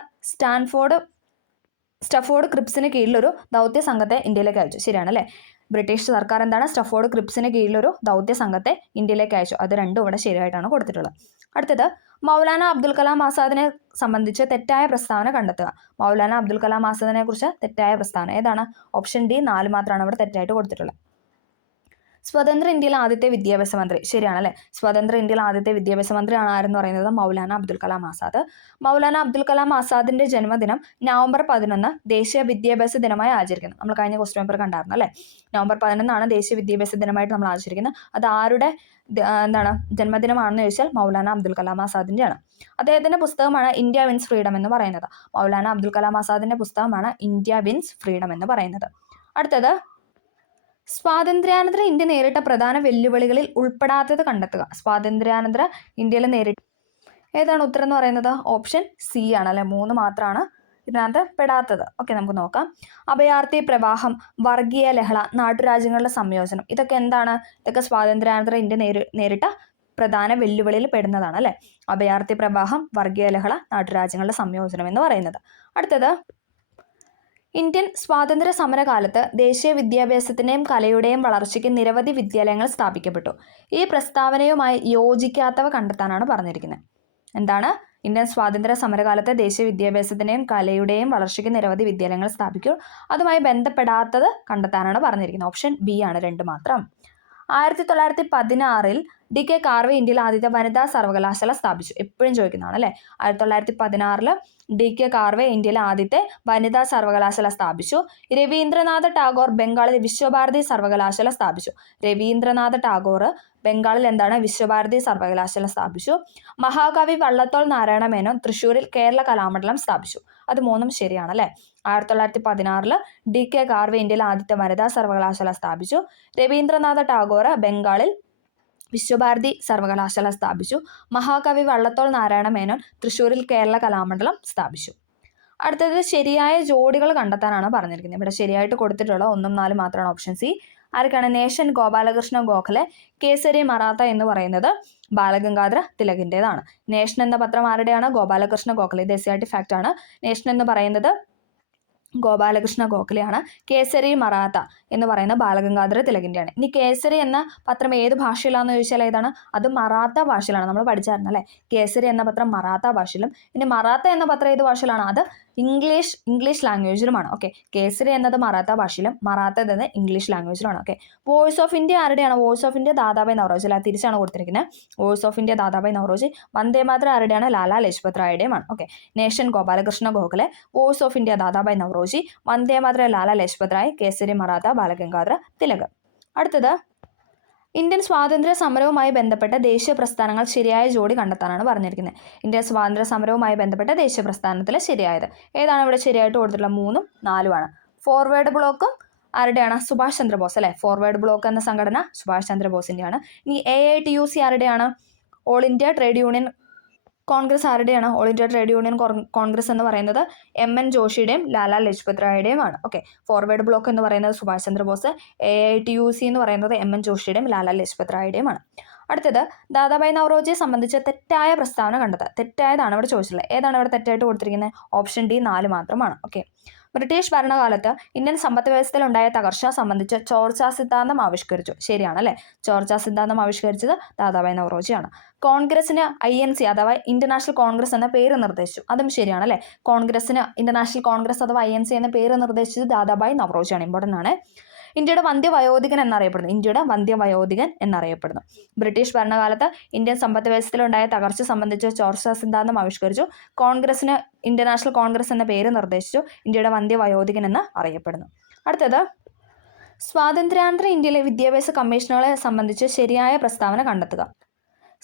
സ്റ്റഫോർഡ് ക്രിപ്സിന് കീഴിലൊരു ദൗത്യ സംഘത്തെ ഇന്ത്യയിലേക്ക് അയച്ചു. ശരിയാണ് അല്ലേ. ബ്രിട്ടീഷ് സർക്കാർ എന്താണ് സ്റ്റഫോർഡ് ക്രിപ്സിന് കീഴിലൊരു ദൗത്യ സംഘത്തെ ഇന്ത്യയിലേക്ക് അയച്ചു. അത് രണ്ടും ഇവിടെ ശരിയായിട്ടാണ് കൊടുത്തിട്ടുള്ളത്. അടുത്തത് മൗലാന അബ്ദുൽ കലാം ആസാദിനെ സംബന്ധിച്ച് തെറ്റായ പ്രസ്താവന കണ്ടെത്തുക. മൗലാന അബ്ദുൽ കലാം ആസാദിനെ കുറിച്ച് തെറ്റായ പ്രസ്താവന ഏതാണ്? ഓപ്ഷൻ ഡി 4 മാത്രമാണ് ഇവിടെ തെറ്റായിട്ട് കൊടുത്തിട്ടുള്ളത്. സ്വതന്ത്ര ഇന്ത്യയിലെ ആദ്യത്തെ വിദ്യാഭ്യാസ മന്ത്രി. ശരിയാണല്ലേ. സ്വതന്ത്ര ഇന്ത്യയിലെ ആദ്യത്തെ വിദ്യാഭ്യാസ മന്ത്രിയാണ് ആരെന്ന് പറയുന്നത്? മൗലാന അബ്ദുൽ കലാം ആസാദ്. മൗലാന അബ്ദുൽ കലാം ആസാദിന്റെ ജന്മദിനം നവംബർ 11 ദേശീയ വിദ്യാഭ്യാസ ദിനമായി ആചരിക്കുന്നു. നമ്മൾ കഴിഞ്ഞ ക്വസ്റ്റ്യൻ പേപ്പർ കണ്ടായിരുന്നു അല്ലേ. നവംബർ 11 ദേശീയ വിദ്യാഭ്യാസ ദിനമായിട്ട് നമ്മൾ ആചരിക്കുന്നത്. അത് ആരുടെ ജന്മദിനമാണെന്ന് ചോദിച്ചാൽ മൗലാന അബ്ദുൽ കലാം ആസാദിൻ്റെയാണ്. അദ്ദേഹത്തിന്റെ പുസ്തകമാണ് ഇന്ത്യ വിൻസ് ഫ്രീഡം എന്ന് പറയുന്നത്. മൗലാന അബ്ദുൽ കലാം ആസാദിന്റെ പുസ്തകമാണ് ഇന്ത്യ വിൻസ് ഫ്രീഡം എന്ന് പറയുന്നത്. അടുത്തത് സ്വാതന്ത്ര്യാനന്തര ഇന്ത്യ നേരിട്ട പ്രധാന വെല്ലുവിളികളിൽ ഉൾപ്പെടാത്തത് കണ്ടെത്തുക. സ്വാതന്ത്ര്യാനന്തര ഇന്ത്യയിൽ നേരിട്ട ഏതാണ് ഉത്തരം എന്ന് പറയുന്നത്? ഓപ്ഷൻ സി ആണ് അല്ലെ. 3 മാത്രമാണ് ഇതിനകത്ത് പെടാത്തത്. ഓക്കെ, നമുക്ക് നോക്കാം. അഭയാർത്ഥി പ്രവാഹം, വർഗീയ ലഹള, നാട്ടുരാജ്യങ്ങളുടെ സംയോജനം, ഇതൊക്കെ എന്താണ്? ഇതൊക്കെ സ്വാതന്ത്ര്യാനന്തര ഇന്ത്യ നേരിട്ട പ്രധാന വെല്ലുവിളിയിൽ പെടുന്നതാണ് അല്ലെ. അഭയാർത്ഥി പ്രവാഹം, വർഗീയ ലഹള, നാട്ടുരാജ്യങ്ങളുടെ സംയോജനം എന്ന് പറയുന്നത്. അടുത്തത് ഇന്ത്യൻ സ്വാതന്ത്ര്യ സമരകാലത്ത് ദേശീയ വിദ്യാഭ്യാസത്തിൻ്റെയും കലയുടെയും വളർച്ചയ്ക്ക് നിരവധി വിദ്യാലയങ്ങൾ സ്ഥാപിക്കപ്പെട്ടു. ഈ പ്രസ്താവനയുമായി യോജിക്കാത്തവ കണ്ടെത്താനാണ് പറഞ്ഞിരിക്കുന്നത്. എന്താണ്? ഇന്ത്യൻ സ്വാതന്ത്ര്യ സമരകാലത്ത് ദേശീയ വിദ്യാഭ്യാസത്തിൻ്റെയും കലയുടെയും വളർച്ചയ്ക്ക് നിരവധി വിദ്യാലയങ്ങൾ സ്ഥാപിക്കും. അതുമായി ബന്ധപ്പെടാത്തത് കണ്ടെത്താനാണ് പറഞ്ഞിരിക്കുന്നത്. ഓപ്ഷൻ ബി ആണ് 2 മാത്രം. 1916 DK കാർവെ ഇന്ത്യയിൽ ആദ്യത്തെ വനിതാ സർവകലാശാല സ്ഥാപിച്ചു. എപ്പോഴും ചോദിക്കുന്നതാണ് അല്ലേ. 1916 DK കാർവെ ഇന്ത്യയിലെ ആദ്യത്തെ വനിതാ സർവകലാശാല സ്ഥാപിച്ചു. രവീന്ദ്രനാഥ ടാഗോർ ബംഗാളിൽ വിശ്വഭാരതി സർവകലാശാല സ്ഥാപിച്ചു. രവീന്ദ്രനാഥ ടാഗോർ ബംഗാളിൽ എന്താണ്? വിശ്വഭാരതി സർവകലാശാല സ്ഥാപിച്ചു. മഹാകവി വള്ളത്തോൾ നാരായണ മേനോൻ തൃശ്ശൂരിൽ കേരള കലാമണ്ഡലം സ്ഥാപിച്ചു. അത് 3 ശരിയാണ് അല്ലേ. 1916 DK കാർവെ ഇന്ത്യയിലെ ആദ്യത്തെ വനിതാ സർവകലാശാല സ്ഥാപിച്ചു. രവീന്ദ്രനാഥ ടാഗോർ ബംഗാളിൽ വിശ്വഭാരതി സർവകലാശാല സ്ഥാപിച്ചു. മഹാകവി വള്ളത്തോൾ നാരായണ മേനോൻ തൃശ്ശൂരിൽ കേരള കലാമണ്ഡലം സ്ഥാപിച്ചു. അടുത്തത് ശരിയായ ജോഡികൾ കണ്ടെത്താനാണ് പറഞ്ഞിരിക്കുന്നത്. ഇവിടെ ശരിയായിട്ട് കൊടുത്തിട്ടുള്ള 1ഉം 4 മാത്രമാണ്. Option C. ആർക്കാണ്? നേഷൻ ഗോപാലകൃഷ്ണ ഗോഖലെ, കേസരി മറാത്ത എന്ന് പറയുന്നത് ബാലഗംഗാധര തിലകിൻ്റെതാണ്. നേഷൻ എന്ന പത്രം ആരുടെയാണ്? ഗോപാലകൃഷ്ണ ഗോഖലെ. ഇത് SCERT ഫാക്റ്റ് ആണ്. നേഷൻ എന്ന് പറയുന്നത് ഗോപാലകൃഷ്ണ ഗോഖലെയാണ്. കേസരി മറാത്ത എന്ന് പറയുന്ന ബാലഗംഗാധര തിലകിൻ്റെയാണ്. ഇനി കേസരി എന്ന പത്രം ഏത് ഭാഷയിലാണെന്ന് ചോദിച്ചാൽ ഏതാണ്? അത് മറാത്ത ഭാഷയിലാണ്. നമ്മൾ പഠിച്ചായിരുന്നു അല്ലേ. കേസരി എന്ന പത്രം മറാത്ത ഭാഷയിലും. ഇനി മറാത്ത എന്ന പത്രം ഏത് ഭാഷയിലാണ്? അത് ഇംഗ്ലീഷ് ലാംഗ്വേജിലുമാണ്. ഓക്കെ, കേസരി എന്നത് മറാത്ത ഭാഷയിലും മറാത്ത എന്നത് ഇംഗ്ലീഷ് ലാംഗ്വേജിലുമാണ്. ഓക്കെ, വോയിസ് ഓഫ് ഇന്ത്യ ആരുടെയാണ്? Voice of India Dadabhai Naoroji. അല്ല, തിരിച്ചാണ് കൊടുത്തിരിക്കുന്നത്. Voice of India Dadabhai Naoroji. Vande Mataram ആരുടെയാണ്? ലാലാ ലജ്പത് റായുടെയുമാണ്. Okay, nation Gopalakrishna Gokhale, voice of India Dadabhai Naoroji, Vande Mataram Lala Lajpat Rai, Kesari Maratha Balagangadhara Tilak. അടുത്തത് ഇന്ത്യൻ സ്വാതന്ത്ര്യ സമരവുമായി ബന്ധപ്പെട്ട ദേശീയ പ്രസ്ഥാനങ്ങൾ ശരിയായ ജോഡി കണ്ടെത്താനാണ് പറഞ്ഞിരിക്കുന്നത്. ഇന്ത്യൻ സ്വാതന്ത്ര്യ സമരവുമായി ബന്ധപ്പെട്ട ദേശീയ പ്രസ്ഥാനത്തിൽ ശരിയായത് ഏതാണ്? ഇവിടെ ശരിയായിട്ട് കൊടുത്തിട്ടുള്ള 3ഉം 4ഉമാണ്. ഫോർവേഡ് ബ്ലോക്കും ആരുടെയാണ്? സുഭാഷ് ചന്ദ്രബോസ് അല്ലേ. ഫോർവേഡ് ബ്ലോക്ക് എന്ന സംഘടന സുഭാഷ് ചന്ദ്രബോസിൻ്റെയാണ്. ഇനി AITUC ആരുടെയാണ്? All India trade union congress ആരുടെയാണ്? All India trade union congress എന്ന് പറയുന്നത് MN ജോഷിയുടെയും ലാലാ ലജ്പത് റായുടെയുമാണ്. ഓക്കെ, ഫോർവേഡ് ബ്ലോക്ക് എന്ന് പറയുന്നത് സുഭാഷ് ചന്ദ്രബോസ്, AITUC എന്ന് പറയുന്നത് MN ജോഷിയുടെയും ലാലാ ലജ്പത് റായുടെയുമാണ്. അടുത്തത് ദാദാഭായ് നവറോജിയെ സംബന്ധിച്ച് തെറ്റായ പ്രസ്താവന കണ്ടെത്തുക. തെറ്റായതാണ് ഇവിടെ ചോദിച്ചിട്ടുള്ളത്. ഏതാണ് ഇവിടെ തെറ്റായിട്ട് കൊടുത്തിരിക്കുന്നത്? ഓപ്ഷൻ ഡി 4 മാത്രമാണ്. ഓക്കെ, ബ്രിട്ടീഷ് ഭരണകാലത്ത് ഇന്ത്യൻ സമ്പദ് വ്യവസ്ഥയിലുണ്ടായ തകർച്ച സംബന്ധിച്ച് ചോർച്ചാ സിദ്ധാന്തം ആവിഷ്കരിച്ചു. ശരിയാണ് അല്ലേ. ചോർച്ചാ സിദ്ധാന്തം ആവിഷ്കരിച്ചത് ദാദാഭായ് നവറോജിയാണ്. കോൺഗ്രസിന് INC അഥവാ ഇന്റർനാഷണൽ കോൺഗ്രസ് എന്ന പേര് നിർദ്ദേശിച്ചു. അതും ശരിയാണ് അല്ലേ. കോൺഗ്രസിന് ഇന്റർനാഷണൽ കോൺഗ്രസ് അഥവാ INC എന്ന പേര് നിർദ്ദേശിച്ചത് ദാദാഭായ് നവറോജിയാണ്. ഇമ്പോർട്ടൻ്റ് ആണ്. ഇന്ത്യയുടെ വന്ധ്യവയോധികൻ എന്നറിയപ്പെടുന്നു. ബ്രിട്ടീഷ് ഭരണകാലത്ത് ഇന്ത്യൻ സമ്പദ് വ്യവസ്ഥയിലുണ്ടായ തകർച്ച സംബന്ധിച്ച് ചോർച്ചാ സിദ്ധാന്തം ആവിഷ്കരിച്ചു. കോൺഗ്രസിന് ഇന്റർനാഷണൽ കോൺഗ്രസ് എന്ന പേര് നിർദ്ദേശിച്ചു. ഇന്ത്യയുടെ വന്ധ്യവയോധികൻ എന്ന് അറിയപ്പെടുന്നു. അടുത്തത് സ്വാതന്ത്ര്യാനന്തര ഇന്ത്യയിലെ വിദ്യാഭ്യാസ കമ്മീഷനുകളെ സംബന്ധിച്ച് ശരിയായ പ്രസ്താവന കണ്ടെത്തുക.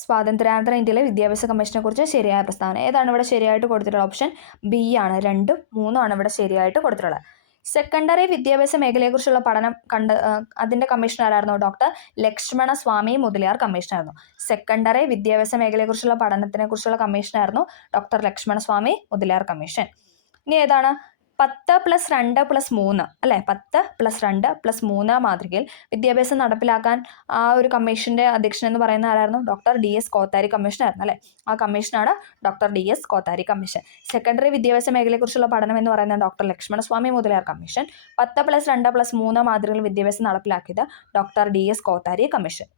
സ്വാതന്ത്ര്യാനന്തര ഇന്ത്യയിലെ വിദ്യാഭ്യാസ കമ്മീഷനെ കുറിച്ച് ശരിയായ പ്രസ്താവന ഏതാണ് ഇവിടെ ശരിയായിട്ട് കൊടുത്തിട്ടുള്ള ഓപ്ഷൻ ബി ആണ്. 2ഉം 3ഉം ആണ് ഇവിടെ ശരിയായിട്ട് കൊടുത്തിട്ടുള്ളത്. സെക്കൻഡറി വിദ്യാഭ്യാസ മേഖലയെക്കുറിച്ചുള്ള പഠനം അതിൻ്റെ കമ്മീഷൻ ആരായിരുന്നു? ഡോക്ടർ ലക്ഷ്മണ സ്വാമി മുതലിയാർ കമ്മീഷനായിരുന്നു. സെക്കൻഡറി വിദ്യാഭ്യാസ മേഖലയെക്കുറിച്ചുള്ള പഠനത്തിനെ കുറിച്ചുള്ള കമ്മീഷനായിരുന്നു ഡോക്ടർ ലക്ഷ്മണ സ്വാമി മുതലിയാർ കമ്മീഷൻ. ഇനി ഏതാണ്? 10+2+3 അല്ലേ? 10+2+3 മാതൃകയിൽ വിദ്യാഭ്യാസം നടപ്പിലാക്കാൻ ആ ഒരു കമ്മീഷന്റെ അധ്യക്ഷൻ എന്ന് പറയുന്ന ആരായിരുന്നു? ഡോക്ടർ DS കോത്താരി കമ്മീഷനായിരുന്നു അല്ലേ? ആ കമ്മീഷനാണ് doctor DS Kothari commission. Secondary വിദ്യാഭ്യാസ മേഖലയെക്കുറിച്ചുള്ള പഠനം എന്ന് പറയുന്നത് ഡോക്ടർ ലക്ഷ്മണസ്വാമി മുതലിയാർ കമ്മീഷൻ. 10+2+3 മാതൃകയിൽ വിദ്യാഭ്യാസം നടപ്പിലാക്കിയത് ഡോക്ടർ DS കോത്താരി കമ്മീഷൻ.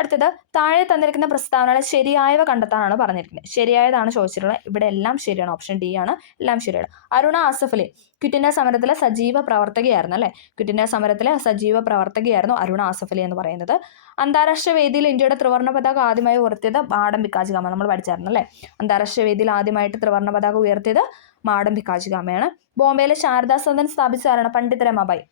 അടുത്തത് താഴെ തന്നിരിക്കുന്ന പ്രസ്താവനകളെ ശരിയായവ കണ്ടെത്താനാണ് പറഞ്ഞിരിക്കുന്നത്. ശരിയായതാണ് ചോദിച്ചിട്ടുള്ളത്. ഇവിടെ എല്ലാം ശരിയാണ്. ഓപ്ഷൻ ഡി ആണ് എല്ലാം ശരിയാണ്. അരുണ ആസഫ് അലി ക്വിറ്റ് ഇന്ത്യ സമരത്തിലെ സജീവ പ്രവർത്തകയായിരുന്നു അല്ലേ? ക്വിറ്റ് ഇന്ത്യ സമരത്തിലെ സജീവ പ്രവർത്തകയായിരുന്നു അരുണ ആസഫ് അലി എന്ന് പറയുന്നത്. അന്താരാഷ്ട്ര വേദിയിൽ ഇന്ത്യയുടെ ത്രിവർണ്ണ പതാക ആദ്യമായി ഉയർത്തിയത് മാഡം ഭിക്കാജി കാമ. നമ്മൾ പഠിച്ചായിരുന്നു അല്ലേ? അന്താരാഷ്ട്ര വേദിയിൽ ആദ്യമായിട്ട് ത്രിവർണ്ണ പതാക ഉയർത്തിയത് മാഡം ഭിക്കാജി കാമയാണ്. ബോംബെയിലെ ശാരദാ സദൻ സ്ഥാപിച്ച ആരാണ്? പണ്ഡിറ്റ് രമാബായി.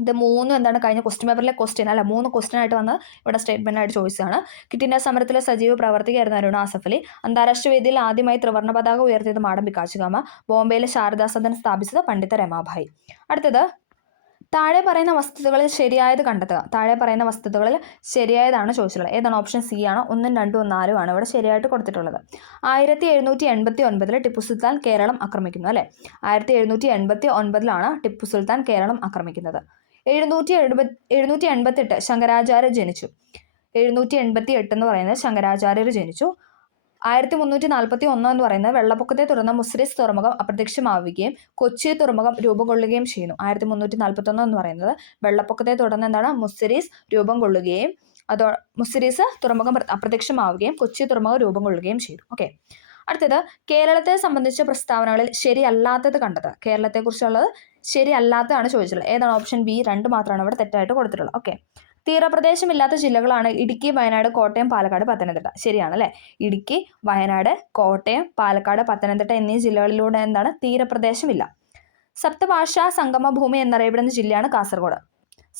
ഇത് 3 എന്താണ് കഴിഞ്ഞ ക്വസ്റ്റ്യൻ പേപ്പറിലെ ക്വസ്റ്റ്യൻ അല്ല, 3 ക്വസ്റ്റ്യൻ ആയിട്ട് വന്ന് ഇവിടെ സ്റ്റേറ്റ്മെന്റ് ആയിട്ട് ചോദിച്ചതാണ്. ക്വിറ്റ് ഇന്ത്യ സമരത്തിലെ സജീവ പ്രവർത്തകയായിരുന്നു അരുണ ആസഫ് അലി. അന്താരാഷ്ട്ര വേദിയിൽ ആദ്യമായി ത്രിവർണ്ണ പതാക ഉയർത്തിയത് മാഡം ഭിക്കാജി കാമ. ബോംബെയിലെ ശാരദാ സദൻ സ്ഥാപിച്ചത് പണ്ഡിറ്റ് രമാബായി. അടുത്തത് താഴെ പറയുന്ന വസ്തുതകളിൽ ശരിയായത് കണ്ടെത്തുക. താഴെ പറയുന്ന വസ്തുതകളിൽ ശരിയായതാണ് ചോദിച്ചിട്ടുള്ളത്. ഏതാണ്? ഓപ്ഷൻ സി ആണ്. 1ഉം 2ഉം 4ഉം ആണ് ഇവിടെ ശരിയായിട്ട് കൊടുത്തിട്ടുള്ളത്. 1789 ടിപ്പു സുൽത്താൻ കേരളം ആക്രമിക്കുന്നു അല്ലേ? 1789 ടിപ്പു സുൽത്താൻ കേരളം ആക്രമിക്കുന്നത്. 788 ശങ്കരാചാര്യ ജനിച്ചു. 788 എന്ന് പറയുന്നത് ശങ്കരാചാര്യർ ജനിച്ചു. 1341 എന്ന് പറയുന്നത് വെള്ളപ്പൊക്കത്തെ തുടർന്ന് മുസിരിസ് തുറമുഖം അപ്രത്യക്ഷമാവുകയും കൊച്ചി തുറമുഖം രൂപം കൊള്ളുകയും ചെയ്യുന്നു. 1341 എന്ന് പറയുന്നത് വെള്ളപ്പൊക്കത്തെ തുടർന്ന് എന്താണ്? മുസിരിസ് രൂപം കൊള്ളുകയും മുസിരിസ് തുറമുഖം അപ്രത്യക്ഷമാവുകയും കൊച്ചി തുറമുഖം രൂപം കൊള്ളുകയും ചെയ്തു. ഓക്കെ. അടുത്തത് കേരളത്തെ സംബന്ധിച്ച പ്രസ്താവനകളിൽ ശരിയല്ലാത്തത് കണ്ടെത്തുക. കേരളത്തെക്കുറിച്ചുള്ളത് ശരിയല്ലാത്തതാണ് ചോദിച്ചിട്ടുള്ളത്. ഏതാണ്? ഓപ്ഷൻ ബി 2 മാത്രമാണ് ഇവിടെ തെറ്റായിട്ട് കൊടുത്തിട്ടുള്ളത്. ഓക്കെ. തീരപ്രദേശമില്ലാത്ത ജില്ലകളാണ് ഇടുക്കി, വയനാട്, കോട്ടയം, പാലക്കാട്, പത്തനംതിട്ട. ശരിയാണല്ലേ? ഇടുക്കി, വയനാട്, കോട്ടയം, പാലക്കാട്, പത്തനംതിട്ട എന്നീ ജില്ലകളിലൂടെ എന്താണ്? തീരപ്രദേശമില്ല. സപ്തഭാഷാ സംഗമ ഭൂമി എന്നറിയപ്പെടുന്ന ജില്ലയാണ് കാസർഗോഡ്.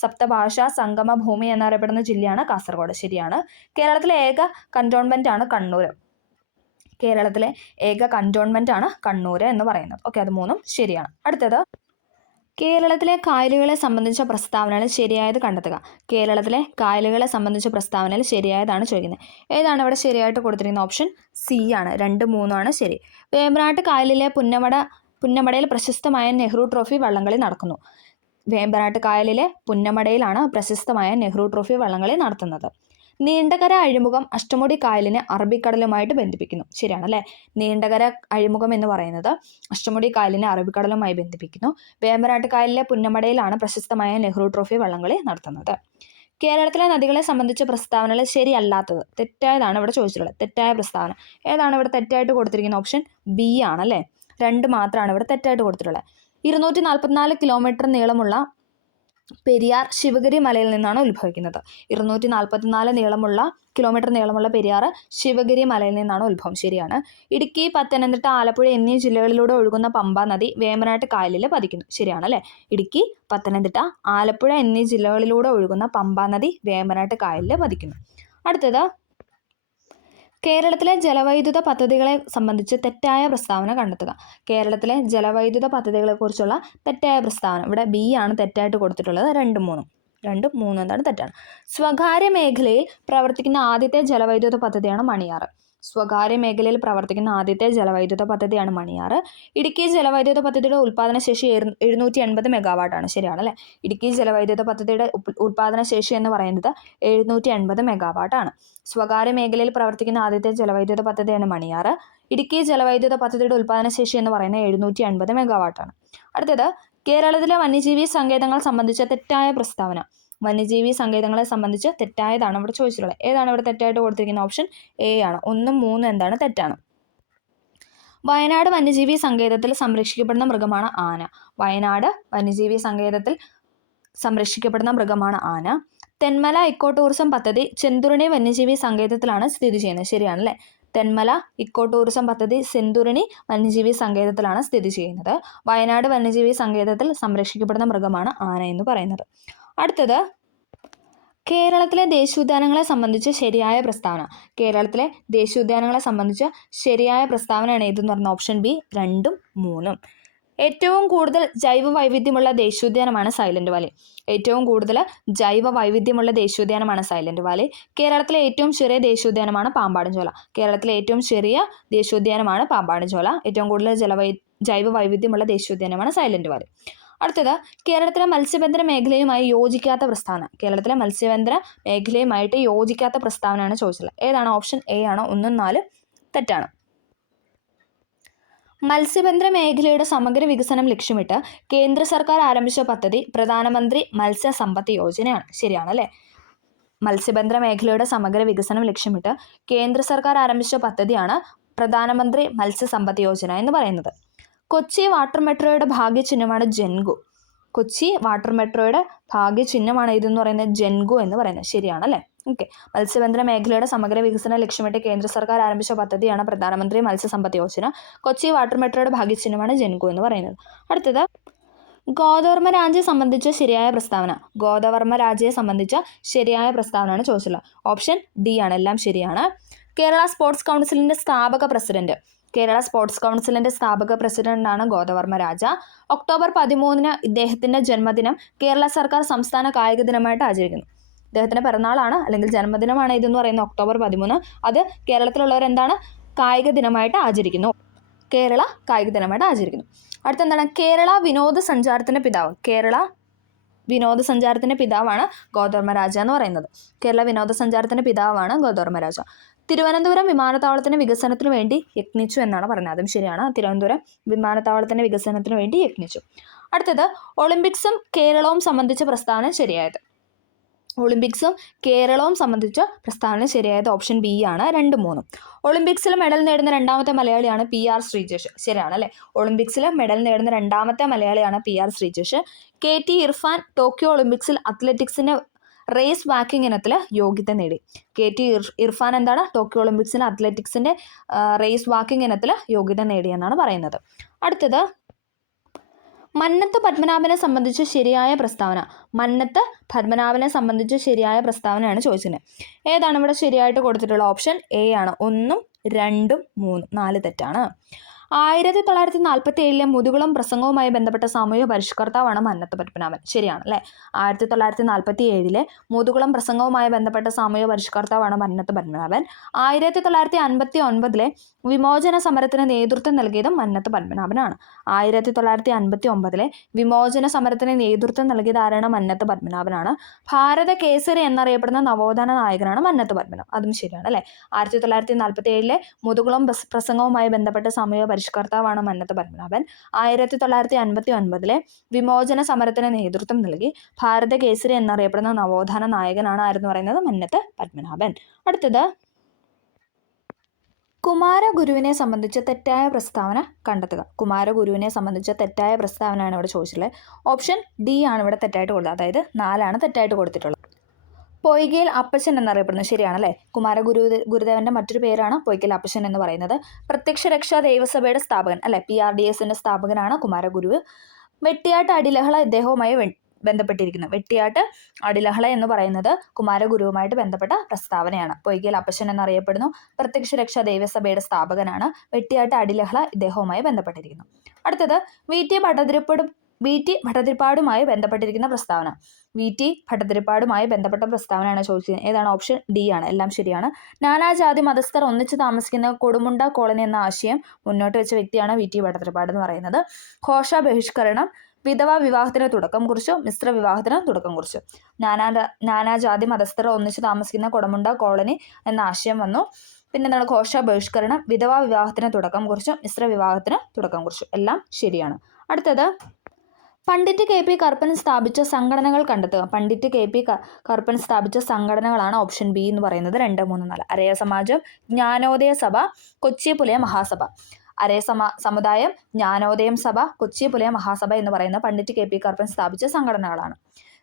സപ്തഭാഷാ സംഗമ ഭൂമി എന്നറിയപ്പെടുന്ന ജില്ലയാണ് കാസർഗോഡ്. ശരിയാണ്. കേരളത്തിലെ ഏക കന്റോൺമെന്റ് ആണ് കണ്ണൂർ. കേരളത്തിലെ ഏക കന്റോൺമെന്റ് ആണ് കണ്ണൂർ എന്ന് പറയുന്നത്. ഓക്കെ, അത് 3ഉം ശരിയാണ്. അടുത്തത് കേരളത്തിലെ കായലുകളെ സംബന്ധിച്ച പ്രസ്താവനകൾ ശരിയായത് കണ്ടെത്തുക. കേരളത്തിലെ കായലുകളെ സംബന്ധിച്ച പ്രസ്താവനയിൽ ശരിയായതാണ് ചോദിക്കുന്നത്. ഏതാണ് ഇവിടെ ശരിയായിട്ട് കൊടുത്തിരിക്കുന്നത്? ഓപ്ഷൻ സി ആണ്. 2, 3 ആണ് ശരി. വേമ്പനാട്ട് കായലിലെ പുന്നമടയിൽ പ്രശസ്തമായ നെഹ്റു ട്രോഫി വള്ളംകളി നടക്കുന്നു. വേമ്പനാട്ട് കായലിലെ പുന്നമടയിലാണ് പ്രശസ്തമായ നെഹ്റു ട്രോഫി വള്ളംകളി നടത്തുന്നത്. നീണ്ടകര അഴിമുഖം അഷ്ടമുടി കായലിനെ അറബിക്കടലുമായിട്ട് ബന്ധിപ്പിക്കുന്നു. ശരിയാണല്ലേ? നീണ്ടകര അഴിമുഖം എന്ന് പറയുന്നത് അഷ്ടമുടി കായലിനെ അറബിക്കടലുമായി ബന്ധിപ്പിക്കുന്നു. വേമ്പനാട്ട് കായലിലെ പുന്നമടയിലാണ് പ്രശസ്തമായ നെഹ്റു ട്രോഫി വള്ളംകളി നടത്തുന്നത്. കേരളത്തിലെ നദികളെ സംബന്ധിച്ച പ്രസ്താവനകൾ ശരിയല്ലാത്തത് തെറ്റായതാണ് ഇവിടെ ചോദിച്ചിട്ടുള്ളത്. തെറ്റായ പ്രസ്താവന ഏതാണ് ഇവിടെ തെറ്റായിട്ട് കൊടുത്തിരിക്കുന്നത്? ഓപ്ഷൻ ബി ആണല്ലേ? 2 മാത്രമാണ് ഇവിടെ തെറ്റായിട്ട് കൊടുത്തിട്ടുള്ളത്. 244 കിലോമീറ്റർ നീളമുള്ള പെരിയാർ ശിവഗിരി മലയിൽ നിന്നാണ് ഉത്ഭവിക്കുന്നത്. 244 കിലോമീറ്റർ നീളമുള്ള പെരിയാർ ശിവഗിരി മലയിൽ നിന്നാണ് ഉത്ഭവം. ശരിയാണ്. ഇടുക്കി, പത്തനംതിട്ട, ആലപ്പുഴ എന്നീ ജില്ലകളിലൂടെ ഒഴുകുന്ന പമ്പാ നദി വേമ്പനാട്ട് കായലിൽ പതിക്കുന്നു. ശരിയാണല്ലേ? ഇടുക്കി, പത്തനംതിട്ട, ആലപ്പുഴ എന്നീ ജില്ലകളിലൂടെ ഒഴുകുന്ന പമ്പാ നദി വേമ്പനാട്ട് കായലിൽ പതിക്കുന്നു. അടുത്തത് കേരളത്തിലെ ജലവൈദ്യുത പദ്ധതികളെ സംബന്ധിച്ച് തെറ്റായ പ്രസ്താവന കണ്ടെത്തുക. കേരളത്തിലെ ജലവൈദ്യുത പദ്ധതികളെക്കുറിച്ചുള്ള തെറ്റായ പ്രസ്താവന ഇവിടെ ബി ആണ് തെറ്റായിട്ട് കൊടുത്തിട്ടുള്ളത്. 2, 3 എന്താണ് തെറ്റാണ്. സ്വകാര്യ മേഖലയിൽ പ്രവർത്തിക്കുന്ന ആദ്യത്തെ ജലവൈദ്യുത പദ്ധതിയാണ് മണിയാർ. സ്വകാര്യ മേഖലയിൽ പ്രവർത്തിക്കുന്ന ആദ്യത്തെ ജലവൈദ്യുത പദ്ധതിയാണ് മണിയാർ. ഇടുക്കി ജലവൈദ്യുത പദ്ധതിയുടെ ഉൽപ്പാദനശേഷി 780 മെഗാവാട്ടാണ്. ശരിയാണല്ലേ? ഇടുക്കി ജലവൈദ്യുത പദ്ധതിയുടെ ഉൽപ്പാദനശേഷി എന്ന് പറയുന്നത് 780 മെഗാവാട്ടാണ്. സ്വകാര്യ മേഖലയിൽ പ്രവർത്തിക്കുന്ന ആദ്യത്തെ ജലവൈദ്യുത പദ്ധതിയാണ് മണിയാർ. ഇടുക്കി ജലവൈദ്യുത പദ്ധതിയുടെ ഉൽപ്പാദനശേഷി എന്ന് പറയുന്നത് 780 മെഗാവാട്ടാണ്. അടുത്തത് കേരളത്തിലെ വന്യജീവി സങ്കേതങ്ങൾ സംബന്ധിച്ച തെറ്റായ പ്രസ്താവന. വന്യജീവി സങ്കേതങ്ങളെ സംബന്ധിച്ച് തെറ്റായതാണ് ഇവിടെ ചോദിച്ചിട്ടുള്ളത്. ഏതാണ് ഇവിടെ തെറ്റായിട്ട് കൊടുത്തിരിക്കുന്ന? ഓപ്ഷൻ എ ആണ്. 1ഉം 3ഉം എന്താണ് തെറ്റാണ്. വയനാട് വന്യജീവി സങ്കേതത്തിൽ സംരക്ഷിക്കപ്പെടുന്ന മൃഗമാണ് ആന. വയനാട് വന്യജീവി സങ്കേതത്തിൽ സംരക്ഷിക്കപ്പെടുന്ന മൃഗമാണ് ആന. തെന്മല ഇക്കോ ടൂറിസം പദ്ധതി ചെന്തുരുണി വന്യജീവി സങ്കേതത്തിലാണ് സ്ഥിതി ചെയ്യുന്നത്. ശരിയാണല്ലേ? തെന്മല ഇക്കോ ടൂറിസം പദ്ധതി ചെന്തുരുണി വന്യജീവി സങ്കേതത്തിലാണ് സ്ഥിതി ചെയ്യുന്നത്. വയനാട് വന്യജീവി സങ്കേതത്തിൽ സംരക്ഷിക്കപ്പെടുന്ന മൃഗമാണ് ആന എന്ന് പറയുന്നത്. അടുത്തത് കേരളത്തിലെ ദേശീയോദ്യാനങ്ങളെ സംബന്ധിച്ച് ശരിയായ പ്രസ്താവന. കേരളത്തിലെ ദേശീയോദ്യാനങ്ങളെ സംബന്ധിച്ച് ശരിയായ പ്രസ്താവനയാണ് ഏതെന്ന് പറഞ്ഞ ഓപ്ഷൻ ബി 2ഉം 3ഉം. ഏറ്റവും കൂടുതൽ ജൈവ വൈവിധ്യമുള്ള ദേശീയോദ്യാനമാണ് സൈലന്റ് വാലി. ഏറ്റവും കൂടുതൽ ജൈവ വൈവിധ്യമുള്ള ദേശീയോദ്യാനമാണ് സൈലന്റ് വാലി. കേരളത്തിലെ ഏറ്റവും ചെറിയ ദേശീയോദ്യാനമാണ് പാമ്പാടുംചോല. കേരളത്തിലെ ഏറ്റവും ചെറിയ ദേശീയോദ്യാനമാണ് പാമ്പാടുംചോല. ഏറ്റവും കൂടുതൽ ജൈവ വൈവിധ്യമുള്ള ദേശീയോദ്യാനമാണ് സൈലന്റ് വാലി. അടുത്തത് കേരളത്തിലെ മത്സ്യബന്ധന മേഖലയുമായി യോജിക്കാത്ത പ്രസ്താവന. കേരളത്തിലെ മത്സ്യബന്ധന മേഖലയുമായിട്ട് യോജിക്കാത്ത പ്രസ്താവനയാണ് ചോദിച്ചത്. ഏതാണ്? ഓപ്ഷൻ എ ആണ്. 1ഉം 4ഉം തെറ്റാണ്. മത്സ്യബന്ധന മേഖലയുടെ സമഗ്ര വികസനം ലക്ഷ്യമിട്ട് കേന്ദ്ര സർക്കാർ ആരംഭിച്ച പദ്ധതി പ്രധാനമന്ത്രി മത്സ്യ സമ്പത്ത് യോജനയാണ്. ശരിയാണ് അല്ലേ? മത്സ്യബന്ധന മേഖലയുടെ സമഗ്ര വികസനം ലക്ഷ്യമിട്ട് കേന്ദ്ര സർക്കാർ ആരംഭിച്ച പദ്ധതിയാണ് പ്രധാനമന്ത്രി മത്സ്യ സമ്പത്ത് യോജന എന്ന് പറയുന്നത്. കൊച്ചി വാട്ടർ മെട്രോയുടെ ഭാഗ്യചിഹ്നമാണ് ജൻഗു. കൊച്ചി വാട്ടർ മെട്രോയുടെ ഭാഗ്യചിഹ്നമാണ് ഇതെന്ന് പറയുന്നത് ജൻഗു എന്ന് പറയുന്നത്. ശരിയാണല്ലേ? ഓക്കെ. മത്സ്യബന്ധന മേഖലയുടെ സമഗ്ര വികസനം ലക്ഷ്യമിട്ട് കേന്ദ്ര സർക്കാർ ആരംഭിച്ച പദ്ധതിയാണ് പ്രധാനമന്ത്രി മത്സ്യസമ്പത്ത് യോജന. കൊച്ചി വാട്ടർ മെട്രോയുടെ ഭാഗ്യചിഹ്നമാണ് ജൻഗു എന്ന് പറയുന്നത്. അടുത്തത് ഗോദവർമ്മ രാജയെ സംബന്ധിച്ച ശരിയായ പ്രസ്താവന. ഗോദവർമ്മ രാജയെ സംബന്ധിച്ച ശരിയായ പ്രസ്താവനയാണ് ചോദിച്ചത്. ഓപ്ഷൻ ഡി ആണ്. എല്ലാം ശരിയാണ്. കേരള സ്പോർട്സ് കൗൺസിലിന്റെ സ്ഥാപക പ്രസിഡന്റ്. കേരള സ്പോർട്സ് കൗൺസിലിന്റെ സ്ഥാപക പ്രസിഡന്റാണ് ഗോദവർമ്മ രാജ. ഒക്ടോബർ 13 ഇദ്ദേഹത്തിന്റെ ജന്മദിനം കേരള സർക്കാർ സംസ്ഥാന കായിക ദിനമായിട്ട് ആചരിക്കുന്നു. ഇദ്ദേഹത്തിന്റെ പിറന്നാളാണ് അല്ലെങ്കിൽ ജന്മദിനമാണ് ഇതെന്ന് പറയുന്നത് ഒക്ടോബർ 13. അത് കേരളത്തിലുള്ളവരെന്താണ്? കായിക ദിനമായിട്ട് ആചരിക്കുന്നു. കേരള കായിക ദിനമായിട്ട് ആചരിക്കുന്നു. അടുത്തെന്താണ്? കേരള വിനോദസഞ്ചാരത്തിന്റെ പിതാവ്. കേരള വിനോദസഞ്ചാരത്തിന്റെ പിതാവാണ് ഗോദവർമ്മ രാജ എന്ന് പറയുന്നത്. കേരള വിനോദസഞ്ചാരത്തിന്റെ പിതാവാണ് ഗോദവർമ്മ രാജ. തിരുവനന്തപുരം വിമാനത്താവളത്തിന്റെ വികസനത്തിന് വേണ്ടി യത്നിച്ചു എന്നാണ് പറയുന്നത്. അതും ശരിയാണ്. തിരുവനന്തപുരം വിമാനത്താവളത്തിന്റെ വികസനത്തിന് വേണ്ടി യത്നിച്ചു. അടുത്തത് ഒളിമ്പിക്സും കേരളവും സംബന്ധിച്ച പ്രസ്താവന ശരിയായത്. ഒളിമ്പിക്സും കേരളവും സംബന്ധിച്ച പ്രസ്താവന ശരിയായത് ഓപ്ഷൻ ബി ആണ്. 2ഉം 3ഉം. ഒളിമ്പിക്സിൽ മെഡൽ നേടുന്ന രണ്ടാമത്തെ മലയാളിയാണ് PR ശ്രീജേഷ്. ശരിയാണ് അല്ലേ? ഒളിമ്പിക്സിൽ മെഡൽ നേടുന്ന രണ്ടാമത്തെ മലയാളിയാണ് PR Sreejesh. KT Irfan Tokyo ഒളിമ്പിക്സിൽ അത്ലറ്റിക്സിന്റെ റേസ് വാക്കിംഗ് ഇനത്തിൽ യോഗ്യത നേടി. KT ഇർഫാൻ എന്താണ്? ടോക്കിയോ ഒളിമ്പിക്സിൽ അത്ലറ്റിക്സിന്റെ റേസ് വാക്കിംഗ് ഇനത്തിൽ യോഗ്യത നേടിയെന്നാണ് പറയുന്നത്. അടുത്തത് മന്നത്ത് പത്മനാഭനെ സംബന്ധിച്ച് ശരിയായ പ്രസ്താവന. മന്നത്ത് പത്മനാഭനെ സംബന്ധിച്ച് ശരിയായ പ്രസ്താവനയാണ് ചോദിച്ചത്. ഏതാണ് ഇവിടെ ശരിയായിട്ട് കൊടുത്തിട്ടുള്ള? ഓപ്ഷൻ എ ആണ്. 1ഉം 2ഉം 3ഉം. 4 തെറ്റാണ്. 1947 മുതുകുളം പ്രസംഗവുമായി ബന്ധപ്പെട്ട സാമൂഹ്യ പരിഷ്കർത്താവാണ് മന്നത്ത് പത്മനാഭൻ. ശരിയാണ് അല്ലേ? 1947 മുതുകുളം പ്രസംഗവുമായി ബന്ധപ്പെട്ട സാമൂഹ്യ പരിഷ്കർത്താവാണ് മന്നത്ത് പത്മനാഭൻ. 1959 വിമോചന സമരത്തിന് നേതൃത്വം നൽകിയതും മന്നത്ത് പത്മനാഭനാണ്. 1959 വിമോചന സമരത്തിന് നേതൃത്വം നൽകിയത് ആരാണ്? മന്നത്ത് പത്മനാഭനാണ്. ഭാരത കേസരി എന്നറിയപ്പെടുന്ന നവോത്ഥാന നായകനാണ് മന്നത്ത് പത്മനാഭൻ. അതും ശരിയാണ് അല്ലേ? 1947 മുതുകുളം പ്രസംഗവുമായി ബന്ധപ്പെട്ട സാമൂഹ്യ പരിഷ്കർത്താവാണ് മന്നത്ത് പത്മനാഭൻ. 1959 വിമോചന സമരത്തിന് നേതൃത്വം നൽകി ഭാരത കേസരി എന്നറിയപ്പെടുന്ന നവോത്ഥാന നായകനാണ് ആരെന്ന് പറയുന്നത്? മന്നത്ത് പത്മനാഭൻ. അടുത്തത് കുമാരഗുരുവിനെ സംബന്ധിച്ച തെറ്റായ പ്രസ്താവന കണ്ടെത്തുക. കുമാരഗുരുവിനെ സംബന്ധിച്ച തെറ്റായ പ്രസ്താവനയാണ് ഇവിടെ ചോദിച്ചിട്ടുള്ളത്. ഓപ്ഷൻ ഡി ആണ് ഇവിടെ തെറ്റായിട്ട് കൊടുത്തത്. അതായത് 4ആണ് തെറ്റായിട്ട് കൊടുത്തിട്ടുള്ളത്. പൊയ്കയിൽ അപ്പച്ചൻ എന്നറിയപ്പെടുന്നത്. ശരിയാണല്ലേ? ഗുരുദേവന്റെ മറ്റൊരു പേരാണ് പൊയ്കയിൽ അപ്പച്ചൻ എന്ന് പറയുന്നത്. പ്രത്യക്ഷ രക്ഷാ ദൈവസഭയുടെ സ്ഥാപകൻ അല്ലെ? PRDSന്റെ സ്ഥാപകനാണ് കുമാരഗുരു. വെട്ടിയാട്ട് അടിലഹള ഇദ്ദേഹവുമായി ബന്ധപ്പെട്ടിരിക്കുന്നു. വെട്ടിയാട്ട് അടിലഹള എന്ന് പറയുന്നത് കുമാരഗുരുവുമായിട്ട് ബന്ധപ്പെട്ട പ്രസ്താവനയാണ്. പൊയ്കയിൽ അപ്പച്ചൻ എന്നറിയപ്പെടുന്നു. പ്രത്യക്ഷ രക്ഷാ ദൈവസഭയുടെ സ്ഥാപകനാണ്. വെട്ടിയാട്ട് അടിലഹള ഇദ്ദേഹവുമായി ബന്ധപ്പെട്ടിരിക്കുന്നു. അടുത്തത് VT ഭട്ടതിരിപ്പാടുമായി ബന്ധപ്പെട്ടിരിക്കുന്ന പ്രസ്താവന. VT ഭട്ടതിരിപ്പാടുമായി ബന്ധപ്പെട്ട പ്രസ്താവനയാണ് ചോദിച്ചത്. ഏതാണ്? ഓപ്ഷൻ ഡി ആണ്. എല്ലാം ശരിയാണ്. നാനാജാതി മതസ്ഥർ ഒന്നിച്ച് താമസിക്കുന്ന കൊടുമുണ്ട കോളനി എന്ന ആശയം മുന്നോട്ട് വെച്ച വ്യക്തിയാണ് VT ഭട്ടതിരിപ്പാട് എന്ന് പറയുന്നത്. ഘോഷ ബഹിഷ്കരണം വിധവാ വിവാഹത്തിന് തുടക്കം കുറിച്ചു. മിശ്ര വിവാഹത്തിന് തുടക്കം കുറിച്ചു. നാനാജാതി മതസ്ഥർ ഒന്നിച്ച് താമസിക്കുന്ന കൊടുമുണ്ട കോളനി എന്ന ആശയം വന്നു. പിന്നെന്താണ്? ഘോഷ ബഹിഷ്കരണം വിധവാ വിവാഹത്തിന് തുടക്കം കുറിച്ചു. മിശ്ര വിവാഹത്തിന് തുടക്കം കുറിച്ചു. എല്ലാം ശരിയാണ്. അടുത്തത് പണ്ഡിറ്റ് KP കറുപ്പൻ സ്ഥാപിച്ച സംഘടനകൾ കണ്ടെത്തുക. പണ്ഡിറ്റ് KP കറുപ്പൻ സ്ഥാപിച്ച സംഘടനകളാണ് ഓപ്ഷൻ ബി എന്ന് പറയുന്നത്. 2, 3, 4. അരയ സമാജം, ജ്ഞാനോദയ സഭ, കൊച്ചി പുലയ മഹാസഭ. അരയ സമുദായം, ജ്ഞാനോദയം സഭ, കൊച്ചി പുലയ മഹാസഭ എന്ന് പറയുന്ന പണ്ഡിറ്റ് KP കറുപ്പൻ സ്ഥാപിച്ച സംഘടനകളാണ്.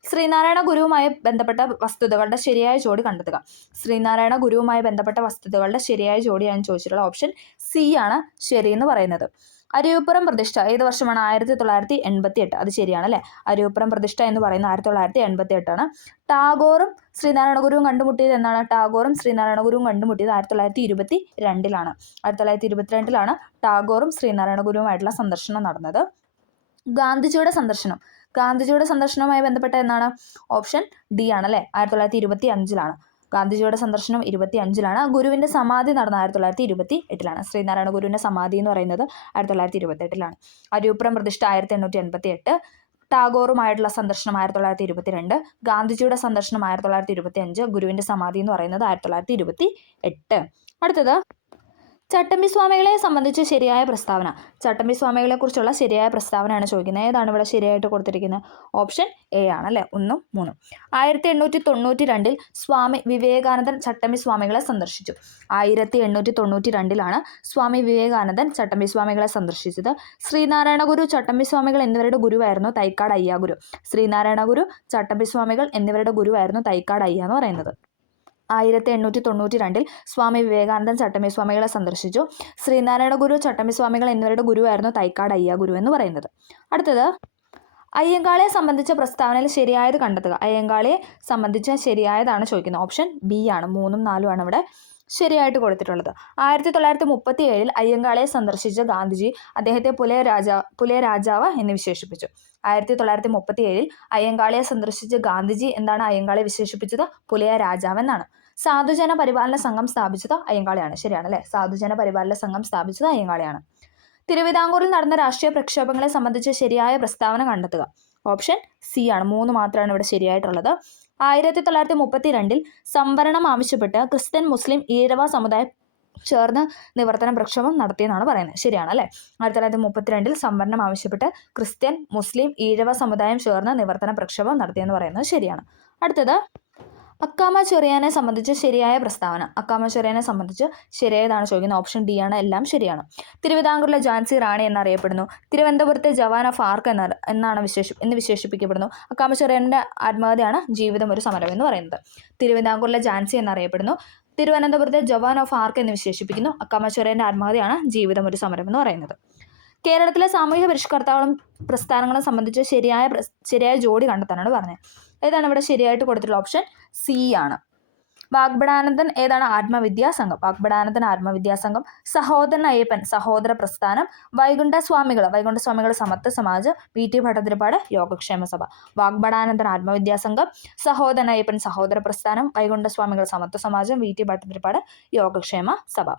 ശ്രീനാരായണ ഗുരുവുമായി ബന്ധപ്പെട്ട വസ്തുതകളുടെ ശരിയായ ജോഡി കണ്ടെത്തുക. ശ്രീനാരായണ ഗുരുവുമായി ബന്ധപ്പെട്ട വസ്തുതകളുടെ ശരിയായ ജോഡിയാണ് ചോദിച്ചിട്ടുള്ള ഓപ്ഷൻ സി ആണ് ശരി എന്ന് പറയുന്നത്. അരിവിപ്പുറം പ്രതിഷ്ഠ ഏത് വർഷമാണ്? 1988. അത് ശരിയാണ് അല്ലേ. അരിവിപ്പുറം പ്രതിഷ്ഠ എന്ന് പറയുന്നത് 1988 ടാഗോറും ശ്രീനാരായണ ഗുരുവും കണ്ടുമുട്ടിയത് എന്നാണ്? ടാഗോറും ശ്രീനാരായണ ഗുരുവും കണ്ടുമുട്ടിയത് 1922 1922 ടാഗോറും ശ്രീനാരായണ ഗുരുവുമായിട്ടുള്ള സന്ദർശനം നടന്നത്. ഗാന്ധിജിയുടെ സന്ദർശനം ഗാന്ധിജിയുടെ ബന്ധപ്പെട്ട എന്നാണ്? ഓപ്ഷൻ ഡി ആണല്ലേ. 1925 ഗാന്ധിജിയുടെ സന്ദർശനം 25 ഗുരുവിൻ്റെ സമാധി നടന്ന 1928 ശ്രീനാരായണ ഗുരുവിൻ്റെ സമാധി എന്ന് പറയുന്നത് 1928 അരിവിപ്പുറം പ്രതിഷ്ഠ 1888, ടാഗോറുമായിട്ടുള്ള സന്ദർശനം 1922, ഗാന്ധിജിയുടെ സന്ദർശനം 1925, ഗുരുവിൻ്റെ സമാധി എന്ന് പറയുന്നത് 1928. അടുത്തത് ചട്ടമ്പി സ്വാമികളെ സംബന്ധിച്ച് ശരിയായ പ്രസ്താവന. ചട്ടമ്പി സ്വാമികളെക്കുറിച്ചുള്ള ശരിയായ പ്രസ്താവനയാണ് ചോദിക്കുന്നത്. ഏതാണ് ഇവിടെ ശരിയായിട്ട് കൊടുത്തിരിക്കുന്നത്? ഓപ്ഷൻ എ ആണല്ലേ, 1ഉം 3ഉം. 1892 സ്വാമി വിവേകാനന്ദൻ ചട്ടമ്പി സ്വാമികളെ സന്ദർശിച്ചു. 1892 സ്വാമി വിവേകാനന്ദൻ ചട്ടമ്പി സ്വാമികളെ സന്ദർശിച്ചത്. ശ്രീനാരായണ ഗുരു ചട്ടമ്പി സ്വാമികൾ എന്നിവരുടെ ഗുരുവായിരുന്നു തൈക്കാട് അയ്യ ഗുരു. ശ്രീനാരായണ ഗുരു ചട്ടമ്പി സ്വാമികൾ എന്നിവരുടെ ഗുരുവായിരുന്നു തൈക്കാട് അയ്യ എന്ന് പറയുന്നത്. 1892 സ്വാമി വിവേകാനന്ദൻ ചട്ടമ്പി സ്വാമികളെ സന്ദർശിച്ചു. ശ്രീനാരായണ ഗുരു ചട്ടമ്പി സ്വാമികൾ എന്നിവരുടെ ഗുരുവായിരുന്നു തൈക്കാട് അയ്യ ഗുരു എന്ന് പറയുന്നത്. അടുത്തത് അയ്യങ്കാളിയെ സംബന്ധിച്ച പ്രസ്താവനയിൽ ശരിയായത് കണ്ടെത്തുക. അയ്യങ്കാളിയെ സംബന്ധിച്ച ശരിയായതാണ് ചോദിക്കുന്നത്. ഓപ്ഷൻ ബി ആണ്. 3ഉം 4ഉം ഇവിടെ ശരിയായിട്ട് കൊടുത്തിട്ടുള്ളത്. 1937 അയ്യങ്കാളിയെ സന്ദർശിച്ച ഗാന്ധിജി അദ്ദേഹത്തെ പുലയ രാജാവ് എന്ന് വിശേഷിപ്പിച്ചു. 1937 അയ്യങ്കാളിയെ സന്ദർശിച്ച ഗാന്ധിജി എന്താണ് അയ്യങ്കാളിയെ വിശേഷിപ്പിച്ചത്? പുലയ രാജാവ് എന്നാണ്. സാധുജന പരിപാലന സംഘം സ്ഥാപിച്ചത് അയ്യങ്കാളിയാണ്. ശരിയാണ് അല്ലേ. സാധുജന പരിപാലന സംഘം സ്ഥാപിച്ചത് അയ്യങ്കാളിയാണ്. തിരുവിതാംകൂറിൽ നടന്ന രാഷ്ട്രീയ പ്രക്ഷോഭങ്ങളെ സംബന്ധിച്ച് ശരിയായ പ്രസ്താവന കണ്ടെത്തുക. ഓപ്ഷൻ സി ആണ്. 3 മാത്രമാണ് ഇവിടെ ശരിയായിട്ടുള്ളത്. 1932 സംവരണം ആവശ്യപ്പെട്ട് ക്രിസ്ത്യൻ മുസ്ലിം ഈഴവ സമുദായം ചേർന്ന് നിവർത്തന പ്രക്ഷോഭം നടത്തിയെന്നാണ് പറയുന്നത്. ശരിയാണ് അല്ലേ. 1932 സംവരണം ആവശ്യപ്പെട്ട് ക്രിസ്ത്യൻ മുസ്ലിം ഈഴവ സമുദായം ചേർന്ന് നിവർത്തന പ്രക്ഷോഭം നടത്തിയെന്ന് പറയുന്നത് ശരിയാണ്. അടുത്തത് അക്കാമ ചെറിയാനെ സംബന്ധിച്ച് ശരിയായ പ്രസ്താവന. അക്കാമ ചെറിയാനെ സംബന്ധിച്ച് ശരിയായതാണ് ചോദിക്കുന്നത്. ഓപ്ഷൻ ഡി ആണ്. എല്ലാം ശരിയാണ്. തിരുവിതാംകൂറിലെ ഝാൻസി റാണി എന്നറിയപ്പെടുന്നു. തിരുവനന്തപുരത്തെ ജവാൻ ഓഫ് ആർക്ക് എന്ന് വിശേഷിപ്പിക്കപ്പെടുന്നു. അക്കാമ ചെറിയാൻ്റെ ആത്മകഥയാണ് ജീവിതം ഒരു സമരം എന്ന് പറയുന്നത്. തിരുവിതാംകൂറിലെ ഝാൻസി എന്നറിയപ്പെടുന്നു. തിരുവനന്തപുരത്തെ ജവാൻ ഓഫ് ആർക്ക് എന്ന് വിശേഷിപ്പിക്കുന്നു. അക്കാമ ചെറിയാൻ്റെ ആത്മകഥയാണ് ജീവിതം ഒരു സമരം എന്ന് പറയുന്നത്. കേരളത്തിലെ സാമൂഹ്യ പരിഷ്കർത്താക്കളും പ്രസ്ഥാനങ്ങളും സംബന്ധിച്ച് ശരിയായ ജോഡി കണ്ടെത്താനാണ് പറഞ്ഞത്. ഏതാണ് ഇവിടെ ശരിയായിട്ട് കൊടുത്തിട്ടുള്ള? ഓപ്ഷൻ സി ആണ്. വാഗ്ബടാനന്ദൻ ഏതാണ്? ആത്മവിദ്യാസംഘം. വാഗ്ബടാനന്ദൻ ആത്മവിദ്യാസംഘം. സഹോദരൻ അയ്യപ്പൻ സഹോദര പ്രസ്ഥാനം. വൈകുണ്ഠസ്വാമികൾ സമത്വ സമാജ്. VT ഭട്ടതിരിപ്പാട് യോഗക്ഷേമ സഭ. വാഗ്ബടാനന്ദൻ ആത്മവിദ്യാസംഘം, സഹോദരൻ അയ്യപ്പൻ സഹോദര പ്രസ്ഥാനം, വൈകുണ്ഠസ്വാമികൾ സമത്വ സമാജം, VT ഭട്ടതിരിപ്പാട് യോഗക്ഷേമ സഭ.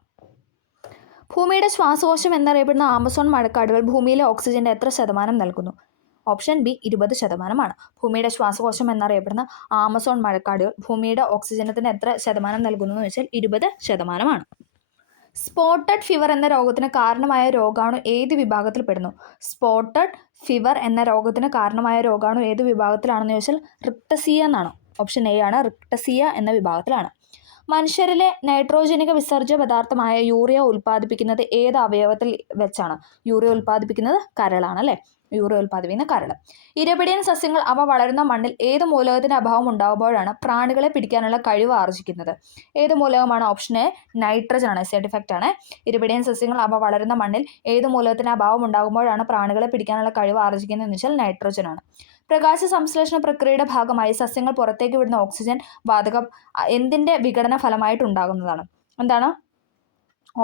ഭൂമിയുടെ ശ്വാസകോശം എന്നറിയപ്പെടുന്ന ആമസോൺ മഴക്കാടുകൾ ഭൂമിയിലെ ഓക്സിജന്റെ എത്ര ശതമാനം നൽകുന്നു? Option B 20%. ഭൂമിയുടെ ശ്വാസകോശം എന്നറിയപ്പെടുന്ന ആമസോൺ മഴക്കാടുകൾ ഭൂമിയുടെ ഓക്സിജനത്തിന് എത്ര ശതമാനം നൽകുന്നു എന്ന് വെച്ചാൽ 20%. സ്പോട്ടഡ് ഫീവർ എന്ന രോഗത്തിന് കാരണമായ രോഗാണു ഏത് വിഭാഗത്തിൽ പെടുന്നു? സ്പോട്ടഡ് ഫീവർ എന്ന രോഗത്തിന് കാരണമായ രോഗാണു ഏത് വിഭാഗത്തിലാണെന്ന് ചോദിച്ചാൽ റിക്ടസിയ എന്നാണ്. ഓപ്ഷൻ എ ആണ്. റിക്ടസിയ എന്ന വിഭാഗത്തിലാണ്. മനുഷ്യരിലെ നൈട്രോജനിക വിസർജ്യ പദാർത്ഥമായ യൂറിയ ഉൽപ്പാദിപ്പിക്കുന്നത് ഏത് അവയവത്തിൽ വെച്ചാണ്? യൂറിയ ഉൽപ്പാദിപ്പിക്കുന്നത് കരളാണ് അല്ലേ. യൂറിയ ഉൽപ്പാദിപ്പിക്കുന്ന കരൾ. ഇരപിടിയൻ സസ്യങ്ങൾ അവ വളരുന്ന മണ്ണിൽ ഏത് മൂലകത്തിന്റെ അഭാവം ഉണ്ടാകുമ്പോഴാണ് പ്രാണികളെ പിടിക്കാനുള്ള കഴിവ് ആർജിക്കുന്നത്? ഏത് മൂലകമാണ്? ഓപ്ഷൻ എ നൈട്രജൻ ആണ്. സൈഡ് ഇഫക്റ്റ് ആണ്. ഇരപിടിയൻ സസ്യങ്ങൾ അവ വളരുന്ന മണ്ണിൽ ഏത് മൂലകത്തിന്റെ അഭാവം ഉണ്ടാകുമ്പോഴാണ് പ്രാണികളെ പിടിക്കാനുള്ള കഴിവ് ആർജിക്കുന്നത് എന്ന് വെച്ചാൽ നൈട്രജൻ ആണ്. പ്രകാശ സംശ്ലേഷണ പ്രക്രിയയുടെ ഭാഗമായി സസ്യങ്ങൾ പുറത്തേക്ക് വിടുന്ന ഓക്സിജൻ വാതകം എന്തിന്റെ വിഘടന ഫലമായിട്ടുണ്ടാകുന്നതാണ്? എന്താണ്?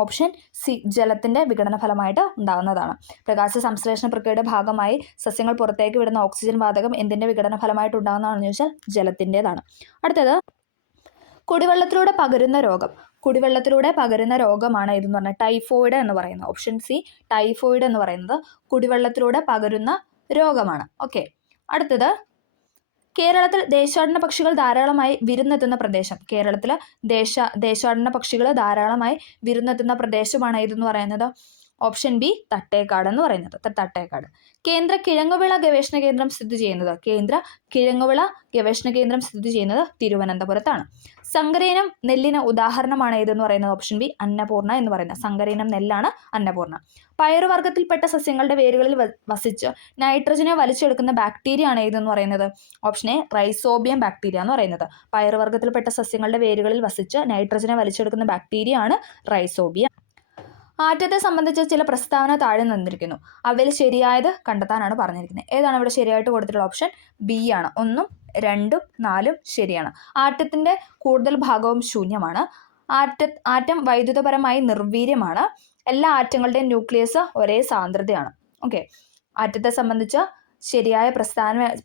ഓപ്ഷൻ സി ജലത്തിന്റെ വിഘടന ഫലമായിട്ട് ഉണ്ടാകുന്നതാണ്. പ്രകാശ സംശ്ലേഷണ പ്രക്രിയയുടെ ഭാഗമായി സസ്യങ്ങൾ പുറത്തേക്ക് വിടുന്ന ഓക്സിജൻ വാതകം എന്തിന്റെ വിഘടന ഫലമായിട്ട് ഉണ്ടാകുന്നതാണെന്ന് ചോദിച്ചാൽ ജലത്തിൻ്റെതാണ്. അടുത്തത് കുടിവെള്ളത്തിലൂടെ പകരുന്ന രോഗം. കുടിവെള്ളത്തിലൂടെ പകരുന്ന രോഗമാണ് ഇതെന്ന് പറഞ്ഞാൽ ടൈഫോയിഡ് എന്ന് പറയുന്നത്. ഓപ്ഷൻ സി ടൈഫോയിഡ് എന്ന് പറയുന്നത് കുടിവെള്ളത്തിലൂടെ പകരുന്ന രോഗമാണ്. ഓക്കെ. അടുത്തത് കേരളത്തിൽ ദേശാടന പക്ഷികൾ ധാരാളമായി വിരുന്നെത്തുന്ന പ്രദേശം. കേരളത്തിൽ ദേശാടന പക്ഷികൾ ധാരാളമായി വിരുന്നെത്തുന്ന പ്രദേശമാണ് ഇതെന്ന് പറയുന്നത്. ഓപ്ഷൻ ബി തട്ടേക്കാട് എന്ന് പറയുന്നത്. തട്ടേക്കാട്. കേന്ദ്ര കിഴങ്ങുവിള ഗവേഷണ കേന്ദ്രം സ്ഥിതി ചെയ്യുന്നത്. കേന്ദ്ര കിഴങ്ങുവിള ഗവേഷണ കേന്ദ്രം സ്ഥിതി ചെയ്യുന്നത് തിരുവനന്തപുരത്താണ്. സങ്കരയിനം നെല്ലിന് ഉദാഹരണമാണ് ഇതെന്ന് പറയുന്നത്. ഓപ്ഷൻ ബി അന്നപൂർണ്ണ എന്ന് പറയുന്നത്. സങ്കരയിനം നെല്ലാണ് അന്നപൂർണ്ണ. പയറുവർഗ്ഗത്തിൽപ്പെട്ട സസ്യങ്ങളുടെ വേരുകളിൽ വസിച്ച് നൈട്രജനെ വലിച്ചെടുക്കുന്ന ബാക്ടീരിയ ആണ് ഇതെന്ന് പറയുന്നത്. ഓപ്ഷൻ എ റൈസോബിയം ബാക്ടീരിയ എന്ന് പറയുന്നത്. പയറുവർഗ്ഗത്തിൽപ്പെട്ട സസ്യങ്ങളുടെ വേരുകളിൽ വസിച്ച് നൈട്രജനെ വലിച്ചെടുക്കുന്ന ബാക്ടീരിയ ആണ് റൈസോബിയം. ആറ്റത്തെ സംബന്ധിച്ച് ചില പ്രസ്താവന താഴെ തന്നിരിക്കുന്നു. അവയിൽ ശരിയായത് കണ്ടെത്താനാണ് പറഞ്ഞിരിക്കുന്നത്. ഏതാണ് ഇവിടെ ശരിയായിട്ട് കൊടുത്തിട്ടുള്ള ഓപ്ഷൻ? ബി ആണ്. 1, 2, 4 ശരിയാണ്. ആറ്റത്തിൻ്റെ കൂടുതൽ ഭാഗവും ശൂന്യമാണ്. ആറ്റം വൈദ്യുതപരമായി നിർവീര്യമാണ്. എല്ലാ ആറ്റങ്ങളുടെയും ന്യൂക്ലിയസ് ഒരേ സാന്ദ്രതയാണ്. ഓക്കെ, ആറ്റത്തെ സംബന്ധിച്ച് ശരിയായ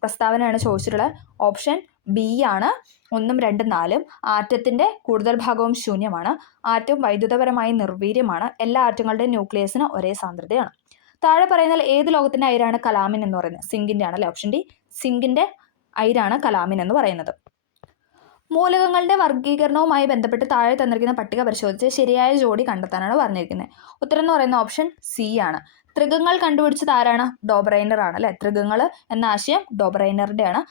പ്രസ്താവനയാണ് ചോദിച്ചിട്ടുള്ളത്. ഓപ്ഷൻ ബി ആണ്. 1, 2, 4. ആറ്റത്തിൻ്റെ കൂടുതൽ ഭാഗവും ശൂന്യമാണ്. ആറ്റം വൈദ്യുതപരമായി നിർവീര്യമാണ്. എല്ലാ ആറ്റങ്ങളുടെയും ന്യൂക്ലിയസിന് ഒരേ സാന്ദ്രതയാണ്. താഴെ പറയുന്നതിൽ ഏത് ലോകത്തിൻ്റെ അയിരാണ് കലാമിൻ എന്ന് പറയുന്നത്? സിങ്കിൻ്റെ ആണല്ലേ. ഓപ്ഷൻ ഡി, സിങ്കിൻ്റെ അയിരാണ് കലാമിൻ എന്ന് പറയുന്നത്. മൂലകങ്ങളുടെ വർഗീകരണവുമായി ബന്ധപ്പെട്ട് താഴെ തന്നിരിക്കുന്ന പട്ടിക പരിശോധിച്ച് ശരിയായ ജോഡി കണ്ടെത്താനാണ് പറഞ്ഞിരിക്കുന്നത്. ഉത്തരം എന്ന് പറയുന്ന ഓപ്ഷൻ സി ആണ്. ത്രികങ്ങൾ കണ്ടുപിടിച്ചത് ആരാണ്? ഡോബ്രൈനർ ആണ് അല്ലെ. ത്രികങ്ങൾ എന്ന ആശയം ഡോബ്രൈനറുടെ ആണ്.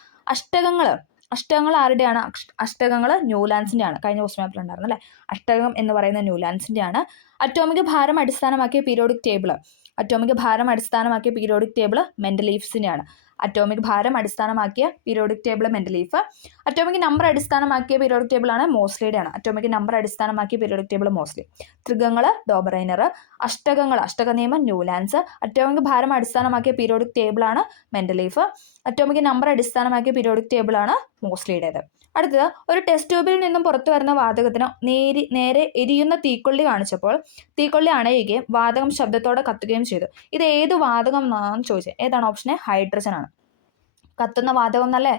അഷ്ടകങ്ങൾ ആരുടെയാണ്? അഷ്ടകങ്ങൾ ന്യൂലാൻസിൻ്റെ ആണ്. കഴിഞ്ഞ ക്വസ്റ്റ്യൻ പേപ്പറിൽ ഉണ്ടായിരുന്നു അല്ലേ. അഷ്ടകം എന്ന് പറയുന്ന ന്യൂലാൻസിൻ്റെ ആണ്. അറ്റോമിക് ഭാരം അടിസ്ഥാനമാക്കിയ പീരിയോഡിക് ടേബിൾ മെൻഡലീഫ്സിൻ്റെ ആണ്. അറ്റോമിക് ഭാരം അടിസ്ഥാനമാക്കിയ periodic table Mendeleev. Atomic number അടിസ്ഥാനമാക്കിയ പീരിയോഡിക് ടേബിൾ ആണ് മോസ്ലിയുടെ ആണ്. അറ്റോമിക് നമ്പർ അടിസ്ഥാനമാക്കിയ പീരിയോഡിക് ടേബിൾ മോസ്ലി. ത്രികങ്ങൾ ഡോബ്രൈനർ. അഷ്ടക നിയമം ന്യൂലാൻസ്. അറ്റോമിക് ഭാരം അടിസ്ഥാനമാക്കിയ പീരിയോഡിക് ടേബിൾ ആണ് മെൻഡലീഫ്. അറ്റോമിക് നമ്പർ അടിസ്ഥാനമാക്കിയ പീരിയോഡിക് ടേബിൾ ആണ് മോസ്ലിയുടേത്. അടുത്തത്, ഒരു ടെസ്റ്റ് ട്യൂബിൽ നിന്നും പുറത്തു വരുന്ന വാതകത്തിന് നേരെ എരിയുന്ന തീക്കൊള്ളി കാണിച്ചപ്പോൾ തീക്കൊള്ളി അണയുകയും വാതകം ശബ്ദത്തോടെ കത്തുകയും ചെയ്തു. ഇത് ഏത് വാതകം എന്നാണ് ചോദിച്ചത്? ഏതാണ് ഓപ്ഷൻ? ഹൈഡ്രജൻ ആണ്. കത്തുന്ന വാതകം എന്നല്ലേ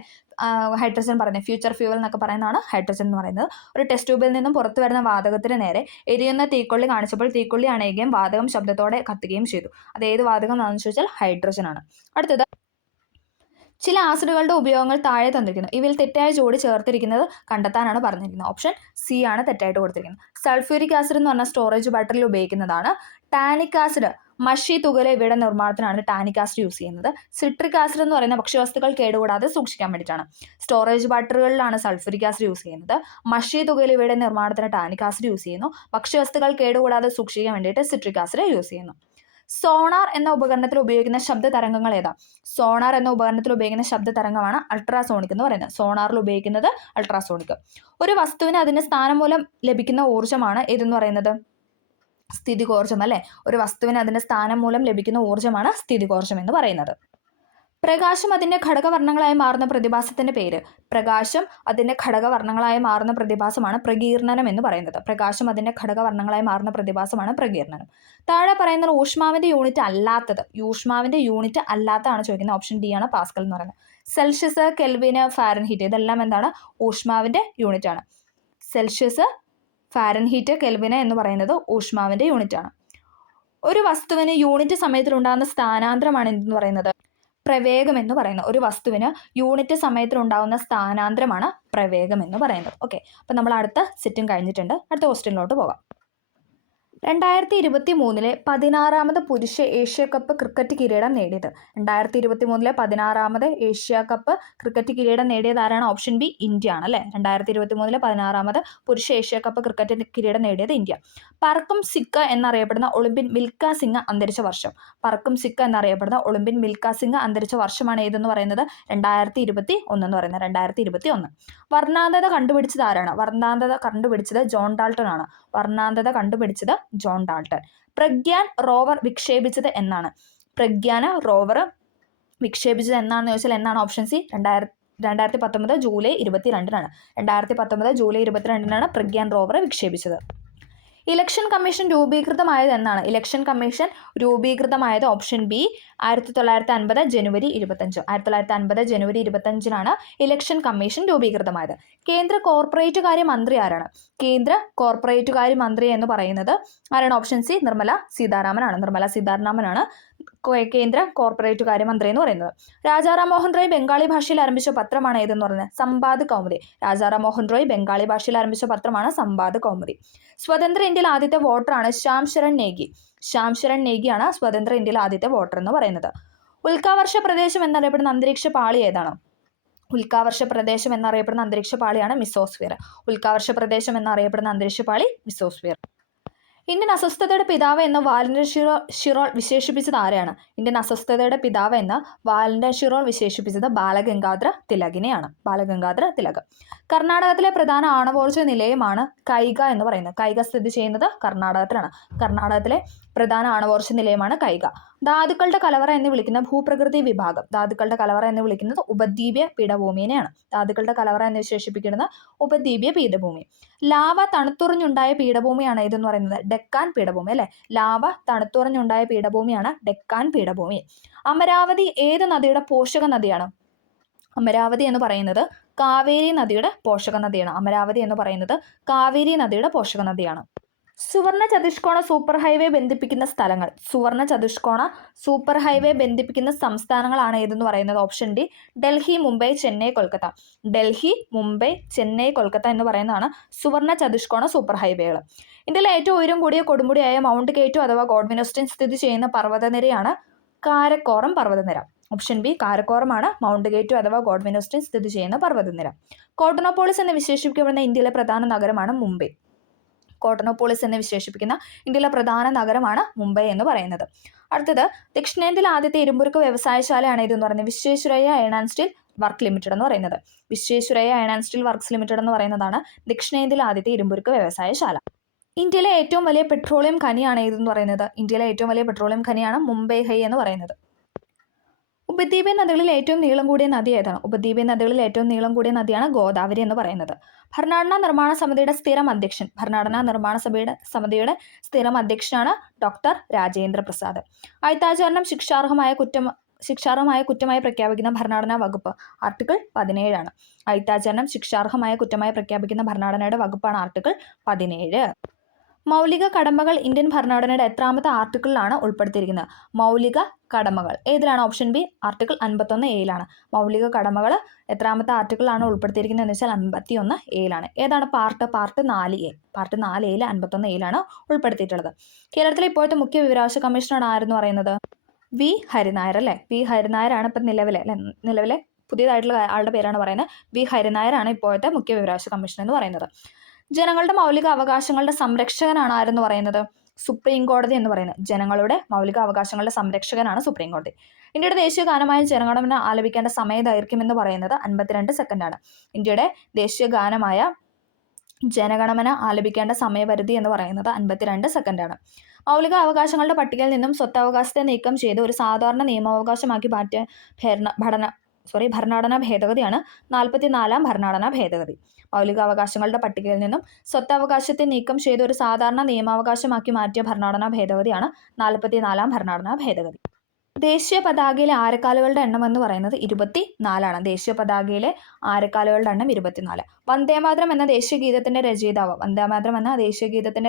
ഹൈഡ്രജൻ പറയുന്നത്. ഫ്യൂച്ചർ ഫ്യൂവൽ എന്നൊക്കെ പറയുന്നതാണ് ഹൈഡ്രജൻ എന്ന് പറയുന്നത്. ഒരു ടെസ്റ്റ് ട്യൂബിൽ നിന്നും പുറത്തു വരുന്ന വാതകത്തിന് നേരെ എരിയുന്ന തീക്കൊള്ളി കാണിച്ചപ്പോൾ തീക്കൊള്ളി അണയുകയും വാതകം ശബ്ദത്തോടെ കത്തുകയും ചെയ്തു. അത് ഏത് വാതകം എന്നാണെന്ന് ചോദിച്ചാൽ ഹൈഡ്രജൻ ആണ്. അടുത്തത്, ചില ആസിഡുകളുടെ ഉപയോഗങ്ങൾ താഴെ തന്നിരിക്കുന്നു. ഇവയിൽ തെറ്റായ ജോഡി ചേർത്തിരിക്കുന്നത് കണ്ടെത്താനാണ് പറഞ്ഞിരിക്കുന്നത്. ഓപ്ഷൻ സി ആണ് തെറ്റായിട്ട് കൊടുത്തിരിക്കുന്നത്. സൾഫ്യൂരിക് ആസിഡ് എന്ന് പറഞ്ഞാൽ സ്റ്റോറേജ് ബാറ്ററിയിൽ ഉപയോഗിക്കുന്നതാണ്. ടാനിക് ആസിഡ് മഷി തുകല ഇവയുടെ നിർമ്മാണത്തിനാണ് ടാനിക് ആസിഡ് യൂസ് ചെയ്യുന്നത്. സിട്രിക് ആസിഡ് എന്ന് പറയുന്ന ഭക്ഷ്യവസ്തുക്കൾ കേടുകൂടാതെ സൂക്ഷിക്കാൻ വേണ്ടിയിട്ടാണ്. സ്റ്റോറേജ് ബാറ്ററികളിലാണ് സൾഫ്യൂരിക് ആസിഡ് യൂസ് ചെയ്യുന്നത്. മഷി തുകല ഇവയുടെ നിർമ്മാണത്തിന് ടാനിക് ആസിഡ് യൂസ് ചെയ്യുന്നു. ഭക്ഷ്യവസ്തുക്കൾ കേടുകൂടാതെ സൂക്ഷിക്കാൻ വേണ്ടിയിട്ട് സിട്രിക് ആസിഡ് യൂസ് ചെയ്യുന്നു. സോണാർ എന്ന ഉപകരണത്തിൽ ഉപയോഗിക്കുന്ന ശബ്ദ തരംഗങ്ങൾ ഏതാ? സോണാർ എന്ന ഉപകരണത്തിൽ ഉപയോഗിക്കുന്ന ശബ്ദ തരംഗമാണ് അൾട്രാസോണിക് എന്ന് പറയുന്നത്. സോണാറിൽ ഉപയോഗിക്കുന്നത് അൾട്രാസോണിക്. ഒരു വസ്തുവിന് അതിൻ്റെ സ്ഥാനം മൂലം ലഭിക്കുന്ന ഊർജ്ജമാണ് ഏതെന്ന് പറയുന്നത്? സ്ഥിതികോർജ്ജം അല്ലേ. ഒരു വസ്തുവിന് അതിൻ്റെ സ്ഥാനം മൂലം ലഭിക്കുന്ന ഊർജ്ജമാണ് സ്ഥിതികോർജ്ജം എന്ന് പറയുന്നത്. പ്രകാശം അതിൻ്റെ ഘടകവർണ്ണങ്ങളായി മാറുന്ന പ്രതിഭാസത്തിൻ്റെ പേര്? പ്രകാശം അതിൻ്റെ ഘടകവർണ്ണങ്ങളായി മാറുന്ന പ്രതിഭാസമാണ് പ്രകീർണനം എന്ന് പറയുന്നത്. പ്രകാശം അതിൻ്റെ ഘടകവർണ്ണങ്ങളായി മാറുന്ന പ്രതിഭാസമാണ് പ്രകീർണനം. താഴെ പറയുന്നത് ഊഷ്മാവിൻ്റെ യൂണിറ്റ് അല്ലാത്തതാണ് ചോദിക്കുന്നത്. ഓപ്ഷൻ ഡി ആണ് പാസ്കൽ എന്ന് പറയുന്നത്. സെൽഷ്യസ്, കെൽവിന്, ഫാരൻഹീറ്റ് ഇതെല്ലാം എന്താണ്? ഊഷ്മാവിൻ്റെ യൂണിറ്റ് ആണ്. സെൽഷ്യസ്, ഫാരൻഹീറ്റ്, കെൽവിന് എന്ന് പറയുന്നത് ഊഷ്മാവിൻ്റെ യൂണിറ്റ് ആണ്. ഒരു വസ്തുവിന് യൂണിറ്റ് സമയത്തിലുണ്ടാകുന്ന സ്ഥാനാന്തരമാണ് എന്തെന്ന് പറയുന്നത്? പ്രവേഗം എന്ന് പറയുന്നത്. ഒരു വസ്തുവിന് യൂണിറ്റ് സമയത്തിലുണ്ടാകുന്ന സ്ഥാനാന്തരമാണ് പ്രവേഗം എന്ന് പറയുന്നത്. ഓക്കെ, അപ്പം നമ്മൾ അടുത്ത സെറ്റും കഴിഞ്ഞിട്ടുണ്ട്. അടുത്ത ക്വസ്റ്റ്യനിലോട്ട് പോകാം. 2023 16ാമത് പുരുഷ ഏഷ്യ കപ്പ് ക്രിക്കറ്റ് കിരീടം നേടിയത്? 2023 16ാമത് ഏഷ്യ കപ്പ് ക്രിക്കറ്റ് കിരീടം നേടിയത് ആരാണ്? ഓപ്ഷൻ ബി, ഇന്ത്യ ആണ് അല്ലേ. 2023 16ാമത് പുരുഷ ഏഷ്യ കപ്പ് ക്രിക്കറ്റ് കിരീടം നേടിയത് ഇന്ത്യ. പറക്കും സിക്ക എന്നറിയപ്പെടുന്ന ഒളിമ്പ്യൻ മിൽഖ സിംഗ് അന്തരിച്ച വർഷം? പറക്കും സിക്ക എന്നറിയപ്പെടുന്ന ഒളിമ്പ്യൻ മിൽഖ സിംഗ് അന്തരിച്ച വർഷമാണ് ഏതെന്ന് പറയുന്നത്? 2021 എന്ന് പറയുന്നത്. 2021. വർണ്ണാന്തത കണ്ടുപിടിച്ചത് ആരാണ്? വർണ്ണാന്തത കണ്ടുപിടിച്ചത് ജോൺ ഡാൾട്ടൺ ആണ്. വർണ്ണാന്തത കണ്ടുപിടിച്ചത് ജോൺ ഡാൾട്ടൺ. പ്രഗ്യാൻ റോവർ വിക്ഷേപിച്ചത് എന്നാണ്? പ്രഗ്യാന റോവർ വിക്ഷേപിച്ചത് എന്നാണെന്ന് ചോദിച്ചാൽ എന്നാണ്? ഓപ്ഷൻ സി, 2019 ജൂലൈ 22-നാണ്. 2019 ജൂലൈ 22-നാണ് പ്രഗ്യാൻ റോവർ വിക്ഷേപിച്ചത്. ഇലക്ഷൻ കമ്മീഷൻ രൂപീകൃതമായത് എന്നാണ്? ഇലക്ഷൻ കമ്മീഷൻ രൂപീകൃതമായത് ഓപ്ഷൻ ബി, 1950 ജനുവരി 25. 1950 ജനുവരി 25-നാണ് ഇലക്ഷൻ കമ്മീഷൻ രൂപീകൃതമായത്. കേന്ദ്ര കോർപ്പറേറ്റ് കാര്യ മന്ത്രി ആരാണ്? കേന്ദ്ര കോർപ്പറേറ്റ് കാര്യ മന്ത്രി എന്ന് പറയുന്നത് ആരാണ്? ഓപ്ഷൻ സി, നിർമ്മല സീതാരാമനാണ്. നിർമ്മല സീതാരാമനാണ് കേന്ദ്ര കോർപ്പറേറ്റ് കാര്യമന്ത്രി എന്ന് പറയുന്നത്. രാജാറാം മോഹൻ റോയ് ബംഗാളി ഭാഷയിൽ ആരംഭിച്ച പത്രമാണ് ഏതെന്ന് പറയുന്നത്? സംവാദ് കൗമുദി. രാജാറാം മോഹൻ റോയ് ബംഗാളി ഭാഷയിൽ ആരംഭിച്ച പത്രമാണ് സംവാദ് കൗമുദി. സ്വതന്ത്ര ഇന്ത്യയിൽ ആദ്യത്തെ വോട്ടറാണ് ശ്യാം ശരൺ നേഗി. ശ്യാം ശരൺ നേഗിയാണ് സ്വതന്ത്ര ഇന്ത്യയിൽ ആദ്യത്തെ വോട്ടർ എന്ന് പറയുന്നത്. ഉൽക്കാവർഷ പ്രദേശം എന്നറിയപ്പെടുന്ന അന്തരീക്ഷ പാളി ഏതാണ്? ഉൽക്കാവർഷ പ്രദേശം എന്നറിയപ്പെടുന്ന അന്തരീക്ഷ പാളിയാണ് മിസോസ്ഫിയർ. ഉൽക്കാവർഷ പ്രദേശം എന്നറിയപ്പെടുന്ന അന്തരീക്ഷ പാളി മിസോസ്ഫിയർ. ഇന്ത്യൻ അസ്വസ്ഥതയുടെ പിതാവ് എന്ന വാലന്റൈൻ ഷിറോൾ വിശേഷിപ്പിച്ചത് ആരെയാണ്? ഇന്ത്യൻ അസ്വസ്ഥതയുടെ പിതാവ് എന്ന വാലന്റൈൻ ഷിറോൾ വിശേഷിപ്പിച്ചത് ബാലഗംഗാധര തിലകിനെയാണ്. ബാലഗംഗാധര തിലക്. കർണാടകത്തിലെ പ്രധാന ആണവോർജ്ജ നിലയമാണ് കൈഗ എന്ന് പറയുന്നത്. കൈഗ സ്ഥിതി ചെയ്യുന്നത് കർണാടകത്തിലാണ്. കർണാടകത്തിലെ പ്രധാന ആണവോർജ്ജ നിലയമാണ് കൈഗ. ധാതുക്കളുടെ കലവറ എന്ന് വിളിക്കുന്ന ഭൂപ്രകൃതി വിഭാഗം, ധാതുക്കളുടെ കലവറ എന്ന് വിളിക്കുന്നത് ഉപദ്വീപീയ പീഠഭൂമിയെയാണ്. ധാതുക്കളുടെ കലവറ എന്ന് വിശേഷിപ്പിക്കുന്നത് ഉപദ്വീപീയ പീഠഭൂമി. ലാവ തണുത്തുറഞ്ഞുണ്ടായ പീഠഭൂമിയാണ് ഇതെന്ന് പറയുന്നത് ഡെക്കാൻ പീഠഭൂമി അല്ലെ. ലാവ തണുത്തുറഞ്ഞുണ്ടായ പീഠഭൂമിയാണ് ഡെക്കാൻ പീഠഭൂമി. അമരാവതി ഏത് നദിയുടെ പോഷക നദിയാണ്? അമരാവതി എന്ന് പറയുന്നത് കാവേരി നദിയുടെ പോഷക നദിയാണ്. അമരാവതി എന്ന് പറയുന്നത് കാവേരി നദിയുടെ പോഷക നദിയാണ്. സുവർണ ചതുഷ്കോണ സൂപ്പർ ഹൈവേ ബന്ധിപ്പിക്കുന്ന സ്ഥലങ്ങൾ, സുവർണ ചതുഷ്കോണ സൂപ്പർ ഹൈവേ ബന്ധിപ്പിക്കുന്ന സംസ്ഥാനങ്ങളാണ് ഏതെന്ന് പറയുന്നത്? Option D Delhi, Mumbai, Chennai, Kolkata. ഡൽഹി, മുംബൈ, ചെന്നൈ, കൊൽക്കത്ത എന്ന് പറയുന്നതാണ് സുവർണ ചതുഷ്കോണ സൂപ്പർ ഹൈവേകൾ. ഇന്ത്യയിലെ ഏറ്റവും ഉയരം കൂടിയ കൊടുമുടിയായ മൗണ്ട് കെ2 അഥവാ ഗോഡ്വിൻ ഓസ്റ്റിൻ സ്ഥിതി ചെയ്യുന്ന പർവ്വതനിരയാണ് കാരക്കോറം പർവ്വതനിര. ഓപ്ഷൻ ബി കാരക്കോറമാണ് മൗണ്ട് കെ2 അഥവാ ഗോഡ്വിൻ ഓസ്റ്റിൻ സ്ഥിതി ചെയ്യുന്ന പർവ്വതനിര. കോട്ടോണോപോളിസ് എന്ന് വിശേഷിപ്പിക്കപ്പെടുന്ന ഇന്ത്യയിലെ പ്രധാന നഗരമാണ് മുംബൈ. കോട്ടോണോപോളിസ് എന്ന് വിശേഷിപ്പിക്കുന്ന ഇന്ത്യയിലെ പ്രധാന നഗരമാണ് മുംബൈ എന്ന് പറയുന്നത്. അടുത്തത് ദക്ഷിണേന്ത്യയിലെ ആദ്യത്തെ ഇരുമ്പുരുക്ക് വ്യവസായശാലയാണ് ഇതെന്ന് പറയുന്നത് Visvesvaraya iron and steel work limited എന്ന് പറയുന്നത്. Visvesvaraya iron and steel works limited എന്ന് പറയുന്നതാണ് ദക്ഷിണേന്ത്യയിലെ ആദ്യത്തെ ഇരുമ്പുരുക്ക് വ്യവസായശാല. ഇന്ത്യയിലെ ഏറ്റവും വലിയ പെട്രോളിയം ഖനിയാണ് ഏതെന്ന് പറയുന്നത്? ഇന്ത്യയിലെ ഏറ്റവും വലിയ പെട്രോളിയം ഖനിയാണ് മുംബൈ ഹൈ എന്ന് പറയുന്നത്. ഉപദ്വീപീയ നദികളിൽ ഏറ്റവും നീളം കൂടിയ നദി ഏതാണ്? ഉപദ്വീപീയ നദികളിൽ ഏറ്റവും നീളം കൂടിയ നദിയാണ് ഗോദാവരി എന്ന് പറയുന്നത്. ഭരണഘടനാ നിർമ്മാണ സമിതിയുടെ സ്ഥിരം അധ്യക്ഷൻ, ഭരണഘടനാ നിർമ്മാണ സമിതിയുടെ സ്ഥിരം അധ്യക്ഷനാണ് ഡോക്ടർ രാജേന്ദ്ര പ്രസാദ്. അയിത്താചരണം ശിക്ഷാർഹമായ കുറ്റമായി പ്രഖ്യാപിക്കുന്ന ഭരണഘടനാ വകുപ്പ് ആർട്ടിക്കിൾ 17 അയിത്താചരണം ശിക്ഷാർഹമായ കുറ്റമായി പ്രഖ്യാപിക്കുന്ന ഭരണഘടനയുടെ വകുപ്പാണ് ആർട്ടിക്കിൾ 17. മൗലിക കടമകൾ ഇന്ത്യൻ ഭരണഘടനയുടെ എത്രാമത്തെ ആർട്ടിക്കിളിലാണ് ഉൾപ്പെടുത്തിയിരിക്കുന്നത്? മൗലിക കടമകൾ ഏതിലാണ്? ഓപ്ഷൻ ബി ആർട്ടിക്കിൾ 51A മൗലിക കടമകൾ എത്രാമത്തെ ആർട്ടിക്കിളാണ് ഉൾപ്പെടുത്തിയിരിക്കുന്നത് എന്ന് വെച്ചാൽ 51A ഏതാണ് part 4A. Part 4A 51A ഉൾപ്പെടുത്തിയിട്ടുള്ളത്. കേരളത്തിലെ ഇപ്പോഴത്തെ മുഖ്യ വിവരാവകാശ കമ്മീഷണർ ആരെന്ന് പറയുന്നത്? വി ഹരിനായർ അല്ലേ. വി ഹരിനായരാണ് ഇപ്പം നിലവിലെ പുതിയതായിട്ടുള്ള ആളുടെ പേരാണ് പറയുന്നത്. വി ഹരിനായരാണ് ഇപ്പോഴത്തെ മുഖ്യ വിവരാവകാശ കമ്മീഷൻ എന്ന് പറയുന്നത്. ജനങ്ങളുടെ മൗലിക അവകാശങ്ങളുടെ സംരക്ഷകനാണ് ആരെന്ന് പറയുന്നത്? സുപ്രീം കോടതി എന്ന് പറയുന്നത്. ജനങ്ങളുടെ മൗലിക അവകാശങ്ങളുടെ സംരക്ഷകനാണ് സുപ്രീം കോടതി. ഇന്ത്യയുടെ ദേശീയ ഗാനമായ ജനഗണമന ആലപിക്കേണ്ട സമയദൈർഘ്യം എന്ന് പറയുന്നത് 52 സെക്കൻഡാണ്. ഇന്ത്യയുടെ ദേശീയ ഗാനമായ ജനഗണമന ആലപിക്കേണ്ട സമയപരിധി എന്ന് പറയുന്നത് 52 സെക്കൻഡാണ്. മൗലിക അവകാശങ്ങളുടെ പട്ടികയിൽ നിന്നും സ്വത്തവകാശത്തെ നീക്കം ചെയ്ത് ഒരു സാധാരണ നിയമാവകാശമാക്കി മാറ്റിയ ഭരണഘടനാ ഭേദഗതിയാണ് 44ാം ഭരണഘടനാ ഭേദഗതി. മൗലികാവകാശങ്ങളുടെ പട്ടികയിൽ നിന്നും സ്വത്തവകാശത്തെ നീക്കം ചെയ്ത് ഒരു സാധാരണ നിയമാവകാശമാക്കി മാറ്റിയ ഭരണഘടനാ ഭേദഗതിയാണ് 44ാം ഭരണഘടനാ ഭേദഗതി. ദേശീയ പതാകയിലെ ആരക്കാലുകളുടെ എണ്ണം എന്ന് പറയുന്നത് 24. ദേശീയ പതാകയിലെ ആരക്കാലുകളുടെ എണ്ണം 24. വന്ദേമാതരം എന്ന ദേശീയ ഗീതത്തിന്റെ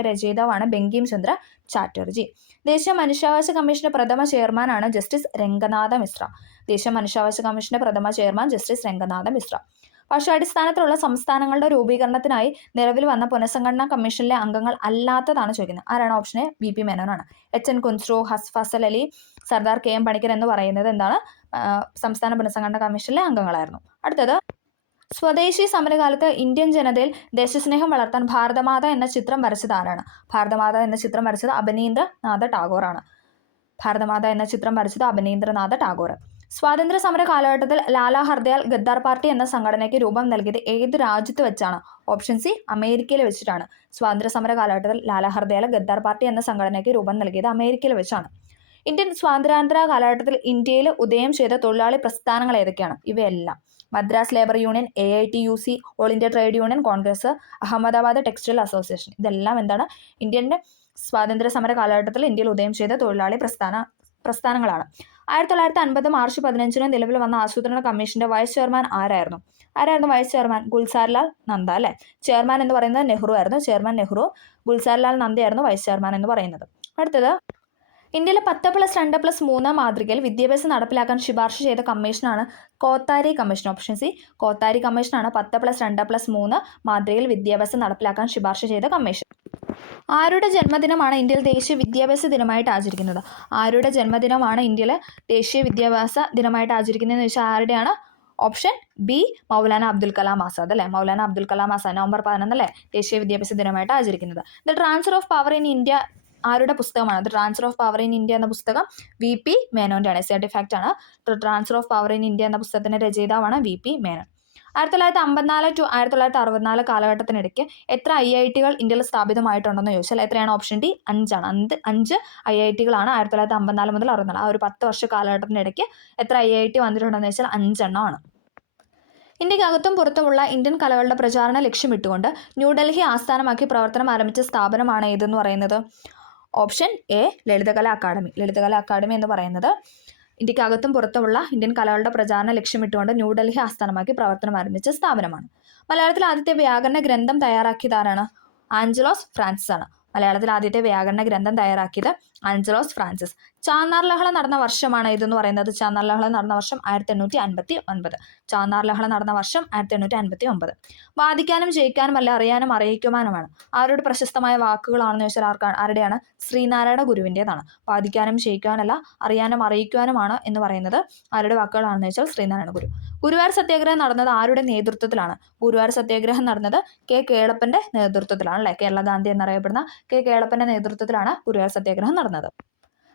രചയിതാവാണ് ബങ്കിം ചന്ദ്ര ചാറ്റർജി. ദേശീയ മനുഷ്യാവകാശ കമ്മീഷന്റെ പ്രഥമ ചെയർമാനാണ് ജസ്റ്റിസ് രംഗനാഥ മിശ്ര. ദേശീയ മനുഷ്യാവകാശ കമ്മീഷന്റെ പ്രഥമ ചെയർമാൻ ജസ്റ്റിസ് രംഗനാഥ മിശ്ര. ഭാഷാടിസ്ഥാനത്തിലുള്ള സംസ്ഥാനങ്ങളുടെ രൂപീകരണത്തിനായി നിലവിൽ വന്ന പുനഃസംഘടനാ കമ്മീഷനിലെ അംഗങ്ങൾ അല്ലാത്തതാണ് ചോദിക്കുന്നത്. ആരാണ്? ഓപ്ഷൻ എ വി പി മേനോനാണ്. H N Kunzru, Fazal Ali, Sardar K M Panikkar എന്ന് പറയുന്നത് എന്താണ്? സംസ്ഥാന പുനഃസംഘടനാ കമ്മീഷനിലെ അംഗങ്ങളായിരുന്നു. അടുത്തത് സ്വദേശി സമരകാലത്ത് ഇന്ത്യൻ ജനതയിൽ ദേശസ്നേഹം വളർത്താൻ ഭാരതമാത എന്ന ചിത്രം വരച്ചത് ആരാണ്? ഭാരതമാത എന്ന ചിത്രം വരച്ചത് അബനീന്ദ്രനാഥ ടാഗോറാണ്. ഭാരതമാത എന്ന ചിത്രം വരച്ചത് അബനീന്ദ്രനാഥ ടാഗോർ. സ്വാതന്ത്ര്യ സമര കാലഘട്ടത്തിൽ ലാലാ ഹർദയാൽ ഗദ്ദാർ പാർട്ടി എന്ന സംഘടനയ്ക്ക് രൂപം നൽകിയത് ഏത് രാജ്യത്ത് വെച്ചാണ്? ഓപ്ഷൻ സി അമേരിക്കയിൽ വെച്ചിട്ടാണ്. സ്വാതന്ത്ര്യ സമര കാലഘട്ടത്തിൽ ലാലാ ഹർദയാൽ ഗദ്ദാർ പാർട്ടി എന്ന സംഘടനയ്ക്ക് രൂപം നൽകിയത് അമേരിക്കയിൽ വെച്ചാണ്. ഇന്ത്യൻ സ്വാതന്ത്ര്യാനന്തര കാലഘട്ടത്തിൽ ഇന്ത്യയിൽ ഉദയം ചെയ്ത തൊഴിലാളി പ്രസ്ഥാനങ്ങൾ ഏതൊക്കെയാണ്? ഇവയെല്ലാം Madras labour union, AITUC, all India trade union Congress, Ahmedabad textile association. ഇതെല്ലാം എന്താണ്? ഇന്ത്യൻ്റെ സ്വാതന്ത്ര്യ സമര കാലഘട്ടത്തിൽ ഇന്ത്യയിൽ ഉദയം ചെയ്ത തൊഴിലാളി പ്രസ്ഥാനങ്ങളാണ്. 1950 മാർച്ച് 15 നിലവിൽ വന്ന ആസൂത്രണ കമ്മീഷന്റെ വൈസ് ചെയർമാൻ ആരായിരുന്നു? Vice chairman? ഗുൽസാർലാൽ നന്ദ അല്ലെ. ചെയർമാൻ എന്ന് പറയുന്നത് നെഹ്റു ആയിരുന്നു. ചെയർമാൻ നെഹ്റു. ഗുൽസാർലാൽ നന്ദയായിരുന്നു വൈസ് ചെയർമാൻ എന്ന് പറയുന്നത്. അടുത്തത് ഇന്ത്യയിലെ 10+2+3 മാതൃകയിൽ വിദ്യാഭ്യാസം നടപ്പിലാക്കാൻ ശുപാർശ ചെയ്ത കമ്മീഷനാണ് Kothari commission. Option C Kothari കമ്മീഷനാണ് 10+2+3 മാതൃകയിൽ വിദ്യാഭ്യാസം നടപ്പിലാക്കാൻ ശുപാർശ ചെയ്ത കമ്മീഷൻ. ആരുടെ ജന്മദിനമാണ് ഇന്ത്യയിൽ ദേശീയ വിദ്യാഭ്യാസ ദിനമായിട്ട് ആചരിക്കുന്നത്? ആരുടെ ജന്മദിനമാണ് ഇന്ത്യയിലെ ദേശീയ വിദ്യാഭ്യാസ ദിനമായിട്ട് ആചരിക്കുന്നതെന്ന് വെച്ചാൽ ആരുടെയാണ്? ഓപ്ഷൻ ബി മൗലാന അബ്ദുൽ കലാം ആസാദ് അല്ലേ. മൗലാന അബ്ദുൽ കലാം ആസാദ് November 11 അല്ലേ ദേശീയ വിദ്യാഭ്യാസ ദിനമായിട്ട് ആചരിക്കുന്നത്. The transfer of power in India ആരുടെ പുസ്തകമാണ്? The transfer of power in India എന്ന പുസ്തകം VP മേനോൻ്റെ ആണ്. സർട്ടിഫാക്റ്റ് ആണ്. The transfer of power in India എന്ന പുസ്തകത്തിൻ്റെ രചയിതാവാണ് VP മേനോൻ. 1954 to 1964 കാലഘട്ടത്തിനിടയ്ക്ക് എത്ര IIT-കൾ ഇന്ത്യയിൽ സ്ഥാപിതമായിട്ടുണ്ടെന്ന് ചോദിച്ചാൽ എത്രയാണ്? ഓപ്ഷൻ ഡി 5 ആണ്. 5 IIT-കളാണ് 1954 മുതൽ 64 ആ ഒരു 10 വർഷ കാലഘട്ടത്തിനിടയ്ക്ക് എത്ര IIT വന്നിട്ടുണ്ടെന്ന് വെച്ചാൽ 5 എണ്ണമാണ്. ഇന്ത്യക്കകത്തും പുറത്തുമുള്ള ഇന്ത്യൻ കലകളുടെ പ്രചാരണം ലക്ഷ്യമിട്ടുകൊണ്ട് ന്യൂഡൽഹി ആസ്ഥാനമാക്കി പ്രവർത്തനം ആരംഭിച്ച സ്ഥാപനമാണ് ഏതെന്ന് പറയുന്നത്? Option A Lalithakala Akademi. ലളിതകലാ അക്കാദമി എന്ന് പറയുന്നത് ഇന്ത്യക്കകത്തും പുറത്തുമുള്ള ഇന്ത്യൻ കലകളുടെ പ്രചാരണം ലക്ഷ്യമിട്ടുകൊണ്ട് ന്യൂഡൽഹി ആസ്ഥാനമാക്കി പ്രവർത്തനം ആരംഭിച്ച സ്ഥാപനമാണ്. മലയാളത്തിൽ ആദ്യത്തെ വ്യാകരണ ഗ്രന്ഥം തയ്യാറാക്കിയതാരാണ്? ആഞ്ചലോസ് ഫ്രാൻസിസ് ആണ്. മലയാളത്തിൽ ആദ്യത്തെ വ്യാകരണ ഗ്രന്ഥം തയ്യാറാക്കിയത് ആഞ്ചലോസ് ഫ്രാൻസിസ്. ചാന്നാർ ലഹള നടന്ന വർഷമാണ് ഇതെന്ന് പറയുന്നത്? ചാന്നാർ ലഹള നടന്ന വർഷം 1859. ചാന്നാർ ലഹള നടന്ന വർഷം 1859. വാദിക്കാനും ജയിക്കാനുമല്ല അറിയാനും അറിയിക്കുവാനുമാണ്. ആരുടെ പ്രശസ്തമായ വാക്കുകളാണെന്ന് ചോദിച്ചാൽ ആരുടെയാണ്? ശ്രീനാരായണ ഗുരുവിൻ്റെതാണ്. വാദിക്കാനും ജയിക്കാനല്ല അറിയാനും അറിയിക്കുവാനുമാണ് എന്ന് പറയുന്നത് ആരുടെ വാക്കുകളാണെന്ന് ചോദിച്ചാൽ ശ്രീനാരായണ ഗുരു. ഗുരുവായൂർ സത്യാഗ്രഹം നടന്നത് ആരുടെ നേതൃത്വത്തിലാണ്? ഗുരുവായൂർ സത്യാഗ്രഹം നടന്നത് K. കേളപ്പൻ്റെ നേതൃത്വത്തിലാണ് അല്ലേ. കേരള ഗാന്ധി എന്നറിയപ്പെടുന്ന K. കേളപ്പൻ്റെ നേതൃത്വത്തിലാണ് ഗുരുവായൂർ സത്യാഗ്രഹം നടന്നത്.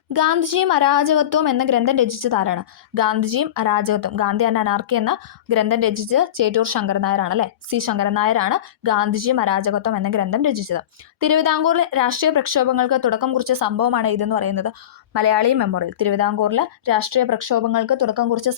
ഗാന്ധിജിയും അരാജകത്വവും എന്ന ഗ്രന്ഥം രചിച്ചത് ആരാണ്? ഗാന്ധിജിയും അരാജകത്വം, ഗാന്ധി ആൻഡ് അനാർക്കി എന്ന ഗ്രന്ഥം രചിച്ചത് ചേറ്റൂർ ശങ്കരൻ നായരാണ് അല്ലേ. C. ശങ്കരൻ നായരാണ് ഗാന്ധിജിയും അരാജകത്വം എന്ന ഗ്രന്ഥം രചിച്ചത്. തിരുവിതാംകൂറിലെ രാഷ്ട്രീയ പ്രക്ഷോഭങ്ങൾക്ക് തുടക്കം കുറിച്ച സംഭവമാണ് ഇതെന്ന് പറയുന്നത്? മലയാളി മെമ്മോറിയൽ. തിരുവിതാംകൂറിലെ രാഷ്ട്രീയ പ്രക്ഷോഭങ്ങൾക്ക് തുടക്കം കുറിച്ച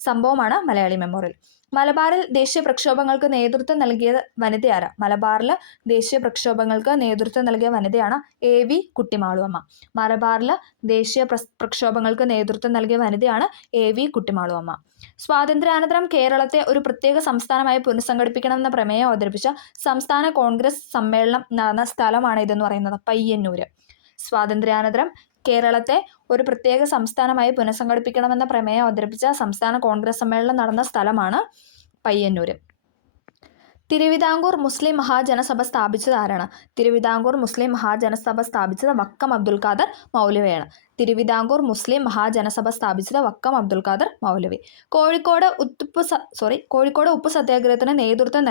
സംഭവമാണ് മലയാളി മെമ്മോറിയൽ. മലബാറിൽ ദേശീയ പ്രക്ഷോഭങ്ങൾക്ക് നേതൃത്വം നൽകിയത് വനിതയാരാ? മലബാറിൽ ദേശീയ പ്രക്ഷോഭങ്ങൾക്ക് നേതൃത്വം നൽകിയ വനിതയാണ് AV കുട്ടിമാളുവമ്മ. മലബാറിൽ ദേശീയ പ്രക്ഷോഭങ്ങൾക്ക് നേതൃത്വം നൽകിയ വനിതയാണ് AV കുട്ടിമാളുവമ്മ. സ്വാതന്ത്ര്യാനന്തരം കേരളത്തെ ഒരു പ്രത്യേക സംസ്ഥാനമായി പുനഃസംഘടിപ്പിക്കണമെന്ന പ്രമേയം അവതരിപ്പിച്ച സംസ്ഥാന കോൺഗ്രസ് സമ്മേളനം നടന്ന സ്ഥലമാണ് ഇതെന്ന് പറയുന്നത്? പയ്യന്നൂർ. സ്വാതന്ത്ര്യാനന്തരം കേരളത്തെ ഒരു പ്രത്യേക സംസ്ഥാനമായി പുനഃസംഘടിപ്പിക്കണമെന്ന പ്രമേയം അവതരിപ്പിച്ച സംസ്ഥാന കോൺഗ്രസ് സമ്മേളനം നടന്ന സ്ഥലമാണ് പയ്യന്നൂർ. തിരുവിതാംകൂർ മുസ്ലിം മഹാജനസഭ സ്ഥാപിച്ചത് ആരാണ്? തിരുവിതാംകൂർ മുസ്ലിം മഹാജനസഭ സ്ഥാപിച്ചത് വക്കം അബ്ദുൽ ഖാദർ മൗലവിയാണ്. തിരുവിതാംകൂർ മുസ്ലിം മഹാജനസഭ സ്ഥാപിച്ചത് വക്കം അബ്ദുൽ ഖാദർ മൗലവി. കോഴിക്കോട് ഉപ്പ് സത്യാഗ്രഹത്തിന് നേതൃത്വം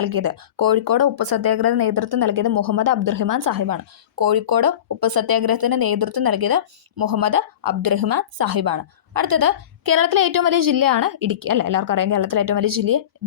നൽകിയത് മുഹമ്മദ് അബ്ദുറഹ്മാൻ സാഹിബാണ്. കോഴിക്കോട് ഉപ്പ് സത്യാഗ്രഹത്തിന് നേതൃത്വം നൽകിയത് മുഹമ്മദ് അബ്ദുറഹ്മാൻ സാഹിബാണ്. അടുത്തത് കേരളത്തിലെ ഏറ്റവും വലിയ ജില്ലയാണ് ഇടുക്കി അല്ലേ. എല്ലാവർക്കും അറിയാം കേരളത്തിലെ ഏറ്റവും വലിയ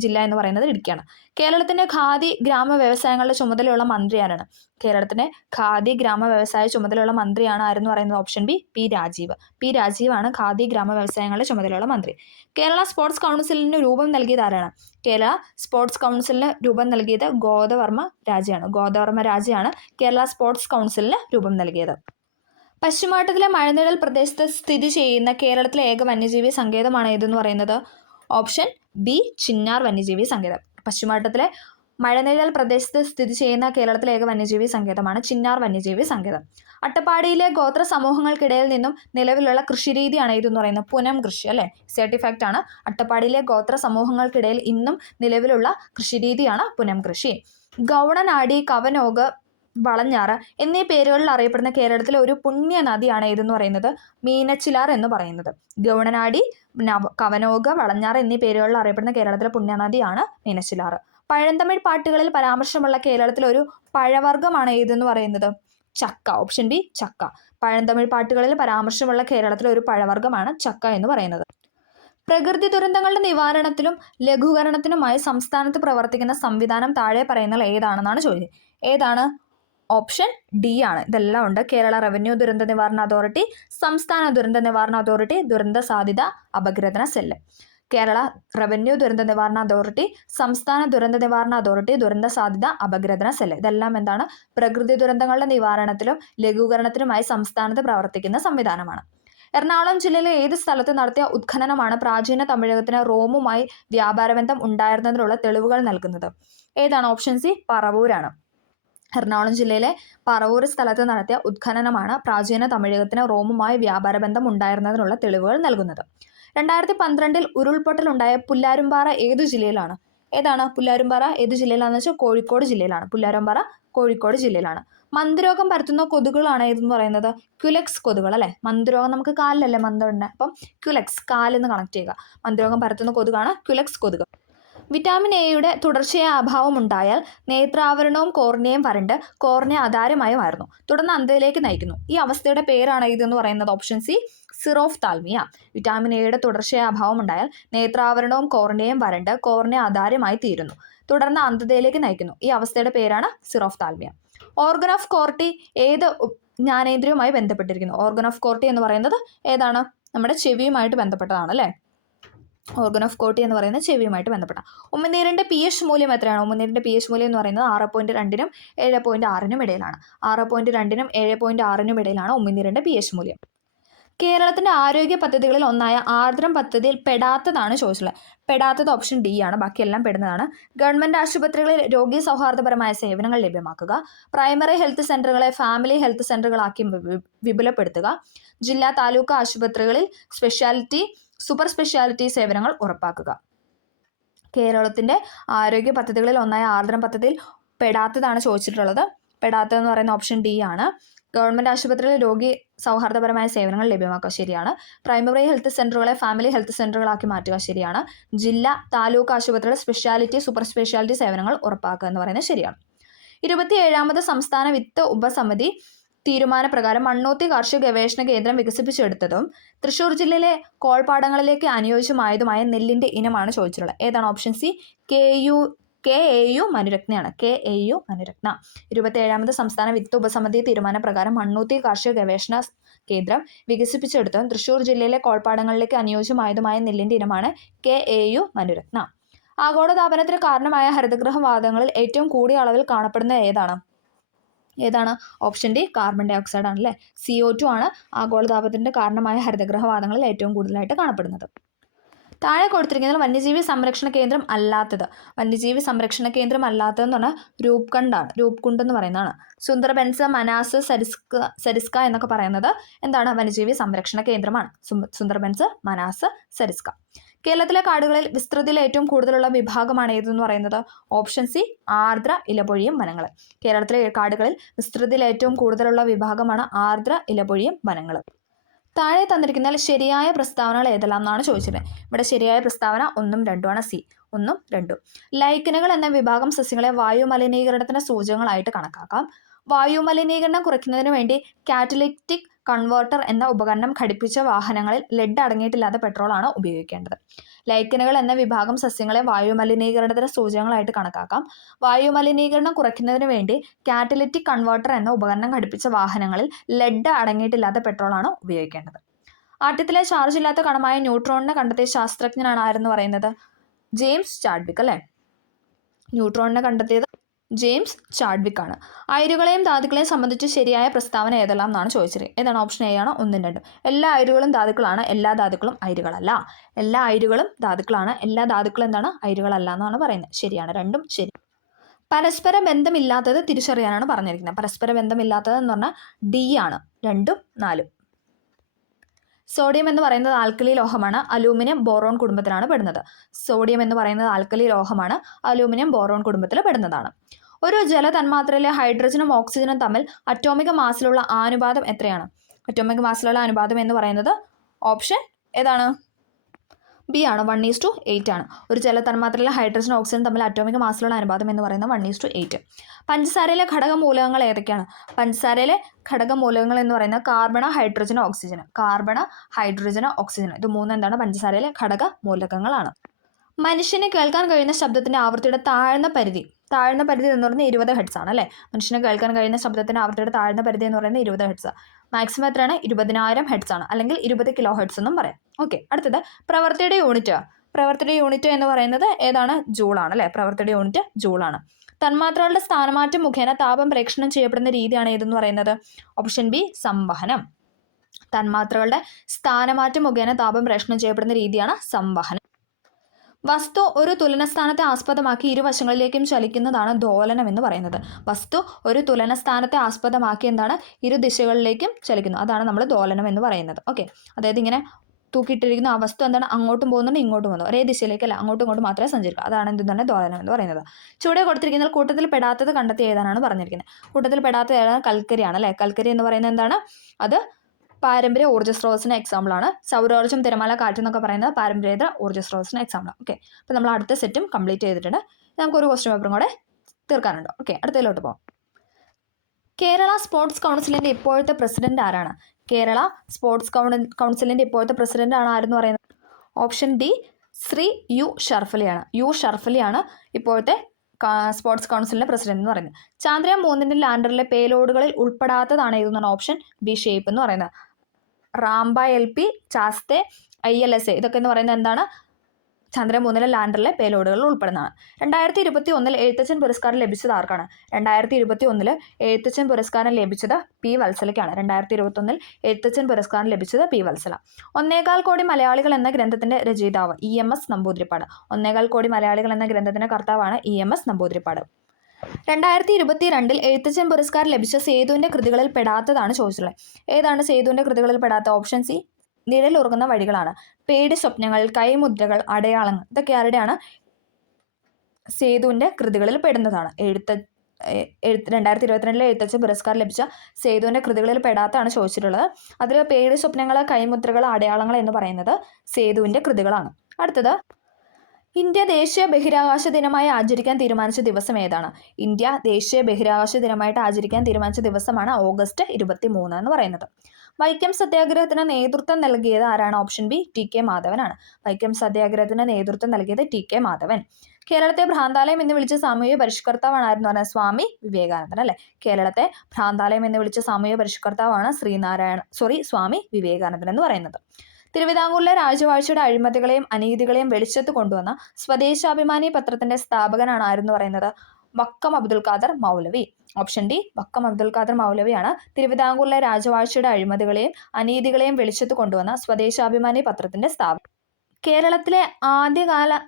ജില്ല എന്ന് പറയുന്നത് ഇടുക്കിയാണ്. കേരളത്തിൻ്റെ ഖാദി ഗ്രാമ വ്യവസായങ്ങളുടെ ചുമതലയുള്ള മന്ത്രി ആരാണ്? കേരളത്തിൻ്റെ ഖാദി ഗ്രാമ വ്യവസായ ചുമതലയുള്ള മന്ത്രിയാണ് ആരെന്ന് പറയുന്നത്? Option B P. Rajeev. P. രാജീവാണ് ഖാദി ഗ്രാമ വ്യവസായങ്ങളുടെ ചുമതലയുള്ള മന്ത്രി. കേരള സ്പോർട്സ് കൗൺസിലിന് രൂപം നൽകിയത് ആരാണ്? കേരള സ്പോർട്സ് കൗൺസിലിന് രൂപം നൽകിയത് ഗോദവർമ്മ രാജയാണ് കേരള സ്പോർട്സ് കൗൺസിലിന് രൂപം നൽകിയത്. പശ്ചിമഘട്ടത്തിലെ മഴനിഴൽ പ്രദേശത്ത് സ്ഥിതി ചെയ്യുന്ന കേരളത്തിലെ ഏക വന്യജീവി സങ്കേതമാണ് ഏതെന്ന് പറയുന്നത്? ഓപ്ഷൻ ബി ചിന്നാർ വന്യജീവി സങ്കേതം. പശ്ചിമഘട്ടത്തിലെ മഴനിഴൽ പ്രദേശത്ത് സ്ഥിതി ചെയ്യുന്ന കേരളത്തിലെ ഏക വന്യജീവി സങ്കേതമാണ് ചിന്നാർ വന്യജീവി സങ്കേതം. അട്ടപ്പാടിയിലെ ഗോത്ര സമൂഹങ്ങൾക്കിടയിൽ നിന്നും നിലവിലുള്ള കൃഷിരീതിയാണ് ഇതെന്ന് പറയുന്നത്? പുനം കൃഷി അല്ലേ. സർട്ടിഫാക്റ്റ് ആണ്. അട്ടപ്പാടിയിലെ ഗോത്ര സമൂഹങ്ങൾക്കിടയിൽ ഇന്നും നിലവിലുള്ള കൃഷിരീതിയാണ് പുനം കൃഷി. ഗൗണനാടി, കവനോഗ്, വളഞ്ഞാറ് എന്നീ പേരുകളിൽ അറിയപ്പെടുന്ന കേരളത്തിലെ ഒരു പുണ്യ നദിയാണ് ഏതെന്ന് പറയുന്നത്? മീനച്ചിലാർ എന്ന് പറയുന്നത്. ഗൗണനാടി, കവനോഗ്, വളഞ്ഞാറ് എന്നീ പേരുകളിൽ അറിയപ്പെടുന്ന കേരളത്തിലെ പുണ്യനദിയാണ് മീനച്ചിലാർ. പഴന്തമിഴ് പാട്ടുകളിൽ പരാമർശമുള്ള കേരളത്തിലെ ഒരു പഴവർഗ്ഗമാണ് ഏതെന്ന് പറയുന്നത്? ചക്ക. ഓപ്ഷൻ ബി ചക്ക. പഴന്തമിഴ് പാട്ടുകളിൽ പരാമർശമുള്ള കേരളത്തിലെ ഒരു പഴവർഗ്ഗമാണ് ചക്ക എന്ന് പറയുന്നത്. പ്രകൃതി ദുരന്തങ്ങളുടെ നിവാരണത്തിലും ലഘൂകരണത്തിനുമായി സംസ്ഥാനത്ത് പ്രവർത്തിക്കുന്ന സംവിധാനം താഴെ പറയുന്ന ഏതാണെന്നാണ് ചോദ്യം. ഏതാണ്? ഓപ്ഷൻ ഡി ആണ്. ഇതെല്ലാം ഉണ്ട്. കേരള റവന്യൂ ദുരന്ത നിവാരണ അതോറിറ്റി, സംസ്ഥാന ദുരന്ത നിവാരണ അതോറിറ്റി, ദുരന്ത സാധ്യത അപഗ്രഥന സെല്ല്. കേരള റവന്യൂ ദുരന്ത നിവാരണ അതോറിറ്റി, സംസ്ഥാന ദുരന്ത നിവാരണ അതോറിറ്റി, ദുരന്ത സാധ്യത അപഗ്രഥന സെല്ല്. ഇതെല്ലാം എന്താണ്? പ്രകൃതി ദുരന്തങ്ങളുടെ നിവാരണത്തിലും ലഘൂകരണത്തിനുമായി സംസ്ഥാനത്ത് പ്രവർത്തിക്കുന്ന സംവിധാനമാണ്. എറണാകുളം ജില്ലയിലെ ഏത് സ്ഥലത്ത് നടത്തിയ ഉത്ഖനനമാണ് പ്രാചീന തമിഴകത്തിന് റോമുമായി വ്യാപാരബന്ധം ഉണ്ടായിരുന്നതിനുള്ള തെളിവുകൾ നൽകുന്നത്? ഏതാണ്? Option C പറവൂരാണ്. എറണാകുളം ജില്ലയിലെ പറവൂർ സ്ഥലത്ത് നടത്തിയ ഉത്ഖനനമാണ് പ്രാചീന തമിഴകത്തിന് റോമുമായി വ്യാപാരബന്ധം ഉണ്ടായിരുന്നതിനുള്ള തെളിവുകൾ നൽകുന്നത്. 2012 ഉരുൾപൊട്ടലുണ്ടായ പുല്ലാരുംപാറ ഏതു ജില്ലയിലാണ്? ഏതാണ് പുല്ലാരുംപാറ? ഏത് ജില്ലയിലാണെന്ന് വെച്ചാൽ കോഴിക്കോട് ജില്ലയിലാണ്. പുല്ലാരുംപാറ കോഴിക്കോട് ജില്ലയിലാണ്. മന്ദരോഗം പരത്തുന്ന കൊതുകുകളാണ് ഏതെന്ന് പറയുന്നത് ക്യുലെക്സ് കൊതുകുകൾ അല്ലേ. മന്ദരോഗം നമുക്ക് കാലിലല്ലേ മന്ദമുണ്ട്, അപ്പം ക്യുലെക്സ് കാലിന്ന് കണക്ട് ചെയ്യുക. മന്ദരോഗം പരത്തുന്ന കൊതുകാണ് ക്യുലെക്സ് കൊതുക്. വിറ്റാമിൻ എയുടെ തുടർച്ചയായ അഭാവം ഉണ്ടായാൽ നേത്രാവരണവും കോർണിയയും വരണ്ട് കോർണിയ അധാരമായി മാറുന്നു, തുടർന്ന് അന്ധതയിലേക്ക് നയിക്കുന്നു. ഈ അവസ്ഥയുടെ പേരാണ് ഇതെന്ന് പറയുന്നത് ഓപ്ഷൻ സി സിറോഫ്താൽമിയ. വിറ്റാമിൻ എയുടെ തുടർച്ചയായ അഭാവം ഉണ്ടായാൽ നേത്രാവരണവും കോർണിയയും വരണ്ട് കോർണിയ അധാരമായി തീരുന്നു, തുടർന്ന് അന്ധതയിലേക്ക് നയിക്കുന്നു. ഈ അവസ്ഥയുടെ പേരാണ് സിറോഫ്താൽമിയ. ഓർഗൻ ഓഫ് കോർട്ടി ഏത് ജ്ഞാനേന്ദ്രിയവുമായി ബന്ധപ്പെട്ടിരിക്കുന്നു? ഓർഗൻ ഓഫ് കോർട്ടി എന്ന് പറയുന്നത് ഏതാണ്? നമ്മുടെ ചെവിയുമായിട്ട് ബന്ധപ്പെട്ടതാണ് അല്ലേ. ഓർഗൻ ഓഫ് കോർട്ടി എന്ന് പറയുന്നത് ചെവിയുമായിട്ട് ബന്ധപ്പെട്ട. ഉമിനീരിൻ്റെ pH മൂല്യം എത്രയാണ്? ഉമിനീരിൻ്റെ pH മൂല്യം എന്ന് പറയുന്നത് 6.2 7.6 ഇടയിലാണ്. 6.2 7.6 ഇടയിലാണ് ഉമിനീരിൻ്റെ pH മൂല്യം. കേരളത്തിൻ്റെ ആരോഗ്യ പദ്ധതികളിൽ ഒന്നായ ആർദ്രം പദ്ധതിയിൽ പെടാത്തതാണ് ചോദിച്ചിട്ടുള്ളത്. പെടാത്തത് ഓപ്ഷൻ ഡി ആണ്, ബാക്കിയെല്ലാം പെടുന്നതാണ്. ഗവൺമെൻറ് ആശുപത്രികളിൽ രോഗി സൗഹാർദ്ദപരമായ സേവനങ്ങൾ ലഭ്യമാക്കുക. പ്രൈമറി ഹെൽത്ത് സെൻ്ററുകളെ ഫാമിലി ഹെൽത്ത് സെൻ്ററുകളാക്കി വിപുലപ്പെടുത്തുക. ജില്ലാ താലൂക്ക് ആശുപത്രികളിൽ സ്പെഷ്യാലിറ്റി സൂപ്പർ സ്പെഷ്യാലിറ്റി സേവനങ്ങൾ ഉറപ്പാക്കുക. കേരളത്തിൻ്റെ ആരോഗ്യ പദ്ധതികളിൽ ഒന്നായ ആർദ്രം പദ്ധതിയിൽ പെടാത്തതാണ് ചോദിച്ചിട്ടുള്ളത്. പെടാത്തതെന്ന് പറയുന്ന ഓപ്ഷൻ ഡി ആണ്. ഗവൺമെൻറ് ആശുപത്രിയിൽ രോഗി സൗഹാർദ്ദപരമായ സേവനങ്ങൾ ലഭ്യമാക്കുക, ശരിയാണ്. പ്രൈമറി ഹെൽത്ത് സെൻ്ററുകളെ ഫാമിലി ഹെൽത്ത് സെൻ്ററുകളാക്കി മാറ്റുക, ശരിയാണ്. ജില്ലാ താലൂക്ക് ആശുപത്രിയുടെ സ്പെഷ്യാലിറ്റി സൂപ്പർ സ്പെഷ്യാലിറ്റി സേവനങ്ങൾ ഉറപ്പാക്കുക എന്ന് പറയുന്നത് ശരിയാണ്. 27ാമത് സംസ്ഥാന വിത്ത് ഉപസമിതി തീരുമാനപ്രകാരം മണ്ണൂത്തി കാർഷിക ഗവേഷണ കേന്ദ്രം വികസിപ്പിച്ചെടുത്തതും തൃശ്ശൂർ ജില്ലയിലെ കോൾപ്പാടങ്ങളിലേക്ക് അനുയോജ്യമായതുമായ നെല്ലിൻ്റെ ഇനമാണ് ചോദിച്ചിട്ടുള്ളത്. ഏതാണ്? ഓപ്ഷൻ സി KAU മനുരത്നയാണ്. KAU മനുരത്ന. 27ാമത് സംസ്ഥാന വിത്ത് ഉപസമിതി തീരുമാനപ്രകാരം മണ്ണൂത്തി കാർഷിക ഗവേഷണ കേന്ദ്രം വികസിപ്പിച്ചെടുത്തതും തൃശ്ശൂർ ജില്ലയിലെ കോൾപ്പാടങ്ങളിലേക്ക് അനുയോജ്യമായതുമായ നെല്ലിൻ്റെ ഇനമാണ് KAU മനുരത്ന. ആഗോളതാപനത്തിന് കാരണമായ ഹരിതഗൃഹ വാതകങ്ങളിൽ ഏറ്റവും കൂടിയ അളവിൽ കാണപ്പെടുന്നത് ഏതാണ്? Option D carbon dioxide ആണല്ലേ. CO2 ആണ് ആഗോളതാപനത്തിൻ്റെ കാരണമായ ഹരിതഗൃഹ വാതകങ്ങളിൽ ഏറ്റവും കൂടുതലായിട്ട് കാണപ്പെടുന്നത്. താഴെ കൊടുത്തിരിക്കുന്നതിൽ വന്യജീവി സംരക്ഷണ കേന്ദ്രം അല്ലാത്തത്. വന്യജീവി സംരക്ഷണ കേന്ദ്രം അല്ലാത്തതെന്ന് പറഞ്ഞാൽ രൂപ്കുണ്ടാണ്. രൂപ്കുണ്ട് എന്ന് പറയുന്നതാണ്. സുന്ദർബൻസ്, മനാസ്, സരിസ്ക എന്നൊക്കെ പറയുന്നത് എന്താണ്? വന്യജീവി സംരക്ഷണ കേന്ദ്രമാണ്. സുന്ദർബൻസ്, മനാസ്, സരിസ്ക. കേരളത്തിലെ കാടുകളിൽ വിസ്തൃതിയിൽ ഏറ്റവും കൂടുതലുള്ള വിഭാഗമാണ് ഏതെന്ന് പറയുന്നത്? ഓപ്ഷൻ സി ആർദ്ര ഇലപൊഴിയും വനങ്ങൾ. കേരളത്തിലെ കാടുകളിൽ വിസ്തൃതിയിൽ ഏറ്റവും കൂടുതലുള്ള വിഭാഗമാണ് ആർദ്ര ഇലപൊഴിയും വനങ്ങൾ. താഴെ തന്നിരിക്കുന്നതിൽ ശരിയായ പ്രസ്താവനകൾ ഏതെല്ലാം എന്നാണ് ചോദിച്ചത്. ഇവിടെ ശരിയായ പ്രസ്താവന 1ഉം 2ഉം ആണ്. സി 1ഉം 2ഉം. ലൈക്കനുകൾ എന്ന വിഭാഗം സസ്യങ്ങളെ വായു മലിനീകരണത്തിന് സൂചകങ്ങളായിട്ട് കണക്കാക്കാം. വായു മലിനീകരണം കുറയ്ക്കുന്നതിന് വേണ്ടി കാറ്റലിറ്റിക് കൺവേർട്ടർ എന്ന ഉപകരണം ഘടിപ്പിച്ച വാഹനങ്ങളിൽ ലെഡ് അടങ്ങിയിട്ടില്ലാത്ത പെട്രോളാണ് ഉപയോഗിക്കേണ്ടത്. ലൈക്കനുകൾ എന്ന വിഭാഗം സസ്യങ്ങളെ വായു മലിനീകരണത്തിന് സൂചകങ്ങളായിട്ട് കണക്കാക്കാം. വായു മലിനീകരണം കുറയ്ക്കുന്നതിന് വേണ്ടി കാറ്റലിറ്റിക് കൺവേർട്ടർ എന്ന ഉപകരണം ഘടിപ്പിച്ച വാഹനങ്ങളിൽ ലെഡ് അടങ്ങിയിട്ടില്ലാത്ത പെട്രോളാണ് ഉപയോഗിക്കേണ്ടത്. ആറ്റത്തിലെ ചാർജ് ഇല്ലാത്ത കണമായ ന്യൂട്രോണിനെ കണ്ടെത്തിയ ശാസ്ത്രജ്ഞനാണ് ആരെന്ന് പറയുന്നത്? ജെയിംസ് ചാഡ്വിക് അല്ലേ. ന്യൂട്രോണിനെ കണ്ടെത്തിയത് ജെയിംസ് ചാഡ്വിക് ആണ്. അയിരുകളെയും ധാതുക്കളെയും സംബന്ധിച്ച് ശരിയായ പ്രസ്താവന ഏതെല്ലാം എന്നാണ് ചോദിച്ചത്. ഏതാണ്? ഓപ്ഷൻ എ ആണ് 1ഉം 2ഉം. എല്ലാ അയിരുകളും ധാതുക്കളാണ്, എല്ലാ ധാതുക്കളും അയിരുകളല്ല. എല്ലാ അയിരുകളും ധാതുക്കളാണ്, എല്ലാ ധാതുക്കളും എന്താണ്? അയിരുകളല്ല എന്നാണ് പറയുന്നത്. ശരിയാണ്, 2ഉം ശരി. പരസ്പര ബന്ധമില്ലാത്തത് തിരിച്ചറിയാനാണ് പറഞ്ഞിരിക്കുന്നത്. പരസ്പര ബന്ധമില്ലാത്തത് എന്ന് പറഞ്ഞാൽ ഡി ആണ്. 2ഉം 4ഉം. സോഡിയം എന്ന് പറയുന്നത് ആൽക്കലി ലോഹമാണ്. അലൂമിനിയം ബോറോൺ കുടുംബത്തിലാണ് പെടുന്നത്. സോഡിയം എന്ന് പറയുന്നത് ആൽക്കലി ലോഹമാണ്. അലൂമിനിയം ബോറോൺ കുടുംബത്തിൽ പെടുന്നതാണ്. ഒരു ജലതന്മാത്രയിലെ ഹൈഡ്രജനും ഓക്സിജനും തമ്മിൽ അറ്റോമിക മാസിലുള്ള അനുപാതം എത്രയാണ്? അറ്റോമിക മാസിലുള്ള അനുപാതം എന്ന് പറയുന്നത് ഓപ്ഷൻ ഏതാണ്? ബി ആണ്. 1:8 ആണ്. ഒരു ജലതന്മാത്രയിലെ ഹൈഡ്രജനും ഓക്സിജനും തമ്മിൽ അറ്റോമിക മാസിലുള്ള അനുപാതം എന്ന് പറയുന്നത് 1:8. പഞ്ചസാരയിലെ ഘടകമൂലകങ്ങൾ ഏതൊക്കെയാണ്? പഞ്ചസാരയിലെ ഘടകമൂലകങ്ങൾ എന്ന് പറയുന്നത് carbon, hydrogen, oxygen. Carbon, hydrogen, oxygen. ഇത് മൂന്നും എന്താണ്? പഞ്ചസാരയിലെ ഘടകമൂലകങ്ങളാണ്. മനുഷ്യന് കേൾക്കാൻ കഴിയുന്ന ശബ്ദത്തിൻ്റെ ആവൃത്തിയുടെ താഴ്ന്ന പരിധി എന്ന് പറയുന്നത് 20 ഹെർട്സ് ആണ് അല്ലേ. മനുഷ്യന് കേൾക്കാൻ കഴിയുന്ന ശബ്ദത്തിൻ്റെ ആവൃത്തിയുടെ താഴ്ന്ന പരിധി എന്ന് പറയുന്നത് 20 ഹെർട്സ്. മാക്സിമം എത്രയാണ്? 20,000 ഹെർട്സ് ആണ്, അല്ലെങ്കിൽ 20 കിലോ ഹെർട്സ് എന്നും പറയാം. ഓക്കെ, അടുത്തത് പ്രവൃത്തിയുടെ യൂണിറ്റ്. പ്രവൃത്തിയുടെ യൂണിറ്റ് എന്ന് പറയുന്നത് ഏതാണ്? ജൂളാണ് അല്ലേ. പ്രവൃത്തിയുടെ യൂണിറ്റ് ജൂളാണ്. തന്മാത്രകളുടെ സ്ഥാനമാറ്റം മുഖേന താപം പ്രേക്ഷണം ചെയ്യപ്പെടുന്ന രീതിയാണ് ഏതെന്ന് പറയുന്നത്? ഓപ്ഷൻ ബി സംവഹനം. തന്മാത്രകളുടെ സ്ഥാനമാറ്റം മുഖേന താപം പ്രേക്ഷണം ചെയ്യപ്പെടുന്ന രീതിയാണ് സംവഹനം. വസ്തു ഒരു തുലനസ്ഥാനത്തെ ആസ്പദമാക്കി ഇരുവശങ്ങളിലേക്കും ചലിക്കുന്നതാണ് ദോലനം എന്ന് പറയുന്നത്. വസ്തു ഒരു തുലനസ്ഥാനത്തെ ആസ്പദമാക്കി എന്താണ്? ഇരു ദിശകളിലേക്കും ചലിക്കുന്നു, അതാണ് നമ്മൾ ദോലനം എന്ന് പറയുന്നത്. ഓക്കെ, അതായത് ഇങ്ങനെ തൂക്കിയിട്ടിരിക്കുന്ന ആ വസ്തു എന്താണ് അങ്ങോട്ടും പോകുന്നുണ്ട് ഇങ്ങോട്ടും പോകുന്നു, ഒരേ ദിശയിലേക്കല്ല, അങ്ങോട്ടും ഇങ്ങോട്ടും മാത്രമേ സഞ്ചരിക്കൂ. അതാണ് എന്താണ് ദോലനം എന്ന് പറയുന്നത്. ചുവടെ കൊടുത്തിരിക്കുന്ന കൂട്ടത്തിൽ പെടാത്തത് കണ്ടെത്തി ഏതാണെന്ന് പറഞ്ഞിരിക്കുന്നത്. കൂട്ടത്തിൽ പെടാത്തത് ഏതാണ്? കൽക്കരിയാണ് അല്ലേ. കൽക്കരി എന്ന് പറയുന്നത് എന്താണ്? അത് പാരമ്പര്യ ഊർജ്ജ സ്രോതസ്സിന് എക്സാമ്പിളാണ്. സൗരോർജ്ജം, തിരമാല, കാറ്റ് എന്നൊക്കെ പറയുന്നത് പാരമ്പര്യേതര ഊർജ്ജ സ്രോതസ്സിന് എക്സാമ്പിളാണ്. ഓക്കെ, അപ്പോൾ നമ്മൾ അടുത്ത സെറ്റും കംപ്ലീറ്റ് ചെയ്തിട്ടുണ്ട്. നമുക്കൊരു ക്വസ്റ്റ്യൻ പേപ്പറും കൂടെ തീർക്കാനുണ്ട്. ഓക്കെ, അടുത്തതിലോട്ട് പോകാം. കേരള സ്പോർട്സ് കൗൺസിലിൻ്റെ ഇപ്പോഴത്തെ പ്രസിഡന്റ് ആരാണ്? കേരള സ്പോർട്സ് കൗൺസിലിൻ്റെ ഇപ്പോഴത്തെ പ്രസിഡന്റ് ആണ് ആരെന്ന് പറയുന്നത്? ഓപ്ഷൻ ഡി ശ്രീ യു ഷർഫലിയാണ്. യു ഷർഫലിയാണ് ഇപ്പോഴത്തെ സ്പോർട്സ് കൗൺസിലിൻ്റെ പ്രസിഡന്റ് എന്ന് പറയുന്നത്. ചാന്ദ്രയാൻ 3 ലാൻഡറിലെ പേലോഡുകളിൽ ഉൾപ്പെടാത്തതാണ് ഏതെന്നാണ്? ഓപ്ഷൻ ബി ഷേപ്പ് എന്ന് പറയുന്നത്. റാംബ LP, ചാസ്തെ, ILSA ഇതൊക്കെ എന്ന് പറയുന്നത് എന്താണ്? ചന്ദ്രയാൻ 3 ലാൻഡറിലെ പേലോഡുകളിൽ ഉൾപ്പെടുന്നതാണ്. 2021 എഴുത്തച്ഛൻ പുരസ്കാരം ലഭിച്ചത് ആർക്കാണ്? 2021 എഴുത്തച്ഛൻ പുരസ്കാരം ലഭിച്ചത് P. വത്സലയ്ക്കാണ്. 2021 എഴുത്തച്ഛൻ പുരസ്കാരം ലഭിച്ചത് P. വത്സല. 1.25 കോടി മലയാളികൾ എന്ന ഗ്രന്ഥത്തിന്റെ രചയിതാവ് EMS നമ്പൂതിരിപ്പാട്. 1.25 കോടി മലയാളികൾ എന്ന ഗ്രന്ഥത്തിന്റെ കർത്താവാണ് EMS നമ്പൂതിരിപ്പാട്. 2022 എഴുത്തച്ഛൻ പുരസ്കാരം ലഭിച്ച സേതുവിന്റെ കൃതികളിൽ പെടാത്തതാണ് ചോദിച്ചിട്ടുള്ളത്. ഏതാണ് സേതുവിന്റെ കൃതികളിൽ പെടാത്ത? ഓപ്ഷൻ സി നിഴലുറങ്ങുന്ന വഴികളാണ്. പേടി സ്വപ്നങ്ങൾ, കൈമുദ്രകൾ, അടയാളങ്ങൾ ഇതൊക്കെ ആരുടെയാണ്? സേതുവിന്റെ കൃതികളിൽ പെടുന്നതാണ്. 2022 എഴുത്തച്ഛൻ പുരസ്കാരം ലഭിച്ച സേതുവിന്റെ കൃതികളിൽ പെടാത്തതാണ് ചോദിച്ചിട്ടുള്ളത്. അതിൽ പേടി സ്വപ്നങ്ങൾ, കൈമുദ്രകൾ, അടയാളങ്ങൾ എന്ന് പറയുന്നത് സേതുവിന്റെ കൃതികളാണ്. അടുത്തത്, ഇന്ത്യ ദേശീയ ബഹിരാകാശ ദിനമായി ആചരിക്കാൻ തീരുമാനിച്ച ദിവസം ഏതാണ്? ഇന്ത്യ ദേശീയ ബഹിരാകാശ ദിനമായിട്ട് ആചരിക്കാൻ തീരുമാനിച്ച ദിവസമാണ് ഓഗസ്റ്റ് 23 എന്ന് പറയുന്നത്. വൈക്കം സത്യാഗ്രഹത്തിന് നേതൃത്വം നൽകിയത് ആരാണ്? Option B TK മാധവനാണ്. വൈക്കം സത്യാഗ്രഹത്തിന് നേതൃത്വം നൽകിയത് TK മാധവൻ. കേരളത്തെ ഭ്രാന്താലയം എന്ന് വിളിച്ച സാമൂഹ്യ പരിഷ്കർത്താവാണ് ആരെന്ന് പറഞ്ഞാൽ സ്വാമി വിവേകാനന്ദൻ അല്ലേ. കേരളത്തെ ഭ്രാന്താലയം എന്ന് വിളിച്ച സാമൂഹ്യ പരിഷ്കർത്താവാണ് സ്വാമി വിവേകാനന്ദൻ എന്ന് പറയുന്നത്. തിരുവിതാംകൂറിലെ രാജവാഴ്ചയുടെ അഴിമതികളെയും അനീതികളെയും വെളിച്ചത്ത് കൊണ്ടുവന്ന സ്വദേശാഭിമാനി പത്രത്തിന്റെ സ്ഥാപകനാണ് ആരെന്ന് പറയുന്നത്? വക്കം അബ്ദുൽ ഖാദർ മൗലവി. ഓപ്ഷൻ ഡി വക്കം അബ്ദുൽ ഖാദർ മൗലവിയാണ് തിരുവിതാംകൂറിലെ രാജവാഴ്ചയുടെ അഴിമതികളെയും അനീതികളെയും വെളിച്ചത്ത് കൊണ്ടുവന്ന സ്വദേശാഭിമാനി പത്രത്തിന്റെ സ്ഥാപകൻ. കേരളത്തിലെ ആദ്യകാല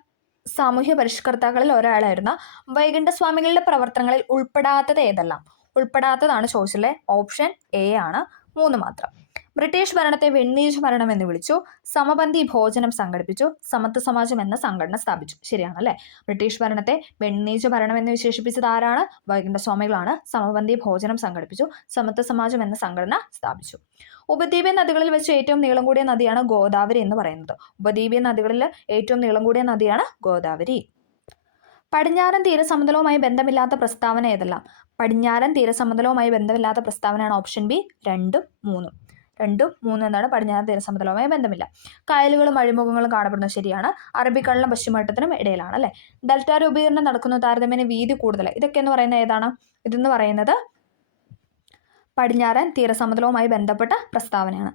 സാമൂഹ്യ പരിഷ്കർത്താക്കളിൽ ഒരാളായിരുന്ന വൈകുണ്ഠസ്വാമികളുടെ പ്രവർത്തനങ്ങളിൽ ഉൾപ്പെടാത്തത് ഏതെല്ലാം? ഉൾപ്പെടാത്തതാണ് ചോദിച്ചിട്ടുള്ളത്. ഓപ്ഷൻ എ ആണ്, 3 മാത്രം. ബ്രിട്ടീഷ് ഭരണത്തെ വെണ്ണീജ് ഭരണം എന്ന് വിളിച്ചു. സമപന്തി ഭോജനം സംഘടിപ്പിച്ചു. സമത്വ സമാജം എന്ന സംഘടന സ്ഥാപിച്ചു. ശരിയാണല്ലേ. ബ്രിട്ടീഷ് ഭരണത്തെ വെണ്ണീജ് ഭരണം എന്ന് വിശേഷിപ്പിച്ചത് ആരാണ്? വൈകുണ്ഠസ്വാമികളാണ്. സമപന്തി ഭോജനം സംഘടിപ്പിച്ചു. സമത്വ സമാജം എന്ന സംഘടന സ്ഥാപിച്ചു. ഉപദ്വീപ്യൻ നദികളിൽ വെച്ച് ഏറ്റവും നീളം കൂടിയ നദിയാണ് ഗോദാവരി എന്ന് പറയുന്നത്. ഉപദ്വീപ്യൻ നദികളിൽ ഏറ്റവും നീളം കൂടിയ നദിയാണ് ഗോദാവരി. പടിഞ്ഞാറൻ തീരസമതലവുമായി ബന്ധമില്ലാത്ത പ്രസ്താവന ഏതെല്ലാം? പടിഞ്ഞാറൻ തീരസമതലവുമായി ബന്ധമില്ലാത്ത പ്രസ്താവനയാണ് ഓപ്ഷൻ ബി 2, 3. 2, 3 എന്നാണ്. പടിഞ്ഞാറൻ തീരസമതലവുമായി ബന്ധമില്ല. കായലുകളും അഴിമുഖങ്ങളും കാണപ്പെടുന്നത് ശരിയാണ്. അറബിക്കടലിനും പശ്ചിമഘട്ടത്തിനും ഇടയിലാണ് അല്ലേ. ഡെൽറ്റ രൂപീകരണം നടക്കുന്നു, താരതമ്യേന വീതി കൂടുതൽ. ഇതൊക്കെ എന്ന് പറയുന്നത് ഏതാണ്? ഇതെന്ന് പറയുന്നത് പടിഞ്ഞാറൻ തീരസമതലവുമായി ബന്ധപ്പെട്ട പ്രസ്താവനയാണ്.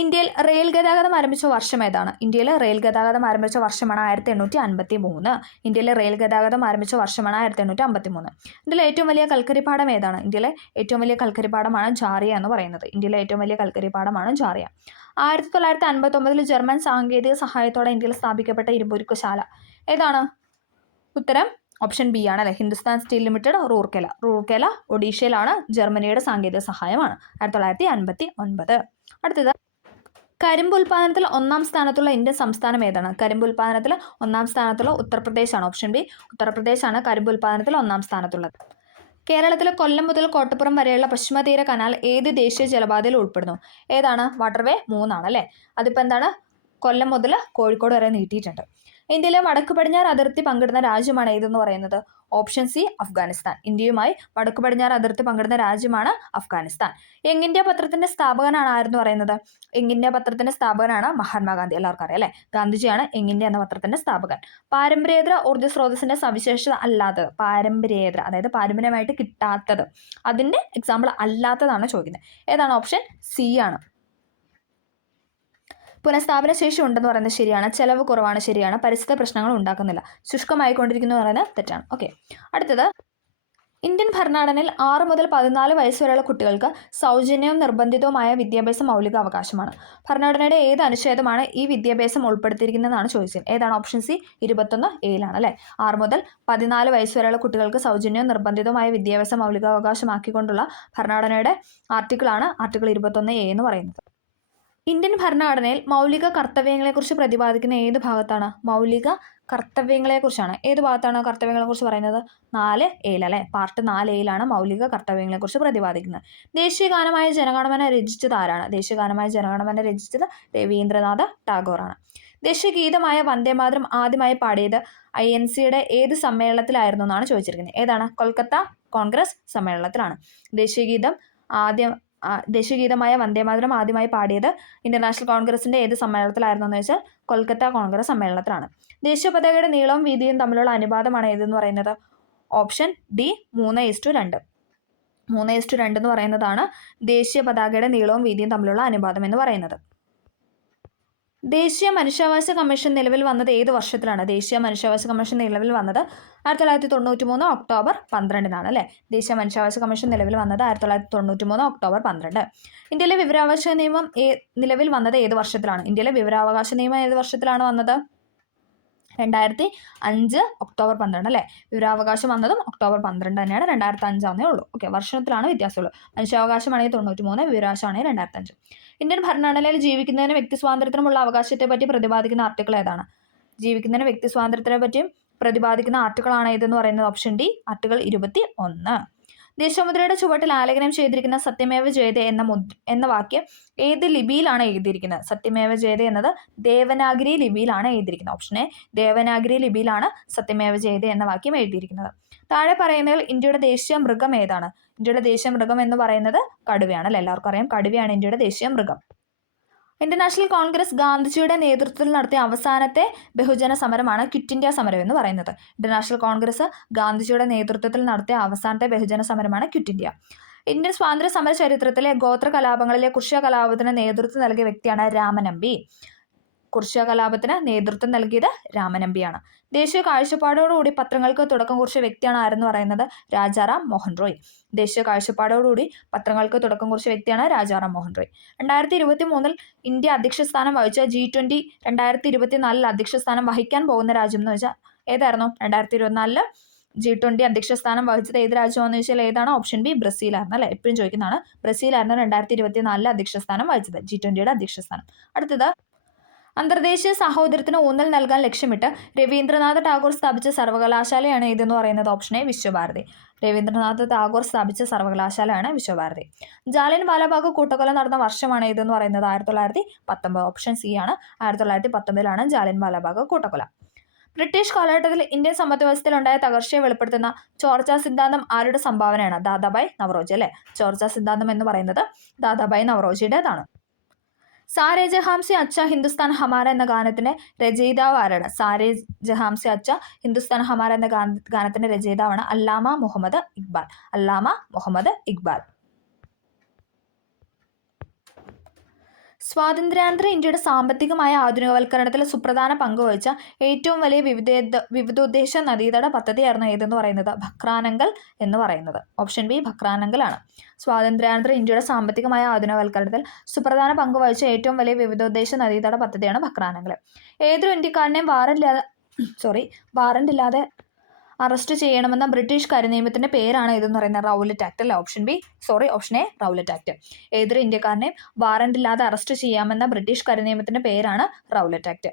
ഇന്ത്യയിൽ റെയിൽ ഗതാഗതം ആരംഭിച്ച വർഷം ഏതാണ്? ഇന്ത്യയിൽ റെയിൽ ഗതാഗതം ആരംഭിച്ച വർഷമാണ് 1853. ഇന്ത്യയിലെ റെയിൽ ഗതാഗതം ആരംഭിച്ച വർഷമാണ് 1853. ഇന്ത്യയിലെ ഏറ്റവും വലിയ കൽക്കരിപ്പാടം ഏതാണ്? ഇന്ത്യയിലെ ഏറ്റവും വലിയ കൽക്കരിപ്പാടമാണ് ജാറിയ എന്ന് പറയുന്നത്. ഇന്ത്യയിലെ ഏറ്റവും വലിയ കൽക്കരിപ്പാടമാണ് ജാറിയ. 1959 ജർമ്മൻ സാങ്കേതിക സഹായത്തോടെ ഇന്ത്യയിൽ സ്ഥാപിക്കപ്പെട്ട ഇരുമ്പുരുക്കുശാല ഏതാണ്? ഉത്തരം ഓപ്ഷൻ ബി ആണ് അല്ലേ. ഹിന്ദുസ്ഥാൻ സ്റ്റീൽ ലിമിറ്റഡ്, റൂർക്കേല ഒഡീഷയിലാണ്. ജർമ്മനിയുടെ സാങ്കേതിക സഹായമാണ്. 1959. അടുത്തത്, കരിമ്പ് ഉൽപ്പാദനത്തിൽ 1-ാം സ്ഥാനത്തുള്ള ഇന്ത്യൻ സംസ്ഥാനം ഏതാണ്? കരിമ്പ് ഉൽപ്പാദനത്തിൽ 1-ാം സ്ഥാനത്തുള്ള ഉത്തർപ്രദേശാണ്. ഓപ്ഷൻ ബി ഉത്തർപ്രദേശാണ് കരിമ്പ് ഉൽപ്പാദനത്തിൽ 1-ാം സ്ഥാനത്തുള്ളത്. കേരളത്തിലെ കൊല്ലം മുതൽ കോട്ടപ്പുറം വരെയുള്ള പശ്ചിമതീര കനാൽ ഏത് ദേശീയ ജലപാതയിൽ ഉൾപ്പെടുന്നു? ഏതാണ്? വാട്ടർവേ 3 ആണ് അല്ലേ. അതിപ്പോൾ എന്താണ്? കൊല്ലം മുതൽ കോഴിക്കോട് വരെ നീട്ടിയിട്ടുണ്ട്. ഇന്ത്യയിലെ വടക്ക് പടിഞ്ഞാറ് അതിർത്തി പങ്കിടുന്ന രാജ്യമാണ് ഏതെന്ന് പറയുന്നത്? Option C Afghanistan. ഇന്ത്യയുമായി വടക്ക് പടിഞ്ഞാറ് അതിർത്തി പങ്കിടുന്ന രാജ്യമാണ് അഫ്ഗാനിസ്ഥാൻ. യങ് ഇന്ത്യ പത്രത്തിന്റെ സ്ഥാപകനാണ് ആരെന്ന് പറയുന്നത്? യങ് ഇന്ത്യ പത്രത്തിന്റെ സ്ഥാപകനാണ് മഹാത്മാഗാന്ധി. എല്ലാവർക്കും അറിയാം അല്ലേ. ഗാന്ധിജിയാണ് യങ് ഇന്ത്യ എന്ന പത്രത്തിന്റെ സ്ഥാപകൻ. പാരമ്പര്യേതര ഊർജ്ജ സ്രോതസ്സിന്റെ സവിശേഷത അല്ലാത്തത്, പാരമ്പര്യേതര അതായത് പാരമ്പര്യമായിട്ട് കിട്ടാത്തത്, അതിന്റെ എക്സാമ്പിൾ അല്ലാത്തതാണ് ചോദിക്കുന്നത്. ഏതാണ്? ഓപ്ഷൻ സി ആണ്. പുനഃസ്ഥാപന ശേഷി ഉണ്ടെന്ന് പറയുന്നത് ശരിയാണ്. ചെലവ് കുറവാണ് ശരിയാണ്. പരിസ്ഥിതി പ്രശ്നങ്ങൾ ഉണ്ടാക്കുന്നില്ല. ശുഷ്കമായിക്കൊണ്ടിരിക്കുന്നു പറയുന്നത് തെറ്റാണ്. ഓക്കെ, അടുത്തത്, ഇന്ത്യൻ ഭരണഘടനയിൽ 6 മുതൽ 14 വയസ്സ് വരെയുള്ള കുട്ടികൾക്ക് സൗജന്യവും നിർബന്ധിതവുമായ വിദ്യാഭ്യാസം മൗലിക അവകാശമാണ്. ഭരണഘടനയുടെ ഏത് അനുച്ഛേദമാണ് ഈ വിദ്യാഭ്യാസം ഉൾപ്പെടുത്തിയിരിക്കുന്നതെന്നാണ് ചോദിച്ചത്. ഏതാണ്? ഓപ്ഷൻ സി 21A അല്ലേ. 6 മുതൽ 14 വയസ്സ് വരെയുള്ള കുട്ടികൾക്ക് സൗജന്യവും നിർബന്ധിതവുമായ വിദ്യാഭ്യാസം മൗലികാവകാശമാക്കിക്കൊണ്ടുള്ള ഭരണഘടനയുടെ ആർട്ടിക്കിളാണ് ആർട്ടിക്കിൾ 21A എന്ന് പറയുന്നത്. ഇന്ത്യൻ ഭരണഘടനയിൽ മൗലിക കർത്തവ്യങ്ങളെക്കുറിച്ച് പ്രതിപാദിക്കുന്ന ഏത് ഭാഗത്താണ്? മൗലിക കർത്തവ്യങ്ങളെക്കുറിച്ചാണ്. ഏത് ഭാഗത്താണ് കർത്തവ്യങ്ങളെക്കുറിച്ച് പറയുന്നത്? 4A അല്ലേ? പാർട്ട് 4A മൗലിക കർത്തവ്യങ്ങളെക്കുറിച്ച് പ്രതിപാദിക്കുന്നത്. ദേശീയഗാനമായ ജനഗണമന രചിച്ചത് ആരാണ്? ദേശീയഗാനമായ ജനഗണമന രചിച്ചത് രവീന്ദ്രനാഥ ടാഗോറാണ്. ദേശീയഗീതമായ വന്ദേമാതരം ആദ്യമായി പാടിയത് INCയുടെ ഏത് സമ്മേളനത്തിലായിരുന്നു എന്നാണ് ചോദിച്ചിരിക്കുന്നത്. ഏതാണ്? കൊൽക്കത്ത കോൺഗ്രസ് സമ്മേളനത്തിലാണ്. ദേശീയഗീതമായ വന്ദേമാതരം ആദ്യമായി പാടിയത് ഇന്ത്യൻ നാഷണൽ കോൺഗ്രസിന്റെ ഏത് സമ്മേളനത്തിലായിരുന്നു എന്ന് വെച്ചാൽ കൊൽക്കത്ത കോൺഗ്രസ് സമ്മേളനത്തിലാണ്. ദേശീയ പതാകയുടെ നീളവും വീതിയും തമ്മിലുള്ള അനുപാതമാണ് ഏതെന്ന് പറയുന്നത്? Option D 3:2. 3:2 എന്ന് പറയുന്നതാണ് ദേശീയ പതാകയുടെ നീളവും വീതിയും തമ്മിലുള്ള അനുപാതം എന്ന് പറയുന്നത്. ദേശീയ മനുഷ്യാവകാശ കമ്മീഷൻ നിലവിൽ വന്നത് ഏത് വർഷത്തിലാണ്? ദേശീയ മനുഷ്യാവകാശ കമ്മീഷൻ നിലവിൽ വന്നത് 1993 ഒക്ടോബർ 12 അല്ലേ? ദേശീയ മനുഷ്യാവകാശ കമ്മീഷൻ നിലവിൽ വന്നത് 1993 ഒക്ടോബർ 12. ഇന്ത്യയിലെ വിവരാവകാശ നിയമം നിലവിൽ വന്നത് ഏത് വർഷത്തിലാണ്? ഇന്ത്യയിലെ വിവരാവകാശ നിയമം ഏത് വർഷത്തിലാണ് വന്നത്? 2005 ഒക്ടോബർ 12 അല്ലേ? വിവരാവകാശം വന്നതും ഒക്ടോബർ 12 തന്നെയാണ്. 2005 ആണെന്നേ ഉള്ളൂ. ഓക്കെ, വർഷത്തിലാണ് വ്യത്യാസമുള്ളൂ. മനുഷ്യാവകാശമാണെങ്കിൽ 93, വിവരാവകാശമാണെങ്കിൽ 2005. ഇന്ത്യൻ ഭരണഘടനയിൽ ജീവിക്കുന്നതിന് വ്യക്തി സ്വാതന്ത്ര്യത്തിനുമുള്ള അവകാശത്തെ പറ്റി പ്രതിപാദിക്കുന്ന ആർട്ടിക്കിൾ ഏതാണ്? ജീവിക്കുന്നതിന് വ്യക്തി സ്വാതന്ത്ര്യത്തെ പറ്റിയും പ്രതിപാദിക്കുന്ന ആർട്ടിക്കിളാണ് ഏതെന്ന് പറയുന്നത്? Option D article 21. ദേശമുദ്രയുടെ ചുവട്ടിൽ ആലേഖനം ചെയ്തിരിക്കുന്ന സത്യമേവ ജയതേ എന്ന വാക്യം ഏത് ലിപിയിലാണ് എഴുതിയിരിക്കുന്നത്? സത്യമേവ ജയതേ എന്നത് ദേവനാഗരി ലിപിയിലാണ് എഴുതിയിരിക്കുന്നത്. ഓപ്ഷൻ എ ദേവനാഗരി ലിപിയിലാണ് സത്യമേവ ജയതേ എന്ന വാക്യം എഴുതിയിരിക്കുന്നത്. താഴെ പറയുന്നതിൽ ഇന്ത്യയുടെ ദേശീയ മൃഗം ഏതാണ്? ഇന്ത്യയുടെ ദേശീയ മൃഗം എന്ന് പറയുന്നത് കടുവയാണ് അല്ലേ? എല്ലാവർക്കും അറിയാം, കടുവയാണ് ഇന്ത്യയുടെ ദേശീയ മൃഗം. ഇന്ത്യൻ നാഷണൽ കോൺഗ്രസ് ഗാന്ധിജിയുടെ നേതൃത്വത്തിൽ നടത്തിയ അവസാനത്തെ ബഹുജന സമരമാണ് ക്വിറ്റ് ഇന്ത്യ സമരം എന്ന് പറയുന്നത്. ഇന്ത്യൻ നാഷണൽ കോൺഗ്രസ് ഗാന്ധിജിയുടെ നേതൃത്വത്തിൽ നടത്തിയ അവസാനത്തെ ബഹുജന സമരമാണ് ക്വിറ്റ് ഇന്ത്യ. ഇന്ത്യൻ സ്വാതന്ത്ര്യ സമര ചരിത്രത്തിലെ ഗോത്ര കലാപങ്ങളിലെ കുർഷ്യ കലാപത്തിന് നേതൃത്വം നൽകിയ വ്യക്തിയാണ് രാമനമ്പി. കുർഷ്യ കലാപത്തിന് നേതൃത്വം നൽകിയത് രാമനമ്പിയാണ്. ദേശീയ കാഴ്ചപ്പാടോടുകൂടി പത്രങ്ങൾക്ക് തുടക്കം കുറിച്ച വ്യക്തിയാണ് ആരെന്ന് പറയുന്നത്? രാജാറാം മോഹൻ റോയ്. ദേശീയ കാഴ്ചപ്പാടോടുകൂടി പത്രങ്ങൾക്ക് തുടക്കം കുറിച്ച വ്യക്തിയാണ് രാജാറാം മോഹൻ റോയ്. 2023 ഇന്ത്യ അധ്യക്ഷ സ്ഥാനം വഹിച്ച G20 2024 അധ്യക്ഷ സ്ഥാനം വഹിക്കാൻ പോകുന്ന രാജ്യം എന്ന് വെച്ചാൽ ഏതായിരുന്നു? 2024 G20 അധ്യക്ഷ സ്ഥാനം വഹിച്ചത് ഏത് രാജ്യമാണെന്ന് വെച്ചാൽ ഏതാണ്? ഓപ്ഷൻ ബി ബ്രസീലായിരുന്നു അല്ലേ? എപ്പോഴും ചോദിക്കുന്നതാണ്. ബ്രസീലായിരുന്നു 2024 അധ്യക്ഷ സ്ഥാനം വഹിച്ചത്, G20യുടെ അധ്യക്ഷ സ്ഥാനം. അടുത്തത് അന്തർദേശീയ സഹോദരത്തിന് ഊന്നൽ നൽകാൻ ലക്ഷ്യമിട്ട് രവീന്ദ്രനാഥ ടാഗോർ സ്ഥാപിച്ച സർവകലാശാലയാണ് ഏതെന്ന് പറയുന്നത്? Option A Visvabharati. രവീന്ദ്രനാഥ ടാഗോർ സ്ഥാപിച്ച സർവകലാശാലയാണ് വിശ്വഭാരതി. ജാലിയൻ വാലാബാഗ് കൂട്ടക്കൊല നടന്ന വർഷമാണ് ഏതെന്ന് പറയുന്നത്? 1919. ഓപ്ഷൻ സി ആണ്. 1919 ജാലിയൻ വാലാബാഗ് കൂട്ടക്കൊല. ബ്രിട്ടീഷ് കാലഘട്ടത്തിൽ ഇന്ത്യൻ സമ്പദ് വ്യവസ്ഥയിലുണ്ടായ തകർച്ചയെ വെളിപ്പെടുത്തുന്ന ചോർച്ച സിദ്ധാന്തം ആരുടെ സംഭാവനയാണ്? ദാദാഭായ് നവറോജി അല്ലേ? ചോർച്ച സിദ്ധാന്തം എന്ന് പറയുന്നത് ദാദാഭായ് നവറോജിയുടേതാണ്. സാരേ ജഹാംസെ അച്ച ഹിന്ദുസ്ഥാൻ ഹമാര എന്ന ഗാനത്തിന്റെ രചയിതാവ് ആരാണ്? സാരേ ജഹാംസെ അച്ച ഹിന്ദുസ്ഥാൻ ഹമാര എന്ന ഗാനത്തിന്റെ രചയിതാവാണ് അല്ലാമ മുഹമ്മദ് ഇക്ബാൽ. അല്ലാമ മുഹമ്മദ് ഇക്ബാൽ. സ്വാതന്ത്ര്യാനന്തര ഇന്ത്യയുടെ സാമ്പത്തികമായ ആധുനികവൽക്കരണത്തിൽ സുപ്രധാന പങ്കുവഹിച്ച ഏറ്റവും വലിയ വിവിധോദ്ദേശ നദീതട പദ്ധതിയായിരുന്നു ഏതെന്ന് പറയുന്നത്? ഭക്രാനങ്കൽ എന്ന് പറയുന്നത്. ഓപ്ഷൻ ബി ഭക്രാനങ്കൽ ആണ്. സ്വാതന്ത്ര്യാനന്തര ഇന്ത്യയുടെ സാമ്പത്തികമായ ആധുനികവൽക്കരണത്തിൽ സുപ്രധാന പങ്കുവഹിച്ച ഏറ്റവും വലിയ വിവിധോദ്ദേശ നദീതട പദ്ധതിയാണ് ഭക്രാനങ്കൽ. ഏതൊരു ഇന്ത്യക്കാരനെയും വാറന്റ് ഇല്ലാതെ അറസ്റ്റ് ചെയ്യണമെന്ന ബ്രിട്ടീഷ് കരിനിയമത്തിന്റെ പേരാണ് ഇതെന്ന് പറയുന്നത്? റൗലറ്റ് ആക്ട് അല്ലേ? Option A Rowlatt act. ഏതൊരു ഇന്ത്യക്കാരനെയും വാറന്റ് ഇല്ലാതെ അറസ്റ്റ് ചെയ്യാമെന്ന ബ്രിട്ടീഷ് കരിനിയമത്തിന്റെ പേരാണ് റൗലറ്റ് ആക്ട്.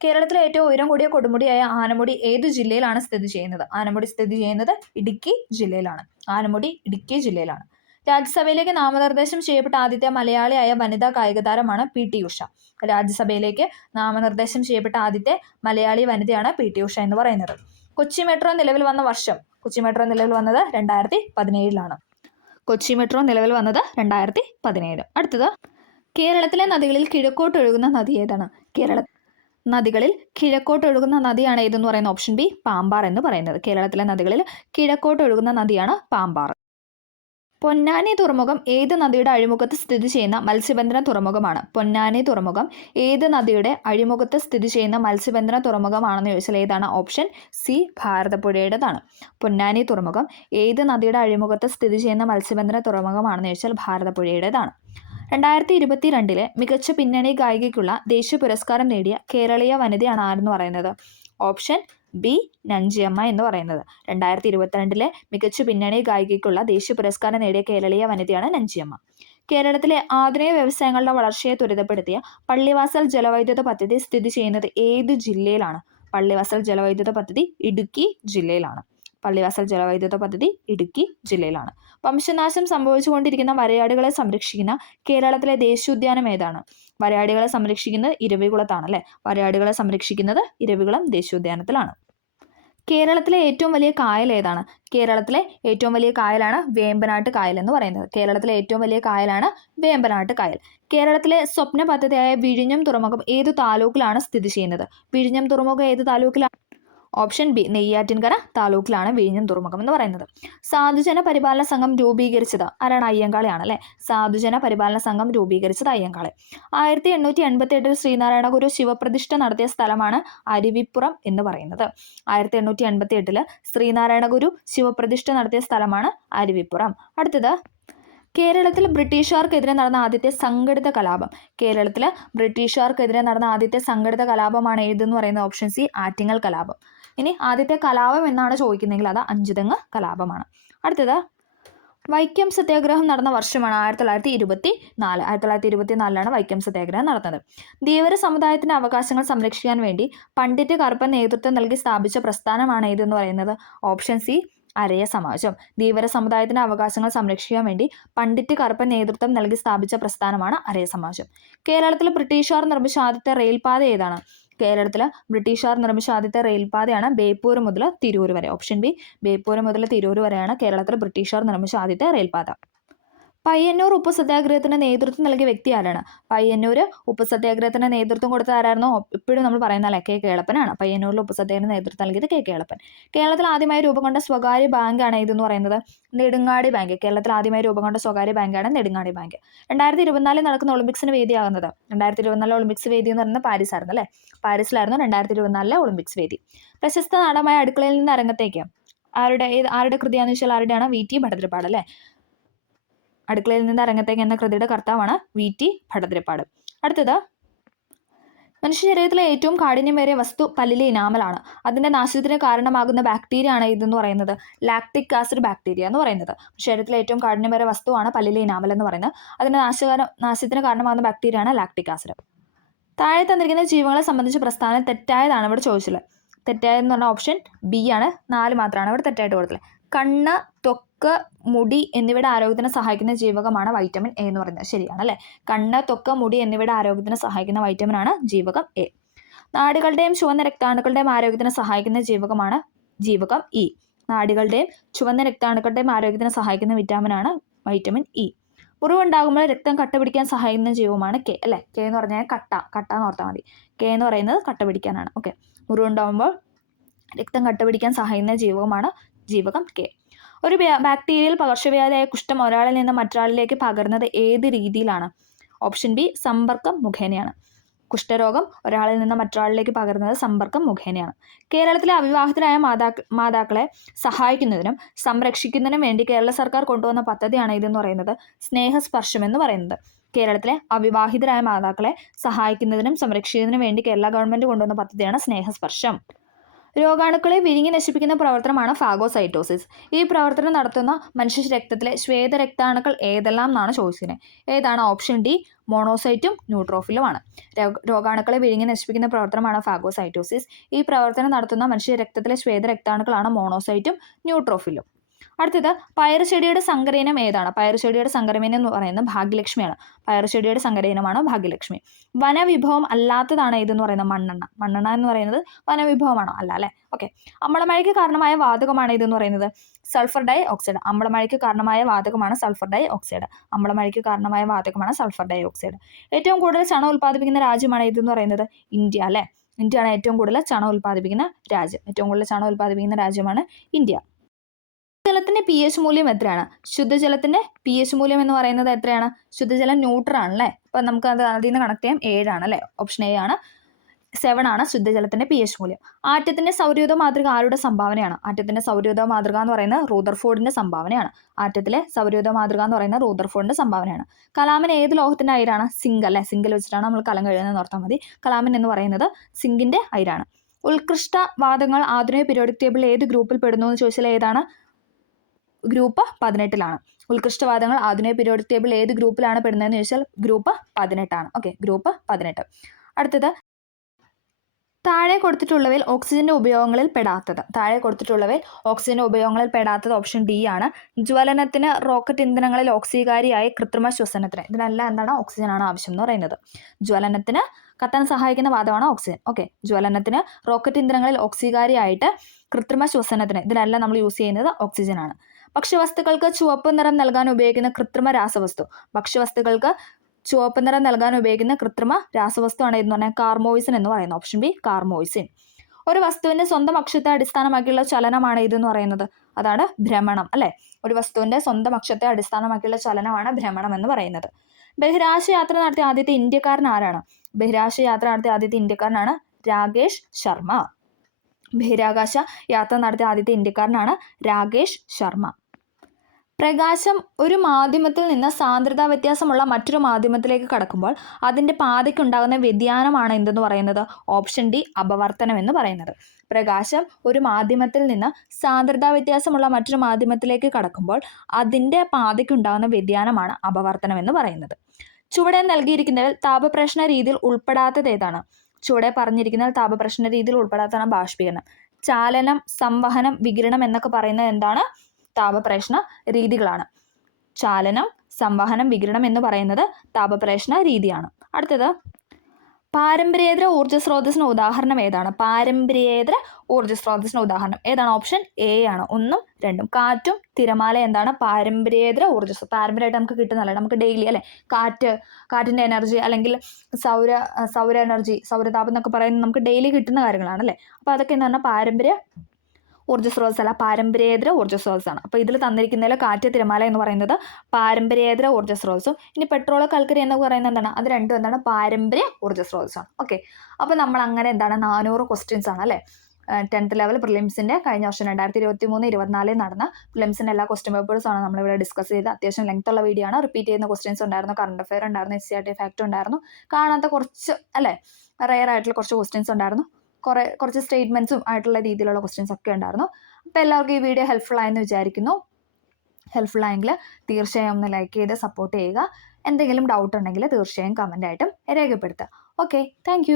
കേരളത്തിലെ ഏറ്റവും ഉയരം കൂടിയ കൊടുമുടിയായ ആനമുടി ഏതു ജില്ലയിലാണ് സ്ഥിതി ചെയ്യുന്നത്? ആനമുടി സ്ഥിതി ചെയ്യുന്നത് ഇടുക്കി ജില്ലയിലാണ്. ആനമുടി ഇടുക്കി ജില്ലയിലാണ്. രാജ്യസഭയിലേക്ക് നാമനിർദ്ദേശം ചെയ്യപ്പെട്ട ആദ്യത്തെ മലയാളിയായ വനിതാ കായിക താരമാണ് PT ഉഷ. രാജ്യസഭയിലേക്ക് നാമനിർദ്ദേശം ചെയ്യപ്പെട്ട ആദ്യത്തെ മലയാളി വനിതയാണ് PT ഉഷ എന്ന് പറയുന്നത്. കൊച്ചി മെട്രോ നിലവിൽ വന്ന വർഷം? കൊച്ചി മെട്രോ നിലവിൽ വന്നത് 2017. കൊച്ചി മെട്രോ നിലവിൽ വന്നത് 2017. അടുത്തത് കേരളത്തിലെ നദികളിൽ കിഴക്കോട്ടൊഴുകുന്ന നദി ഏതാണ്? നദികളിൽ കിഴക്കോട്ടൊഴുകുന്ന നദിയാണ് ഏതെന്ന് പറയുന്നത്? ഓപ്ഷൻ ബി പാമ്പാർ എന്ന് പറയുന്നത്. കേരളത്തിലെ നദികളിൽ കിഴക്കോട്ടൊഴുകുന്ന നദിയാണ് പാമ്പാർ. പൊന്നാനി തുറമുഖം ഏത് നദിയുടെ അഴിമുഖത്ത് സ്ഥിതി ചെയ്യുന്ന മത്സ്യബന്ധന തുറമുഖമാണ്? പൊന്നാനി തുറമുഖം ഏത് നദിയുടെ അഴിമുഖത്ത് സ്ഥിതി ചെയ്യുന്ന മത്സ്യബന്ധന തുറമുഖമാണെന്ന് ചോദിച്ചാൽ ഏതാണ്? Option C ഭാരതപ്പുഴയുടേതാണ്. പൊന്നാനി തുറമുഖം ഏത് നദിയുടെ അഴിമുഖത്ത് സ്ഥിതി ചെയ്യുന്ന മത്സ്യബന്ധന തുറമുഖമാണെന്ന് ചോദിച്ചാൽ ഭാരതപ്പുഴയുടേതാണ്. 2022 മികച്ച പിന്നണി ഗായികയ്ക്കുള്ള ദേശീയ പുരസ്കാരം നേടിയ കേരളീയ വനിതയാണ് ആരെന്ന് പറയുന്നത്? ഓപ്ഷൻ ബി നഞ്ചിയമ്മ എന്ന് പറയുന്നത്. 2022 മികച്ച പിന്നണി ഗായികയ്ക്കുള്ള ദേശീയ പുരസ്കാരം നേടിയ കേരളീയ വനിതയാണ് നഞ്ചിയമ്മ. കേരളത്തിലെ ആധുനിക വ്യവസായങ്ങളുടെ വളർച്ചയെ ത്വരിതപ്പെടുത്തിയ പള്ളിവാസൽ ജലവൈദ്യുത പദ്ധതി സ്ഥിതി ചെയ്യുന്നത് ഏത് ജില്ലയിലാണ്? പള്ളിവാസൽ ജലവൈദ്യുത പദ്ധതി ഇടുക്കി ജില്ലയിലാണ്. പള്ളിവാസൽ ജലവൈദ്യുത പദ്ധതി ഇടുക്കി ജില്ലയിലാണ്. വംശനാശം സംഭവിച്ചുകൊണ്ടിരിക്കുന്ന വരയാടുകളെ സംരക്ഷിക്കുന്ന കേരളത്തിലെ ദേശീയോദ്യാനം ഏതാണ്? വരയാടുകളെ സംരക്ഷിക്കുന്നത് ഇരവികുളത്താണ് അല്ലെ. വരയാടുകളെ സംരക്ഷിക്കുന്നത് ഇരവികുളം ദേശീയോദ്യാനത്തിലാണ്. കേരളത്തിലെ ഏറ്റവും വലിയ കായൽ ഏതാണ്? കേരളത്തിലെ ഏറ്റവും വലിയ കായലാണ് വേമ്പനാട്ട് കായൽ എന്ന് പറയുന്നത്. കേരളത്തിലെ ഏറ്റവും വലിയ കായലാണ് വേമ്പനാട്ട് കായൽ. കേരളത്തിലെ സ്വപ്ന പദ്ധതിയായ വിഴിഞ്ഞം തുറമുഖം ഏതു താലൂക്കിലാണ് സ്ഥിതി ചെയ്യുന്നത്? വിഴിഞ്ഞം തുറമുഖം ഏത് താലൂക്കിലാണ്? ഓപ്ഷൻ ബി നെയ്യാറ്റിൻകര താലൂക്കിലാണ് വിഴിഞ്ഞം തുറമുഖം എന്ന് പറയുന്നത്. സാധുജന പരിപാലന സംഘം രൂപീകരിച്ചത് ആരാണ്? അയ്യങ്കാളിയാണ് അല്ലെ. സാധുജന പരിപാലന സംഘം രൂപീകരിച്ചത് അയ്യങ്കാളി. 1888 ശ്രീനാരായണ ഗുരു ശിവപ്രതിഷ്ഠ നടത്തിയ സ്ഥലമാണ് അരുവിപ്പുറം എന്ന് പറയുന്നത്. 1888 ശ്രീനാരായണ ഗുരു ശിവപ്രതിഷ്ഠ നടത്തിയ സ്ഥലമാണ് അരുവിപ്പുറം. അടുത്തത്, കേരളത്തിൽ ബ്രിട്ടീഷുകാർക്കെതിരെ നടന്ന ആദ്യത്തെ സംഘടിത കലാപം. കേരളത്തിൽ ബ്രിട്ടീഷുകാർക്കെതിരെ നടന്ന ആദ്യത്തെ സംഘടിത കലാപമാണ് ഏതെന്ന് പറയുന്നത്? ഓപ്ഷൻ സി ആറ്റിങ്ങൽ കലാപം. ഇനി ആദ്യത്തെ കലാപം എന്നാണ് ചോദിക്കുന്നതെങ്കിൽ അത് അഞ്ചുതെങ്ങ് കലാപമാണ്. അടുത്തത്, വൈക്കം സത്യാഗ്രഹം നടന്ന വർഷമാണ് 1924. 1924 വൈക്കം സത്യാഗ്രഹം നടന്നത്. ധീവര സമുദായത്തിന്റെ അവകാശങ്ങൾ സംരക്ഷിക്കാൻ വേണ്ടി പണ്ഡിറ്റ് കറുപ്പൻ നേതൃത്വം നൽകി സ്ഥാപിച്ച പ്രസ്ഥാനമാണ് ഏതെന്ന് പറയുന്നത്? ഓപ്ഷൻ സി അരയ സമാജം. ധീവര സമുദായത്തിന്റെ അവകാശങ്ങൾ സംരക്ഷിക്കാൻ വേണ്ടി പണ്ഡിറ്റ് കറുപ്പൻ നേതൃത്വം നൽകി സ്ഥാപിച്ച പ്രസ്ഥാനമാണ് അരയ സമാജം. കേരളത്തിൽ ബ്രിട്ടീഷുകാർ നിർമ്മിച്ച ആദ്യത്തെ റെയിൽപാത ഏതാണ്? കേരളത്തിൽ ബ്രിട്ടീഷുകാർ നിർമ്മിച്ച ആദ്യത്തെ റെയിൽപാതയാണ് ബേപ്പൂർ മുതൽ തിരൂർ വരെ. ഓപ്ഷൻ ബി ബേപ്പൂർ മുതൽ തിരൂർ വരെയാണ് കേരളത്തിൽ ബ്രിട്ടീഷുകാർ നിർമ്മിച്ച ആദ്യത്തെ റെയിൽപാത. പയ്യന്നൂർ ഉപ്പ് സത്യാഗ്രഹത്തിന് നേതൃത്വം നൽകിയ വ്യക്തി ആരാണ്? പയ്യന്നൂർ ഉപ്പ് സത്യാഗ്രഹത്തിന് നേതൃത്വം കൊടുത്ത ആരായിരുന്നു? എപ്പോഴും നമ്മൾ പറയുന്നതല്ലേ കെ കേളപ്പനാണ്. പയ്യന്നൂരിൽ ഉപ്പ് സത്യാഗ്രഹത്തിന് നേതൃത്വം നൽകിയത് കെ കേളപ്പൻ. കേരളത്തിൽ ആദ്യമായി രൂപം കൊണ്ട സ്വകാര്യ ബാങ്കാണ് ഇതെന്ന് പറയുന്നത്? നെടുങ്ങാടി ബാങ്ക്. കേരളത്തിൽ ആദ്യമായി രൂപം കൊണ്ട സ്വകാര്യ ബാങ്കാണ് നെടുങ്ങാടി ബാങ്ക്. 2024 നടക്കുന്ന ഒളിമ്പിക്സിന് വേദിയാകുന്നത്? 2024 ഒളിമ്പിക്സ് വേദി എന്ന് പറയുന്നത് പാരീസ് ആയിരുന്നു അല്ലേ. പാരീസിലായിരുന്നു 2024 ഒളിമ്പിക്സ് വേദി. പ്രശസ്ത നാടകമായ അടുക്കളയിൽ നിന്ന് അരങ്ങത്തേക്ക് ആരുടെ കൃതിയാണെന്ന് വെച്ചാൽ ആരുടെയാണ്? വി.ടി. ഭട്ടതിരിപ്പാട് അല്ലേ. അടുക്കളയിൽ നിന്ന് അരങ്ങത്തേക്ക് എന്ന കൃതിയുടെ കർത്താവാണ് വി.ടി. ഭട്ടതിരിപ്പാട്. അടുത്തത്, മനുഷ്യ ശരീരത്തിലെ ഏറ്റവും കാഠിന്യമേറിയ വസ്തു പല്ലിലെ ഇനാമലാണ്. അതിന്റെ നാശത്തിന് കാരണമാകുന്ന ബാക്ടീരിയ ആണ് ഇതെന്ന് പറയുന്നത്? ലാക്ടിക് ആസിഡ് ബാക്ടീരിയ എന്ന് പറയുന്നത്. ശരീരത്തിലെ ഏറ്റവും കാഠിന്യമേറിയ വസ്തുവാണ് പല്ലിലെ ഇനാമൽ എന്ന് പറയുന്നത്. അതിന്റെ നാശത്തിന് കാരണമാകുന്ന ബാക്ടീരിയ ആണ് ലാക്ടിക് ആസിഡ്. താഴെ തന്നിരിക്കുന്ന ജീവങ്ങളെ സംബന്ധിച്ച പ്രസ്ഥാനം തെറ്റായതാണ് ഇവിടെ ചോദിച്ചത്. തെറ്റായതെന്ന് പറഞ്ഞാൽ ഓപ്ഷൻ ബി ആണ്. 4 മാത്രമാണ് ഇവിടെ തെറ്റായിട്ട് കൊടുത്തത്. കണ്ണ്, ത്വക്ക്, മുടി എന്നിവയുടെ ആരോഗ്യത്തിന് സഹായിക്കുന്ന ജീവകമാണ് വൈറ്റമിൻ എ എന്ന് പറയുന്നത്. ശരിയാണ് അല്ലേ. കണ്ണ്, ത്വക്ക്, മുടി എന്നിവയുടെ ആരോഗ്യത്തിന് സഹായിക്കുന്ന വൈറ്റമിൻ ആണ് ജീവകം എ. നാടുകളുടെയും ചുവന്ന രക്താണുക്കളുടെയും ആരോഗ്യത്തിന് സഹായിക്കുന്ന ജീവകമാണ് ജീവകം ഇ. നാടുകളുടെയും ചുവന്ന രക്താണുക്കളുടെയും ആരോഗ്യത്തിന് സഹായിക്കുന്ന വിറ്റാമിനാണ് വൈറ്റമിൻ ഇ. മുറിവുണ്ടാകുമ്പോൾ രക്തം കട്ട പിടിക്കാൻ സഹായിക്കുന്ന ജീവകമാണ് കെ അല്ലേ. കെ എന്ന് പറഞ്ഞാൽ കട്ട എന്ന് ഓർത്താൽ മതി. കെ എന്ന് പറയുന്നത് കട്ട പിടിക്കാനാണ്. ഓക്കെ. മുറിവുണ്ടാകുമ്പോൾ രക്തം കട്ട പിടിക്കാൻ സഹായിക്കുന്ന ജീവകമാണ് ജീവകം കെ. ഒരു ബാക്ടീരിയൽ പകർച്ചവ്യാധിയായ കുഷ്ഠം ഒരാളിൽ നിന്ന് മറ്റൊരാളിലേക്ക് പകരുന്നത് ഏത് രീതിയിലാണ്? ഓപ്ഷൻ ബി സമ്പർക്കം മുഖേനയാണ്. കുഷ്ഠരോഗം ഒരാളിൽ നിന്ന് മറ്റൊരാളിലേക്ക് പകരുന്നത് സമ്പർക്കം മുഖേനയാണ്. കേരളത്തിലെ അവിവാഹിതരായ മാതാക്കളെ സഹായിക്കുന്നതിനും സംരക്ഷിക്കുന്നതിനും വേണ്ടി കേരള സർക്കാർ കൊണ്ടുവന്ന പദ്ധതിയാണ് ഇതെന്ന് പറയുന്നത്? സ്നേഹസ്പർശം എന്ന് പറയുന്നത്. കേരളത്തിലെ അവിവാഹിതരായ മാതാക്കളെ സഹായിക്കുന്നതിനും സംരക്ഷിക്കുന്നതിനും വേണ്ടി കേരള ഗവൺമെന്റ് കൊണ്ടുവന്ന പദ്ധതിയാണ് സ്നേഹസ്പർശം. രോഗാണുക്കളെ വിഴുങ്ങി നശിപ്പിക്കുന്ന പ്രവർത്തനമാണ് ഫാഗോസൈറ്റോസിസ്. ഈ പ്രവർത്തനം നടത്തുന്ന മനുഷ്യ രക്തത്തിലെ ശ്വേതരക്താണുക്കൾ ഏതെല്ലാം എന്നാണ് ചോദിച്ചിരുന്നത്? ഏതാണ്? Option D മോണോസൈറ്റും ന്യൂട്രോഫിലുമാണ്. രോഗാണുക്കളെ വിഴുങ്ങി നശിപ്പിക്കുന്ന പ്രവർത്തനമാണ് ഫാഗോസൈറ്റോസിസ്. ഈ പ്രവർത്തനം നടത്തുന്ന മനുഷ്യ രക്തത്തിലെ ശ്വേതരക്താണുക്കളാണ് മോണോസൈറ്റും ന്യൂട്രോഫിലും. അടുത്തത്, പയറുചെടിയുടെ സങ്കരയിനം ഏതാണ്? പയറുചെടിയുടെ സങ്കരയിനം എന്ന് പറയുന്നത് ഭാഗ്യലക്ഷ്മിയാണ്. പയറുചെടിയുടെ സങ്കരയിനമാണ് ഭാഗ്യലക്ഷ്മി. വനവിഭവം അല്ലാത്തതാണ് ഇതെന്ന് പറയുന്നത്? മണ്ണെണ്ണ. മണ്ണെണ്ണ എന്ന് പറയുന്നത് വനവിഭവമാണോ? അല്ല അല്ലേ. ഓക്കെ. അമ്ലമഴയ്ക്ക് കാരണമായ വാതകമാണ് ഇതെന്ന് പറയുന്നത്? Sulphur dye oxide. അമ്ലമഴയ്ക്ക് കാരണമായ വാതകമാണ് സൾഫർ ഡൈ ഓക്സൈഡ്. അമ്ലമഴയ്ക്ക് കാരണമായ വാതകമാണ് സൾഫർ ഡൈ ഓക്സൈഡ്. ഏറ്റവും കൂടുതൽ ചണം ഉൽപ്പാദിപ്പിക്കുന്ന രാജ്യമാണ് ഇതെന്ന് പറയുന്നത്? ഇന്ത്യ അല്ലേ. ഇന്ത്യയാണ് ഏറ്റവും കൂടുതൽ ചണം ഉൽപ്പാദിപ്പിക്കുന്ന രാജ്യം. ഏറ്റവും കൂടുതൽ ചണം ഉൽപ്പാദിപ്പിക്കുന്ന രാജ്യമാണ് ഇന്ത്യ. ജലത്തിന്റെ pH മൂല്യം എത്രയാണ്? ശുദ്ധജലത്തിന്റെ pH മൂല്യം എന്ന് പറയുന്നത് എത്രയാണ്? ശുദ്ധജലം ന്യൂട്രൽ ആണല്ലേ. അപ്പൊ നമുക്ക് അതിൽ നിന്ന് കണക്ട് ചെയ്യാം. 7 ആണല്ലേ. ഓപ്ഷൻ എ ആണ്. 7 ആണ് ശുദ്ധജലത്തിന്റെ pH മൂല്യം. ആറ്റത്തിന്റെ സൗരയൂഥ മാതൃക ആരുടെ സംഭാവനയാണ്? ആറ്റത്തിന്റെ സൗരയൂഥ മാതൃക എന്ന് പറയുന്നത് റൂദർഫോർഡിന്റെ സംഭാവനയാണ്. ആറ്റത്തിലെ സൗരയൂഥ മാതൃക എന്ന് പറയുന്നത് റൂദർഫോർഡിന്റെ സംഭാവനയാണ്. കലാമിൻ ഏത് ലോഹത്തിന്റെ അയിരാണ്? സിങ്ക് അല്ലെ. സിങ്കിൽ വെച്ചിട്ടാണ് നമ്മൾ കലം കഴിയുന്നതെന്ന് ഓർത്താൽ മതി. കലാമിൻ എന്ന് പറയുന്നത് സിങ്കിന്റെ അയിരാണ്. ഉത്കൃഷ്ടവാദങ്ങൾ ആധുനിക പീരിയോഡിക് ടേബിളിൽ ഏത് ഗ്രൂപ്പിൽ പെടുന്നു എന്ന് ചോദിച്ചാൽ ഏതാണ്? ഗ്രൂപ്പ് 18 ഉത്കൃഷ്ടവാദങ്ങൾ ആധുനിക പീരിയോഡിക് ടേബിൾ ഏത് ഗ്രൂപ്പിലാണ് പെടുന്നതെന്ന് ചോദിച്ചാൽ ഗ്രൂപ്പ് 18 ഓക്കെ, ഗ്രൂപ്പ് 18. അടുത്തത്, താഴെ കൊടുത്തിട്ടുള്ളവയിൽ ഓക്സിജന്റെ ഉപയോഗങ്ങളിൽ പെടാത്തത് ഓപ്ഷൻ ഡി ആണ്. ജ്വലനത്തിന്, റോക്കറ്റ് ഇന്ധനങ്ങളിൽ ഓക്സികാരിയായി, കൃത്രിമ ശ്വസനത്തിന്, ഇതിനെല്ലാം എന്താണ്? ഓക്സിജനാണ് ആവശ്യം എന്ന് പറയുന്നത്. ജ്വലനത്തിന് കത്താൻ സഹായിക്കുന്ന വാതകമാണ് ഓക്സിജൻ. ഓക്കെ, ജ്വലനത്തിന്, റോക്കറ്റ് ഇന്ധനങ്ങളിൽ ഓക്സികാരിയായിട്ട്, കൃത്രിമ ശ്വസനത്തിന്, ഇതിനെല്ലാം നമ്മൾ യൂസ് ചെയ്യുന്നത് ഓക്സിജനാണ്. ഭക്ഷ്യവസ്തുക്കൾക്ക് ചുവപ്പ് നിറം നൽകാൻ ഉപയോഗിക്കുന്ന കൃത്രിമ രാസവസ്തു രാസവസ്തുവാണ് എന്ന് പറഞ്ഞാൽ കാർമോയിസിൻ എന്ന് പറയുന്നത്. Option B, carmoisine. ഒരു വസ്തുവിന്റെ സ്വന്തം അക്ഷത്തെ അടിസ്ഥാനമാക്കിയുള്ള ചലനമാണ് ഇതെന്ന് പറയുന്നത്. അതാണ് ഭ്രമണം, അല്ലെ? ഒരു വസ്തുവിന്റെ സ്വന്തം അക്ഷത്തെ അടിസ്ഥാനമാക്കിയുള്ള ചലനമാണ് ഭ്രമണം എന്ന് പറയുന്നത്. ബഹിരാകാശ യാത്ര നടത്തിയ ആദ്യത്തെ ഇന്ത്യക്കാരൻ ആരാണ്? രാകേഷ് ശർമ്മ. പ്രകാശം ഒരു മാധ്യമത്തിൽ നിന്ന് സാന്ദ്രതാ വ്യത്യാസമുള്ള മറ്റൊരു മാധ്യമത്തിലേക്ക് കടക്കുമ്പോൾ അതിൻ്റെ പാതയ്ക്കുണ്ടാകുന്ന വ്യതിയാനമാണ് എന്തെന്ന് പറയുന്നത്? ഓപ്ഷൻ ഡി, അപവർത്തനം എന്ന് പറയുന്നത്. പ്രകാശം ഒരു മാധ്യമത്തിൽ നിന്ന് സാന്ദ്രതാ വ്യത്യാസമുള്ള മറ്റൊരു മാധ്യമത്തിലേക്ക് കടക്കുമ്പോൾ അതിൻ്റെ പാതയ്ക്കുണ്ടാകുന്ന വ്യതിയാനമാണ് അപവർത്തനം എന്ന് പറയുന്നത്. ചുവടെ നൽകിയിരിക്കുന്നതിൽ താപപ്രശ്ന രീതിയിൽ ഉൾപ്പെടാത്തത് ഏതാണ്? ചുവടെ പറഞ്ഞിരിക്കുന്നതിൽ താപപ്രശ്ന രീതിയിൽ ഉൾപ്പെടാത്തതാണ് ബാഷ്പീകരണം. ചാലനം, സംവഹനം, വികിരണം എന്നൊക്കെ പറയുന്നത് എന്താണ്? താപപ്രശ്ന രീതികളാണ്. ചാലനം, സംവഹനം, വികിരണം എന്ന് പറയുന്നത് താപപ്രശ്ന രീതിയാണ്. അടുത്തത്, പാരമ്പര്യേതര ഊർജ്ജ സ്രോതസ്സിന് ഉദാഹരണം ഏതാണ്? ഏതാണ്? ഓപ്ഷൻ എ ആണ്. 1, 2. കാറ്റും തിരമാല എന്താണ്? പാരമ്പര്യേതര ഊർജ്ജ സ്രോതസ്. പാരമ്പര്യമായിട്ട് നമുക്ക് കിട്ടുന്നതല്ല, നമുക്ക് ഡെയിലി, അല്ലെ? കാറ്റിന്റെ എനർജി, അല്ലെങ്കിൽ സൗര എനർജി, സൗരതാപം എന്നൊക്കെ പറയുന്നത് നമുക്ക് ഡെയിലി കിട്ടുന്ന കാര്യങ്ങളാണ്, അല്ലേ? അപ്പോൾ അതൊക്കെ എന്ന് പറഞ്ഞാൽ പാരമ്പര്യ ഊർജ്ജ സ്രോതസ്സല്ല, പാരമ്പര്യേതര ഊർജ്ജ സ്രോതസ്സാണ്. അപ്പോൾ ഇതിൽ തന്നിരിക്കുന്നതിൽ കാറ്റ്, തിരമാല എന്ന് പറയുന്നത് പാരമ്പര്യേതര ഊർജ്ജ സ്രോതസ്സും ഇനി പെട്രോൾ, കൽക്കരി എന്ന് പറയുന്നത് എന്താണ്? അത് രണ്ടും എന്താണ്? പാരമ്പര്യ ഊർജ്ജ സ്രോതസ്സാണ്. ഓക്കെ, അപ്പോൾ നമ്മൾ അങ്ങനെ എന്താണ് 400 ക്വസ്റ്റ്യൻസ് ആണ്, അല്ലേ? 10th ലെവൽ പ്രിലിംസിൻ്റെ കഴിഞ്ഞ വർഷം 2023-24 നടന്ന പ്രിലിംസിൻ്റെ എല്ലാ ക്വസ്റ്റ്യൻ പേപ്പേഴ്സാണ് നമ്മളിവിടെ ഡിസ്കസ് ചെയ്ത്. അത്യാവശ്യം ലെങ്ത് ഉള്ള വീഡിയോ ആണ്. റിപ്പീറ്റ് ചെയ്യുന്ന ക്വസ്റ്റ്യൻസ് ഉണ്ടായിരുന്നു, കറണ്ട് അഫെയർ ഉണ്ടായിരുന്നു, SCRT ഫാക്ട് ഉണ്ടായിരുന്നു, കാണാത്ത കുറച്ച്, അല്ലേ, റെയർ ആയിട്ടുള്ള കുറച്ച് ക്വസ്റ്റ്യൻസ് ഉണ്ടായിരുന്നു, കുറച്ച് സ്റ്റേറ്റ്മെൻറ്റ്സും ആയിട്ടുള്ള രീതിയിലുള്ള ക്വസ്റ്റ്യൻസ് ഒക്കെ ഉണ്ടായിരുന്നു. അപ്പോൾ എല്ലാവർക്കും ഈ വീഡിയോ ഹെൽപ്ഫുൾ ആയെന്ന് വിചാരിക്കുന്നു. ഹെൽപ്ഫുൾ ആയെങ്കിൽ തീർച്ചയായും ഒന്ന് ലൈക്ക് ചെയ്ത് സപ്പോർട്ട് ചെയ്യുക. എന്തെങ്കിലും ഡൗട്ട് ഉണ്ടെങ്കിൽ തീർച്ചയായും കമൻ്റ് ആയിട്ടും രേഖപ്പെടുത്തുക. Okay, thank